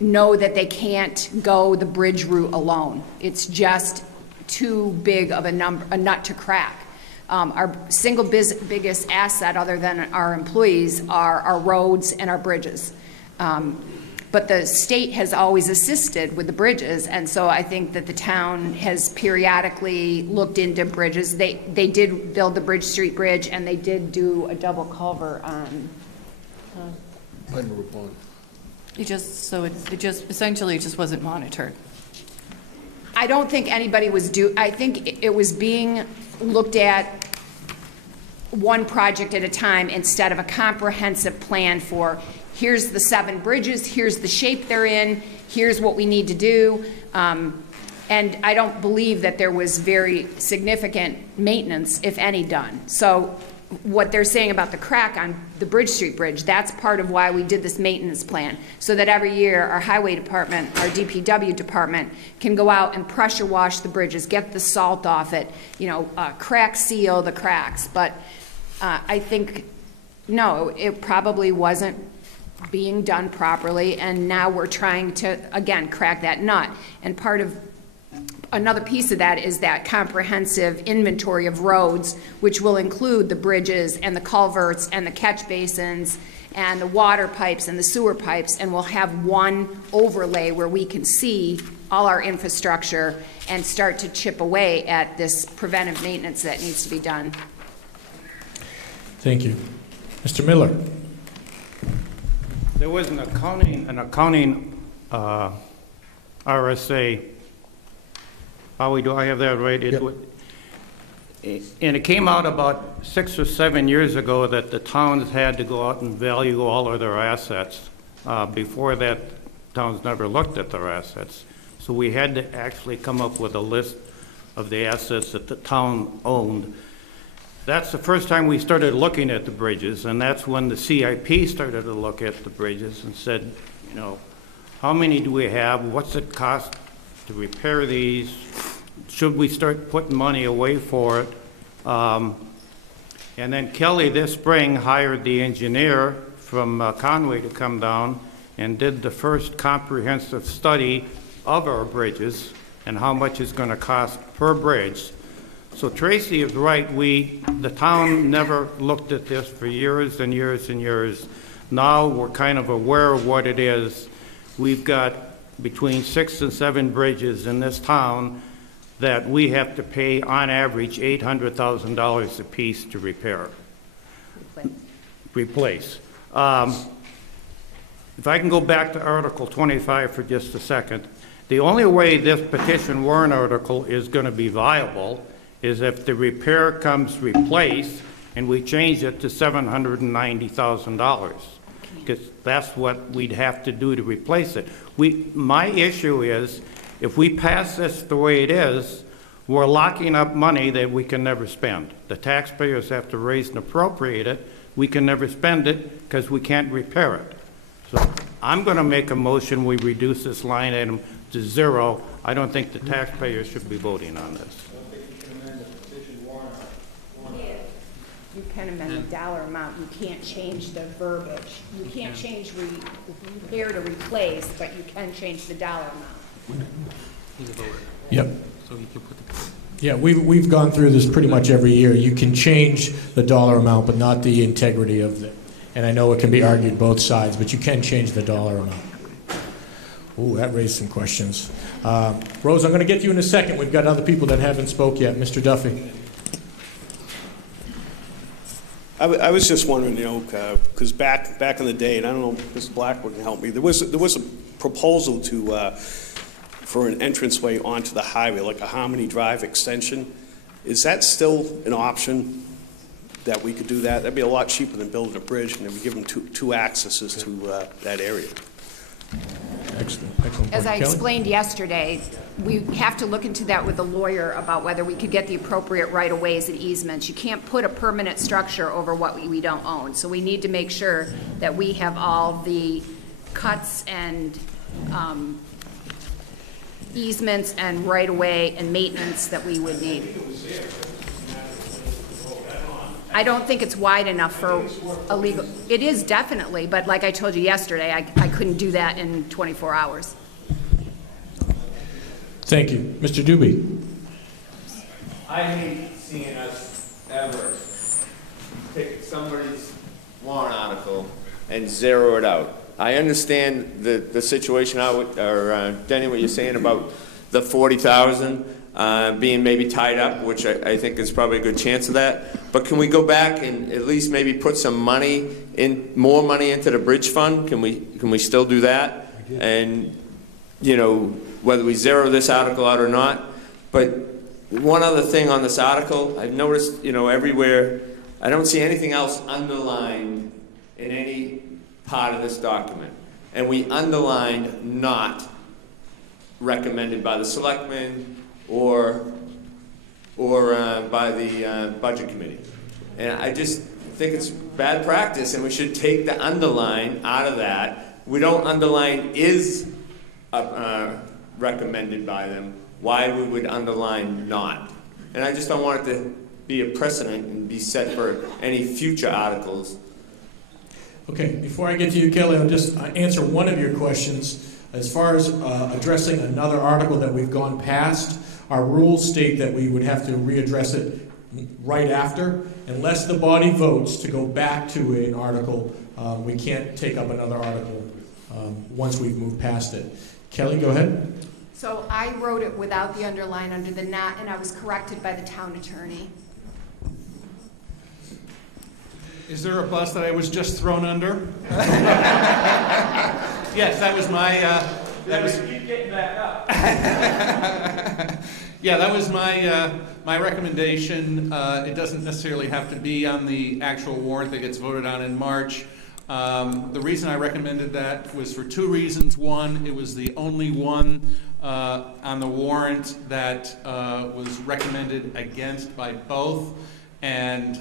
know that they can't go the bridge route alone. It's just too big of a nut to crack. Our single biggest asset, other than our employees, are our roads and our bridges. But the state has always assisted with the bridges, and so I think that the town has periodically looked into bridges. They did build the Bridge Street Bridge, and they did do a double culvert on. It just essentially wasn't monitored. I don't think anybody was I think it was being looked at one project at a time instead of a comprehensive plan for here's the 7 bridges, here's the shape they're in, here's what we need to do. And I don't believe that there was very significant maintenance, if any, done. So what they're saying about the crack on the Bridge Street Bridge, that's part of why we did this maintenance plan, so that every year our highway department, our DPW department can go out and pressure wash the bridges, get the salt off it, you know, crack seal the cracks. But I think, no, it probably wasn't being done properly, and now we're trying to, again, crack that nut. And part of another piece of that is that comprehensive inventory of roads, which will include the bridges and the culverts and the catch basins and the water pipes and the sewer pipes, and we'll have one overlay where we can see all our infrastructure and start to chip away at this preventive maintenance that needs to be done. Thank you. Mr. Miller. There was an accounting RSA. Howie, do I have that right? Yep. And it came out about 6 or 7 years ago that the towns had to go out and value all of their assets. Before that, towns never looked at their assets. So we had to actually come up with a list of the assets that the town owned. That's the first time we started looking at the bridges, and that's when the CIP started to look at the bridges and said, you know, how many do we have? What's it cost to repair these? Should we start putting money away for it? And then Kelly this spring hired the engineer from Conway to come down and did the first comprehensive study of our bridges and how much it's going to cost per bridge. So Tracy is right. The town never looked at this for years and years and years. Now we're kind of aware of what it is. We've got between 6 and 7 bridges in this town that we have to pay on average $800,000 a piece to repair. Replace. If I can go back to Article 25 for just a second, the only way this petition warrant article is going to be viable is if the repair comes replaced and we change it to $790,000, because that's what we'd have to do to replace it. My issue is, if we pass this the way it is, we're locking up money that we can never spend. The taxpayers have to raise and appropriate it. We can never spend it because we can't repair it. So I'm going to make a motion we reduce this line item to 0. I don't think the taxpayers should be voting on this. You can amend the dollar amount. You can't change the verbiage. You can't change repair to replace, but you can change the dollar amount. He's a voter. Yep. So he can put the. Yeah, we've gone through this pretty much every year. You can change the dollar amount, but not the integrity of it. And I know it can be argued both sides, but you can change the dollar amount. Ooh, that raised some questions. Rose, I'm going to get you in a second. We've got other people that haven't spoke yet. Mr. Duffy. I was just wondering, you know, because back in the day, and I don't know if Mr. Blackwood can help me, there was a proposal for an entranceway onto the highway, like a Harmony Drive extension. Is that still an option that we could do that? That'd be a lot cheaper than building a bridge, and then we give them two accesses to that area. Excellent. Excellent. As I Kelly? explained yesterday, we have to look into that with the lawyer about whether we could get the appropriate right-of-ways and easements. You can't put a permanent structure over what we don't own. So we need to make sure that we have all the cuts and easements and right-of-way and maintenance that we would need. I don't think it's wide enough for a legal. It is definitely, but like I told you yesterday, I couldn't do that in 24 hours. Thank you. Mr. Doobie. I hate seeing us ever take somebody's warrant article and zero it out. I understand the situation out, or Denny, what you're saying about the 40,000 being maybe tied up, which I think is probably a good chance of that. But can we go back and at least maybe put some money more money into the bridge fund? Can we still do that? And you know, whether we zero this article out or not. But one other thing on this article, I've noticed, you know, everywhere I don't see anything else underlined in any part of this document. And we underlined not recommended by the selectmen or by the budget committee. And I just think it's bad practice, and we should take the underline out of that. We don't underline is recommended by them. Why we would underline not? And I just don't want it to be a precedent and be set for any future articles. Okay, before I get to you, Kelly, I'll just answer one of your questions. As far as addressing another article that we've gone past, our rules state that we would have to readdress it right after. Unless the body votes to go back to an article, we can't take up another article once we've moved past it. Kelly, go ahead. So I wrote it without the underline under the not, and I was corrected by the town attorney. Is there a bus that I was just thrown under? Yes, that was my. That was. Keep getting back up. Yeah, that was my recommendation. It doesn't necessarily have to be on the actual warrant that gets voted on in March. The reason I recommended that was for two reasons. One, it was the only one on the warrant that was recommended against by both. And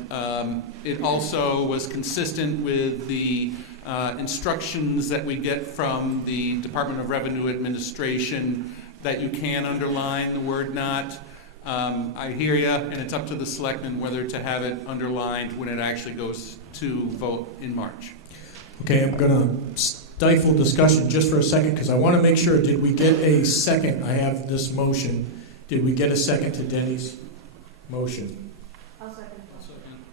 it also was consistent with the instructions that we get from the Department of Revenue Administration that you can underline the word not. I hear you, and it's up to the selectmen whether to have it underlined when it actually goes to vote in March. Okay, I'm going to stifle discussion just for a second because I want to make sure, did we get a second? I have this motion. Did we get a second to Denny's motion?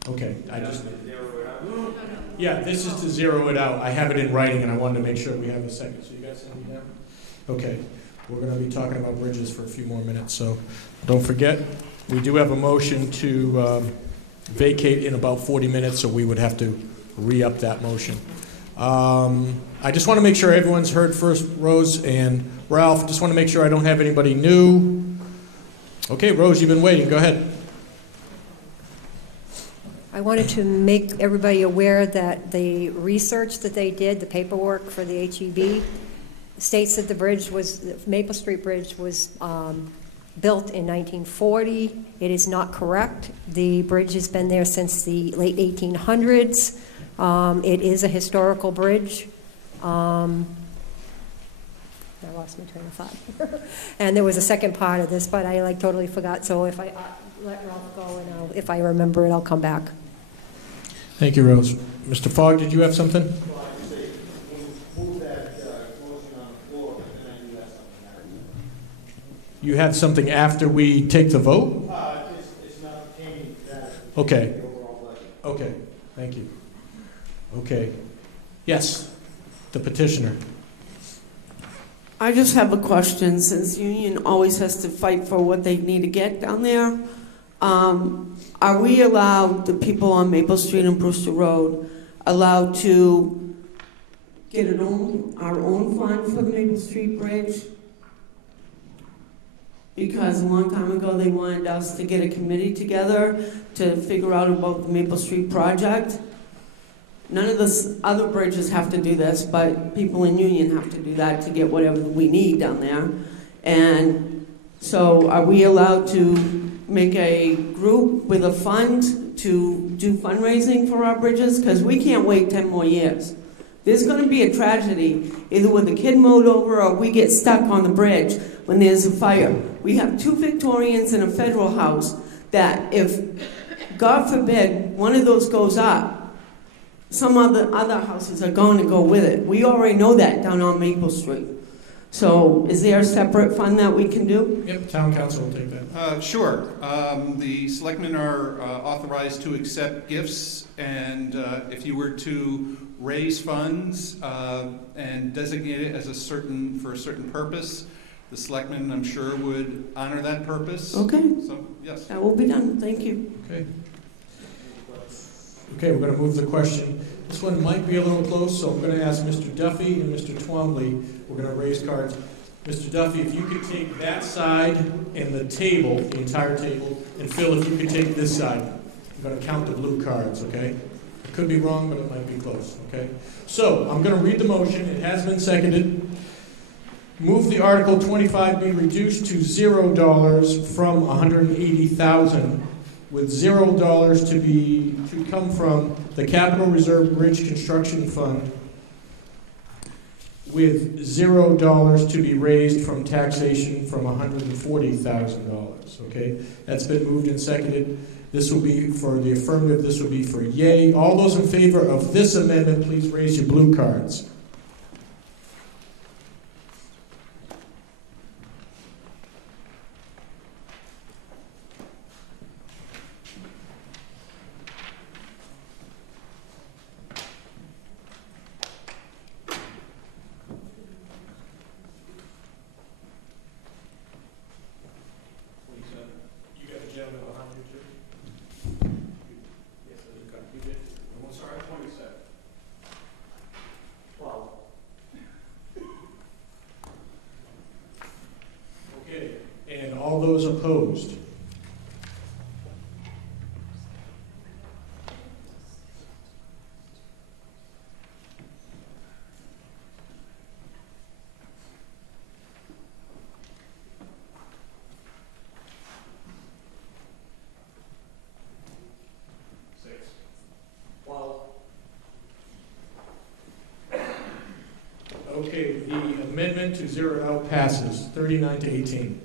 Okay, I just... Yeah, this is to zero it out. I have it in writing, and I wanted to make sure we have a second. So you guys send me down? Okay, we're going to be talking about bridges for a few more minutes, so don't forget, we do have a motion to vacate in about 40 minutes, so we would have to re-up that motion. I just want to make sure everyone's heard first, Rose and Ralph. Just want to make sure I don't have anybody new. Okay, Rose, you've been waiting. Go ahead. I wanted to make everybody aware that the research that they did, the paperwork for the HEB, states that the Maple Street Bridge was built in 1940. It is not correct. The bridge has been there since the late 1800s. It is a historical bridge. I lost my train of thought. And there was a second part of this, but I totally forgot. So if I let Ralph go, and if I remember it, I'll come back. Thank you, Rose. Mr. Fogg, did you have something? Well, I say, move that motion on the floor, and then I do have something after. You have something after we take the vote? It's not pertaining to that. Okay. Okay, thank you. Okay. Yes, the petitioner. I just have a question, since Union always has to fight for what they need to get down there. Are we allowed, the people on Maple Street and Brewster Road, allowed to get our own fund for the Maple Street Bridge? Because a long time ago they wanted us to get a committee together to figure out about the Maple Street project. None of the other bridges have to do this, but people in Union have to do that to get whatever we need down there. And so are we allowed to make a group with a fund to do fundraising for our bridges? Because we can't wait 10 more years. There's going to be a tragedy, either with a kid mowed over or we get stuck on the bridge when there's a fire. We have 2 Victorians in a federal house that if, God forbid, one of those goes up, some other houses are going to go with it. We already know that down on Maple Street. So is there a separate fund that we can do? Yep, town council will take that. Sure. The selectmen are authorized to accept gifts, and if you were to raise funds and designate it as for a certain purpose, the selectmen, I'm sure, would honor that purpose. Okay. So, yes. That will be done. Thank you. Okay. Okay, we're going to move the question. This one might be a little close, so I'm going to ask Mr. Duffy and Mr. Twombly. We're going to raise cards. Mr. Duffy, if you could take that side and the table, the entire table, and Phil, if you could take this side. I'm going to count the blue cards, okay? I could be wrong, but it might be close, okay? So I'm going to read the motion. It has been seconded. Move the Article 25 be reduced to $0 from $180,000, with $0 to come from the Capital Reserve Bridge Construction Fund, with $0 to be raised from taxation from $140,000. Okay, that's been moved and seconded. This will be for the affirmative. This will be for yay. All those in favor of this amendment, please raise your blue cards. All those opposed? Okay, the amendment to zero out passes, 39 to 18.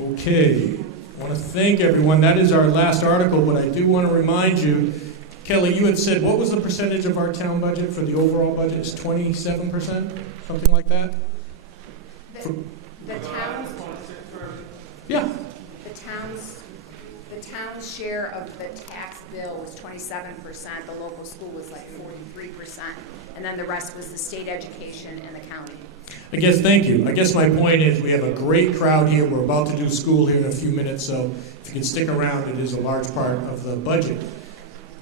Okay, I want to thank everyone. That is our last article, but I do want to remind you, Kelly, you had said, what was the percentage of our town budget for the overall budget? It's 27%? Something like that? The town's, yeah. The town's share of the tax bill was 27%, the local school was like 43%, and then the rest was the state education and the county. I guess, thank you. I guess my point is we have a great crowd here. We're about to do school here in a few minutes, so if you can stick around, it is a large part of the budget.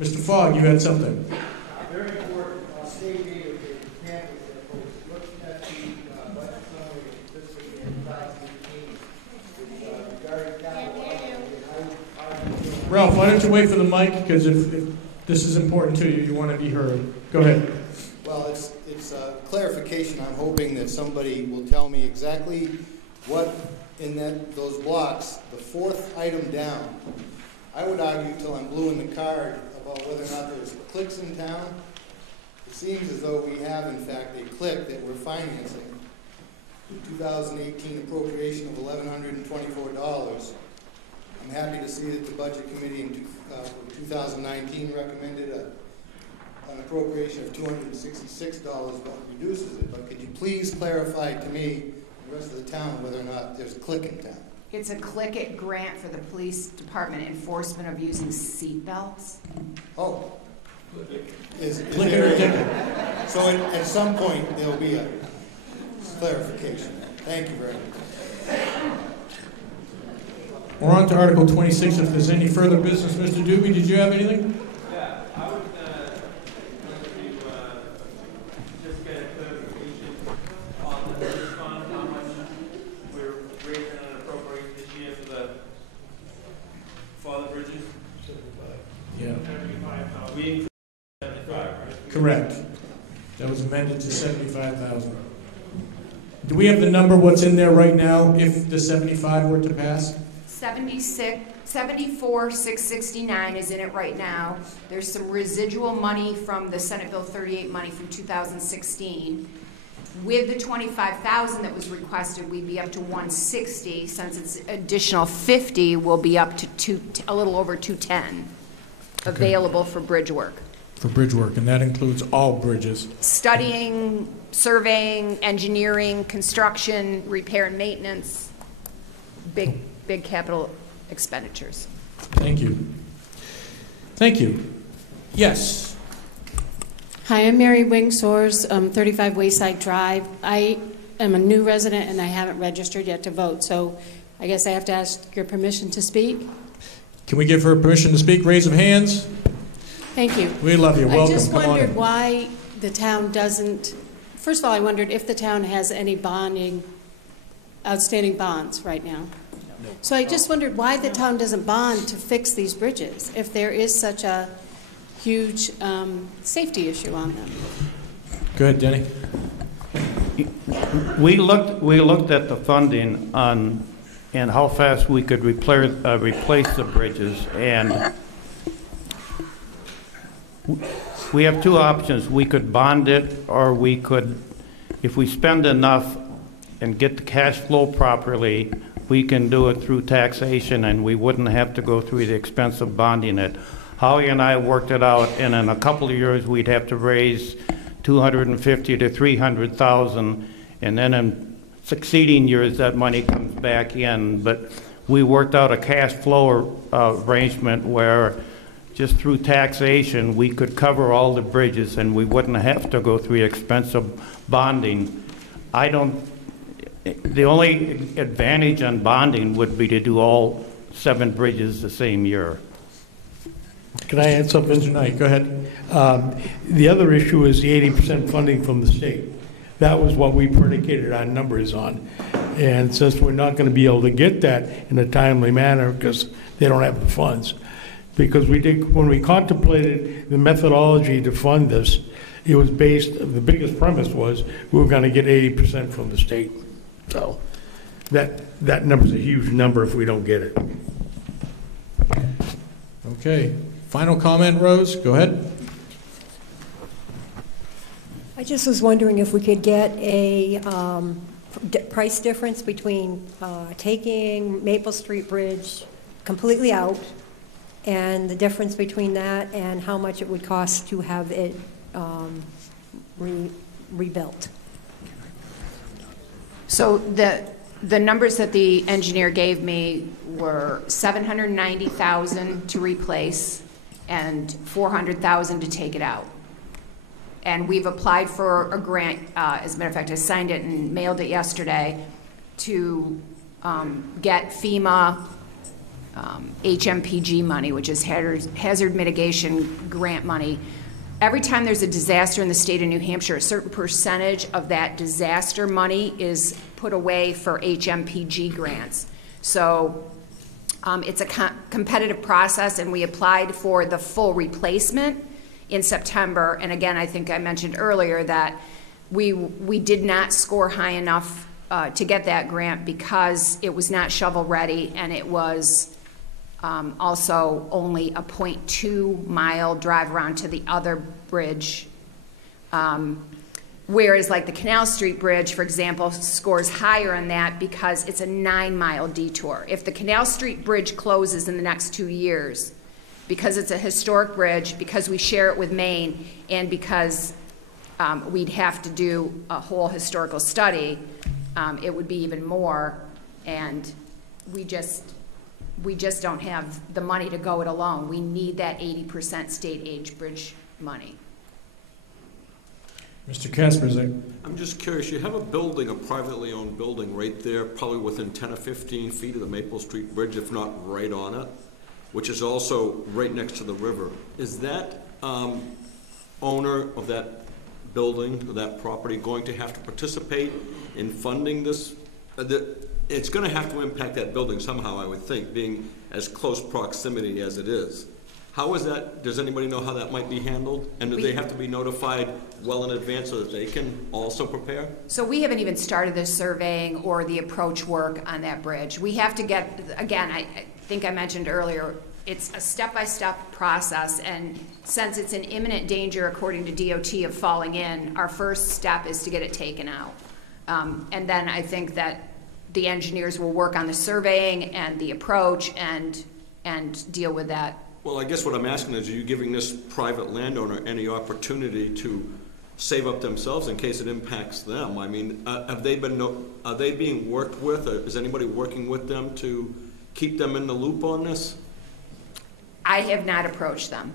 Mr. Fogg, you had something. Very important state aid of the campus airports. Looking at the budget summary of fiscal year 2018 regarding capital. Ralph, why don't you wait for the mic, because if this is important to you, you want to be heard. Go ahead. Well, it's a clarification. I'm hoping that somebody will tell me exactly what in those blocks, the fourth item down. I would argue till I'm blue in the card about whether or not there's clicks in town. It seems as though we have, in fact, a click that we're financing. The 2018 appropriation of $1,124. I'm happy to see that the Budget Committee for 2019 recommended an appropriation of $266, but reduces it. But could you please clarify to me and the rest of the town whether or not there's a click in town? It's a click-it grant for the police department enforcement of using seat belts. Oh. So at some point there'll be a clarification. Thank you very much. We're on to Article 26. If there's any further business, Mr. Doobie, did you have anything? Yeah, I would like to just get a clarification on the bridge fund, how much we're raising an appropriation this year for the bridges. Yeah. We increased 75, right? Correct. That was amended to 75,000. Do we have the number, what's in there right now, if the 75 were to pass? 74,669 is in it right now. There's some residual money from the Senate Bill 38 money from 2016. With the 25,000 that was requested, we'd be up to 160. Since it's additional 50, we'll be up to a little over 210 available for bridge work. For bridge work, and that includes all bridges. Studying, surveying, engineering, construction, repair and maintenance, big capital expenditures. Thank you. Thank you. Yes. Hi, I'm Mary Wingsors, 35 Wayside Drive. I am a new resident and I haven't registered yet to vote, so I guess I have to ask your permission to speak. Can we give her permission to speak? Raise of hands. Thank you. We love you. Welcome. I just Come on wondered in. why the town doesn't, first of all, I wondered if the town has any bonding outstanding bonds right now. So I just wondered why the town doesn't bond to fix these bridges if there is such a huge safety issue on them. Go ahead, Denny. We looked at the funding on and how fast we could replace the bridges, and we have two options. We could bond it, or we could, if we spend enough and get the cash flow properly, we can do it through taxation, and we wouldn't have to go through the expense of bonding it. Howie and I worked it out, and in a couple of years we'd have to raise $250,000 to $300,000, and then in succeeding years that money comes back in. But we worked out a cash flow arrangement where just through taxation we could cover all the bridges, and we wouldn't have to go through the expense of bonding. The only advantage on bonding would be to do all 7 bridges the same year. Can I add something? Mr. Knight, go ahead. The other issue is the 80% funding from the state. That was what we predicated our numbers on. And since we're not going to be able to get that in a timely manner because they don't have the funds, because when we contemplated the methodology to fund this, it was based, the biggest premise was we were going to get 80% from the state. So that number's a huge number if we don't get it. Okay. Final comment, Rose? Go ahead. I just was wondering if we could get a price difference between taking Maple Street Bridge completely out and the difference between that and how much it would cost to have it rebuilt. So the numbers that the engineer gave me were $790,000 to replace and $400,000 to take it out. And we've applied for a grant, as a matter of fact, I signed it and mailed it yesterday, to get FEMA HMPG money, which is hazard mitigation grant money. Every time there's a disaster in the state of New Hampshire, a certain percentage of that disaster money is put away for HMPG grants. So it's a competitive process, and we applied for the full replacement in September. And again, I think I mentioned earlier that we did not score high enough to get that grant because it was not shovel ready, and it was also only a 0.2 mile drive around to the other bridge. Whereas like the Canal Street Bridge, for example, scores higher in that because it's a 9-mile detour. If the Canal Street Bridge closes in the next 2 years, because it's a historic bridge, because we share it with Maine, and because we'd have to do a whole historical study, it would be even more, and we just don't have the money to go it alone. We need that 80% state aid bridge money. Mr. Kasperzak. I'm just curious, you have a building, a privately owned building right there, probably within 10 or 15 feet of the Maple Street Bridge, if not right on it, which is also right next to the river. Is that owner of that building, of that property, going to have to participate in funding this? It's going to have to impact that building somehow, I would think, being as close proximity as it is. How is that, does anybody know how that might be handled? And do they have to be notified well in advance so that they can also prepare? So we haven't even started the surveying or the approach work on that bridge. We have to get, again, I think I mentioned earlier, it's a step-by-step process, and since it's in imminent danger, according to DOT, of falling in, our first step is to get it taken out. And then I think that the engineers will work on the surveying and the approach and deal with that. Well, I guess what I'm asking is, are you giving this private landowner any opportunity to save up themselves in case it impacts them? I mean, are they being worked with? Or is anybody working with them to keep them in the loop on this? I have not approached them.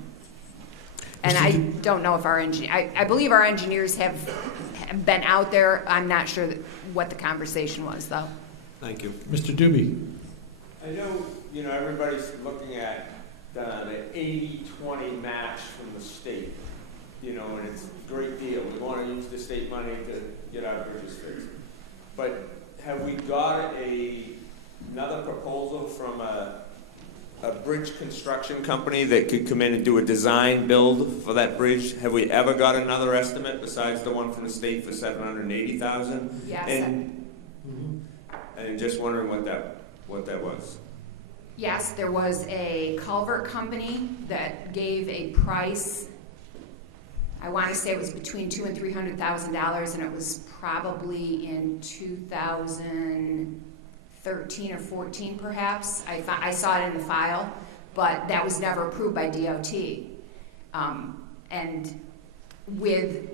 And I don't know if our I believe our engineers have been out there. I'm not sure what the conversation was, though. Thank you. Mr. Doobie. I know, everybody's looking at the 80-20 match from the state, and it's a great deal. We want to use the state money to get our bridges fixed. But have we got another proposal from a bridge construction company that could come in and do a design build for that bridge? Have we ever got another estimate besides the one from the state for $780,000? Yes. And just wondering what that was. Yes, there was a culvert company that gave a price. I want to say it was between $200,000 and $300,000, and it was probably in 2013 or 14, perhaps. I saw it in the file, but that was never approved by DOT. And with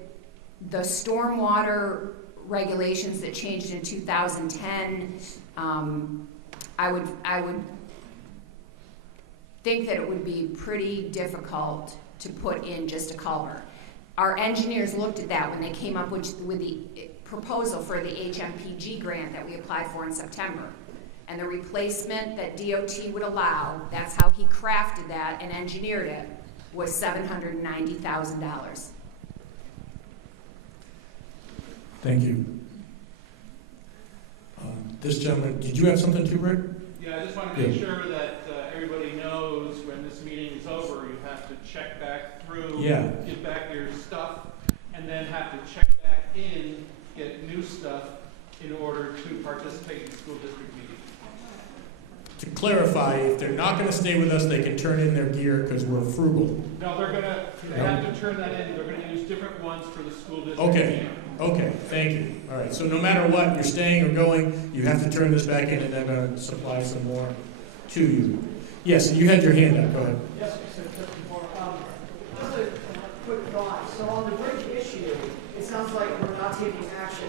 the stormwater regulations that changed in 2010, I would think that it would be pretty difficult to put in just a culvert. Our engineers looked at that when they came up with the proposal for the HMPG grant that we applied for in September. And the replacement that DOT would allow, that's how he crafted that and engineered it, was $790,000. Thank you. This gentleman, did you have something too, Rick? Yeah, I just want to make sure that everybody knows when this meeting is over, you have to check back through, get back your stuff, and then have to check back in, get new stuff in order to participate in the school district meeting. To clarify, if they're not going to stay with us, they can turn in their gear because we're frugal. No, they have to turn that in. They're going to use different ones for the school district meeting. Okay, thank you. All right, so no matter what, you're staying or going, you have to turn this back in and they're going to supply some more to you. Yes, you had your hand up. Go ahead. Yes, just a quick thought. So on the bridge issue, it sounds like we're not taking action.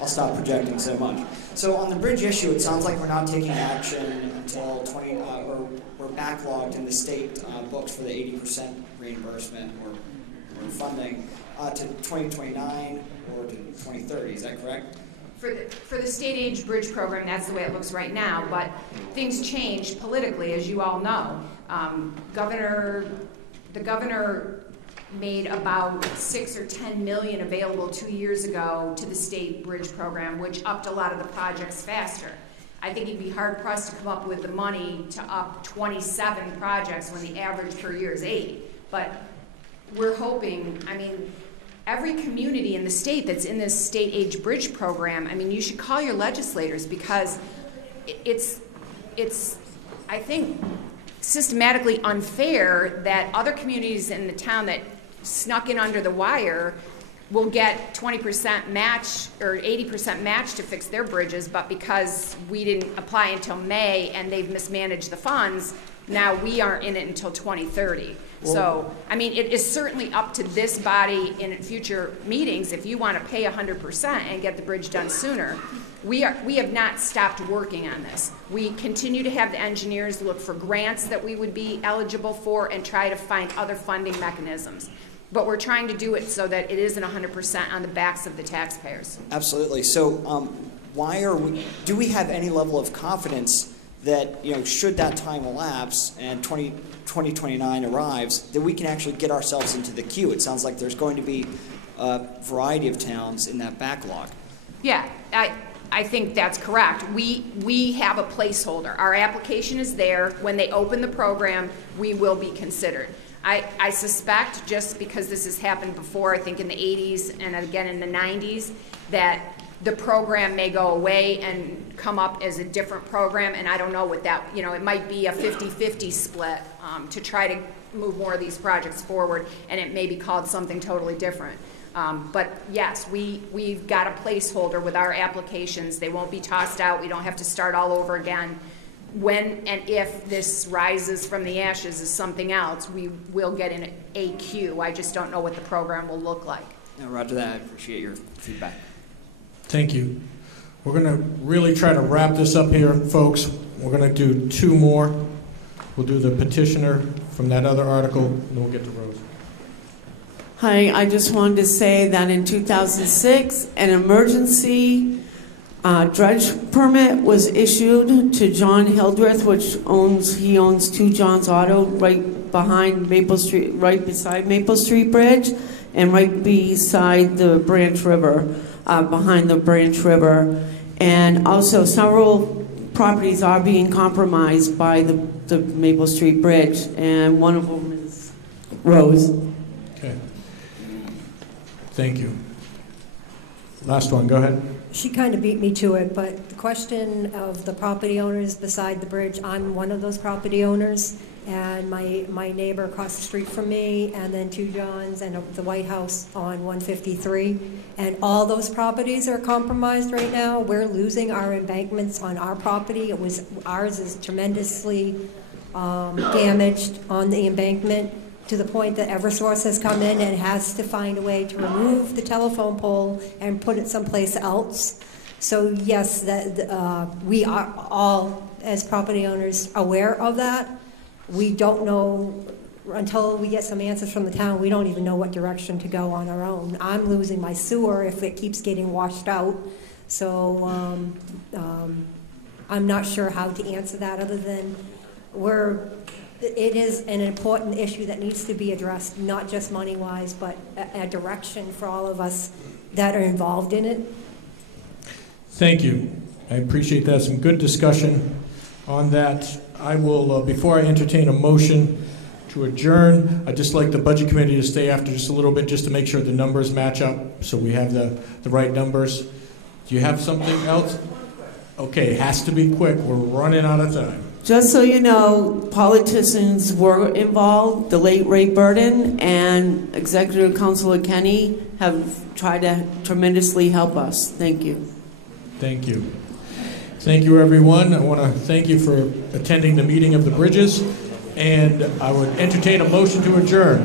I'll stop projecting so much. So on the bridge issue, it sounds like we're not taking action until we're backlogged in the state books for the 80% reimbursement or funding to 2029 or to 2030. Is that correct? For the state aid bridge program, that's the way it looks right now, but things changed politically, as you all know. The governor made about $6 or $10 million available 2 years ago to the state bridge program, which upped a lot of the projects faster. I think he'd be hard pressed to come up with the money to up 27 projects when the average per year is 8. But we're hoping, every community in the state that's in this state age bridge program, you should call your legislators because it's I think, systematically unfair that other communities in the town that snuck in under the wire will get 20% match or 80% match to fix their bridges, but because we didn't apply until May and they've mismanaged the funds, now we aren't in it until 2030. So, it is certainly up to this body in future meetings if you want to pay 100% and get the bridge done sooner. We have not stopped working on this. We continue to have the engineers look for grants that we would be eligible for and try to find other funding mechanisms. But we're trying to do it so that it isn't 100% on the backs of the taxpayers. Absolutely. So do we have any level of confidence that, should that time elapse and 2029 arrives, that we can actually get ourselves into the queue? It sounds like there's going to be a variety of towns in that backlog. Yeah, I think that's correct. We have a placeholder. Our application is there. When they open the program, we will be considered. I suspect, just because this has happened before, I think in the 80s and again in the 90s, that the program may go away and come up as a different program, and I don't know what that, it might be a 50-50 split to try to move more of these projects forward, and it may be called something totally different. But yes, we've got a placeholder with our applications. They won't be tossed out. We don't have to start all over again. When and if this rises from the ashes as something else, we will get in a queue. I just don't know what the program will look like. No, roger that. I appreciate your feedback. Thank you. We're going to really try to wrap this up here, folks. We're going to do 2 more. We'll do the petitioner from that other article, and then we'll get to Rose. Hi, I just wanted to say that in 2006, an emergency dredge permit was issued to John Hildreth, he owns 2 John's Auto right behind Maple Street, right beside Maple Street Bridge, and right beside the Branch River. behind the Branch River. And also several properties are being compromised by the Maple Street Bridge, and one of them is Rose. Okay. Thank you. Last one, go ahead. She kind of beat me to it, but the question of the property owners beside the bridge, I'm one of those property owners, and my neighbor across the street from me, and then 2 Johns and the White House on 153, and all those properties are compromised right now. We're losing our embankments on our property. Ours is tremendously damaged on the embankment, to the point that Eversource has come in and has to find a way to remove the telephone pole and put it someplace else. So yes, we are all, as property owners, aware of that. We don't know, until we get some answers from the town, we don't even know what direction to go on our own. I'm losing my sewer if it keeps getting washed out. So I'm not sure how to answer that, other than it is an important issue that needs to be addressed, not just money-wise, but a direction for all of us that are involved in it. Thank you. I appreciate that. Some good discussion on that. I will, before I entertain a motion to adjourn, I'd just like the Budget Committee to stay after just a little bit, just to make sure the numbers match up, so we have the right numbers. Do you have something else? Okay, it has to be quick. We're running out of time. Just so you know, politicians were involved, the late Ray Burden and Executive Councilor Kenny have tried to tremendously help us. Thank you. Thank you. Thank you, everyone. I want to thank you for attending the meeting of the Bridges, and I would entertain a motion to adjourn.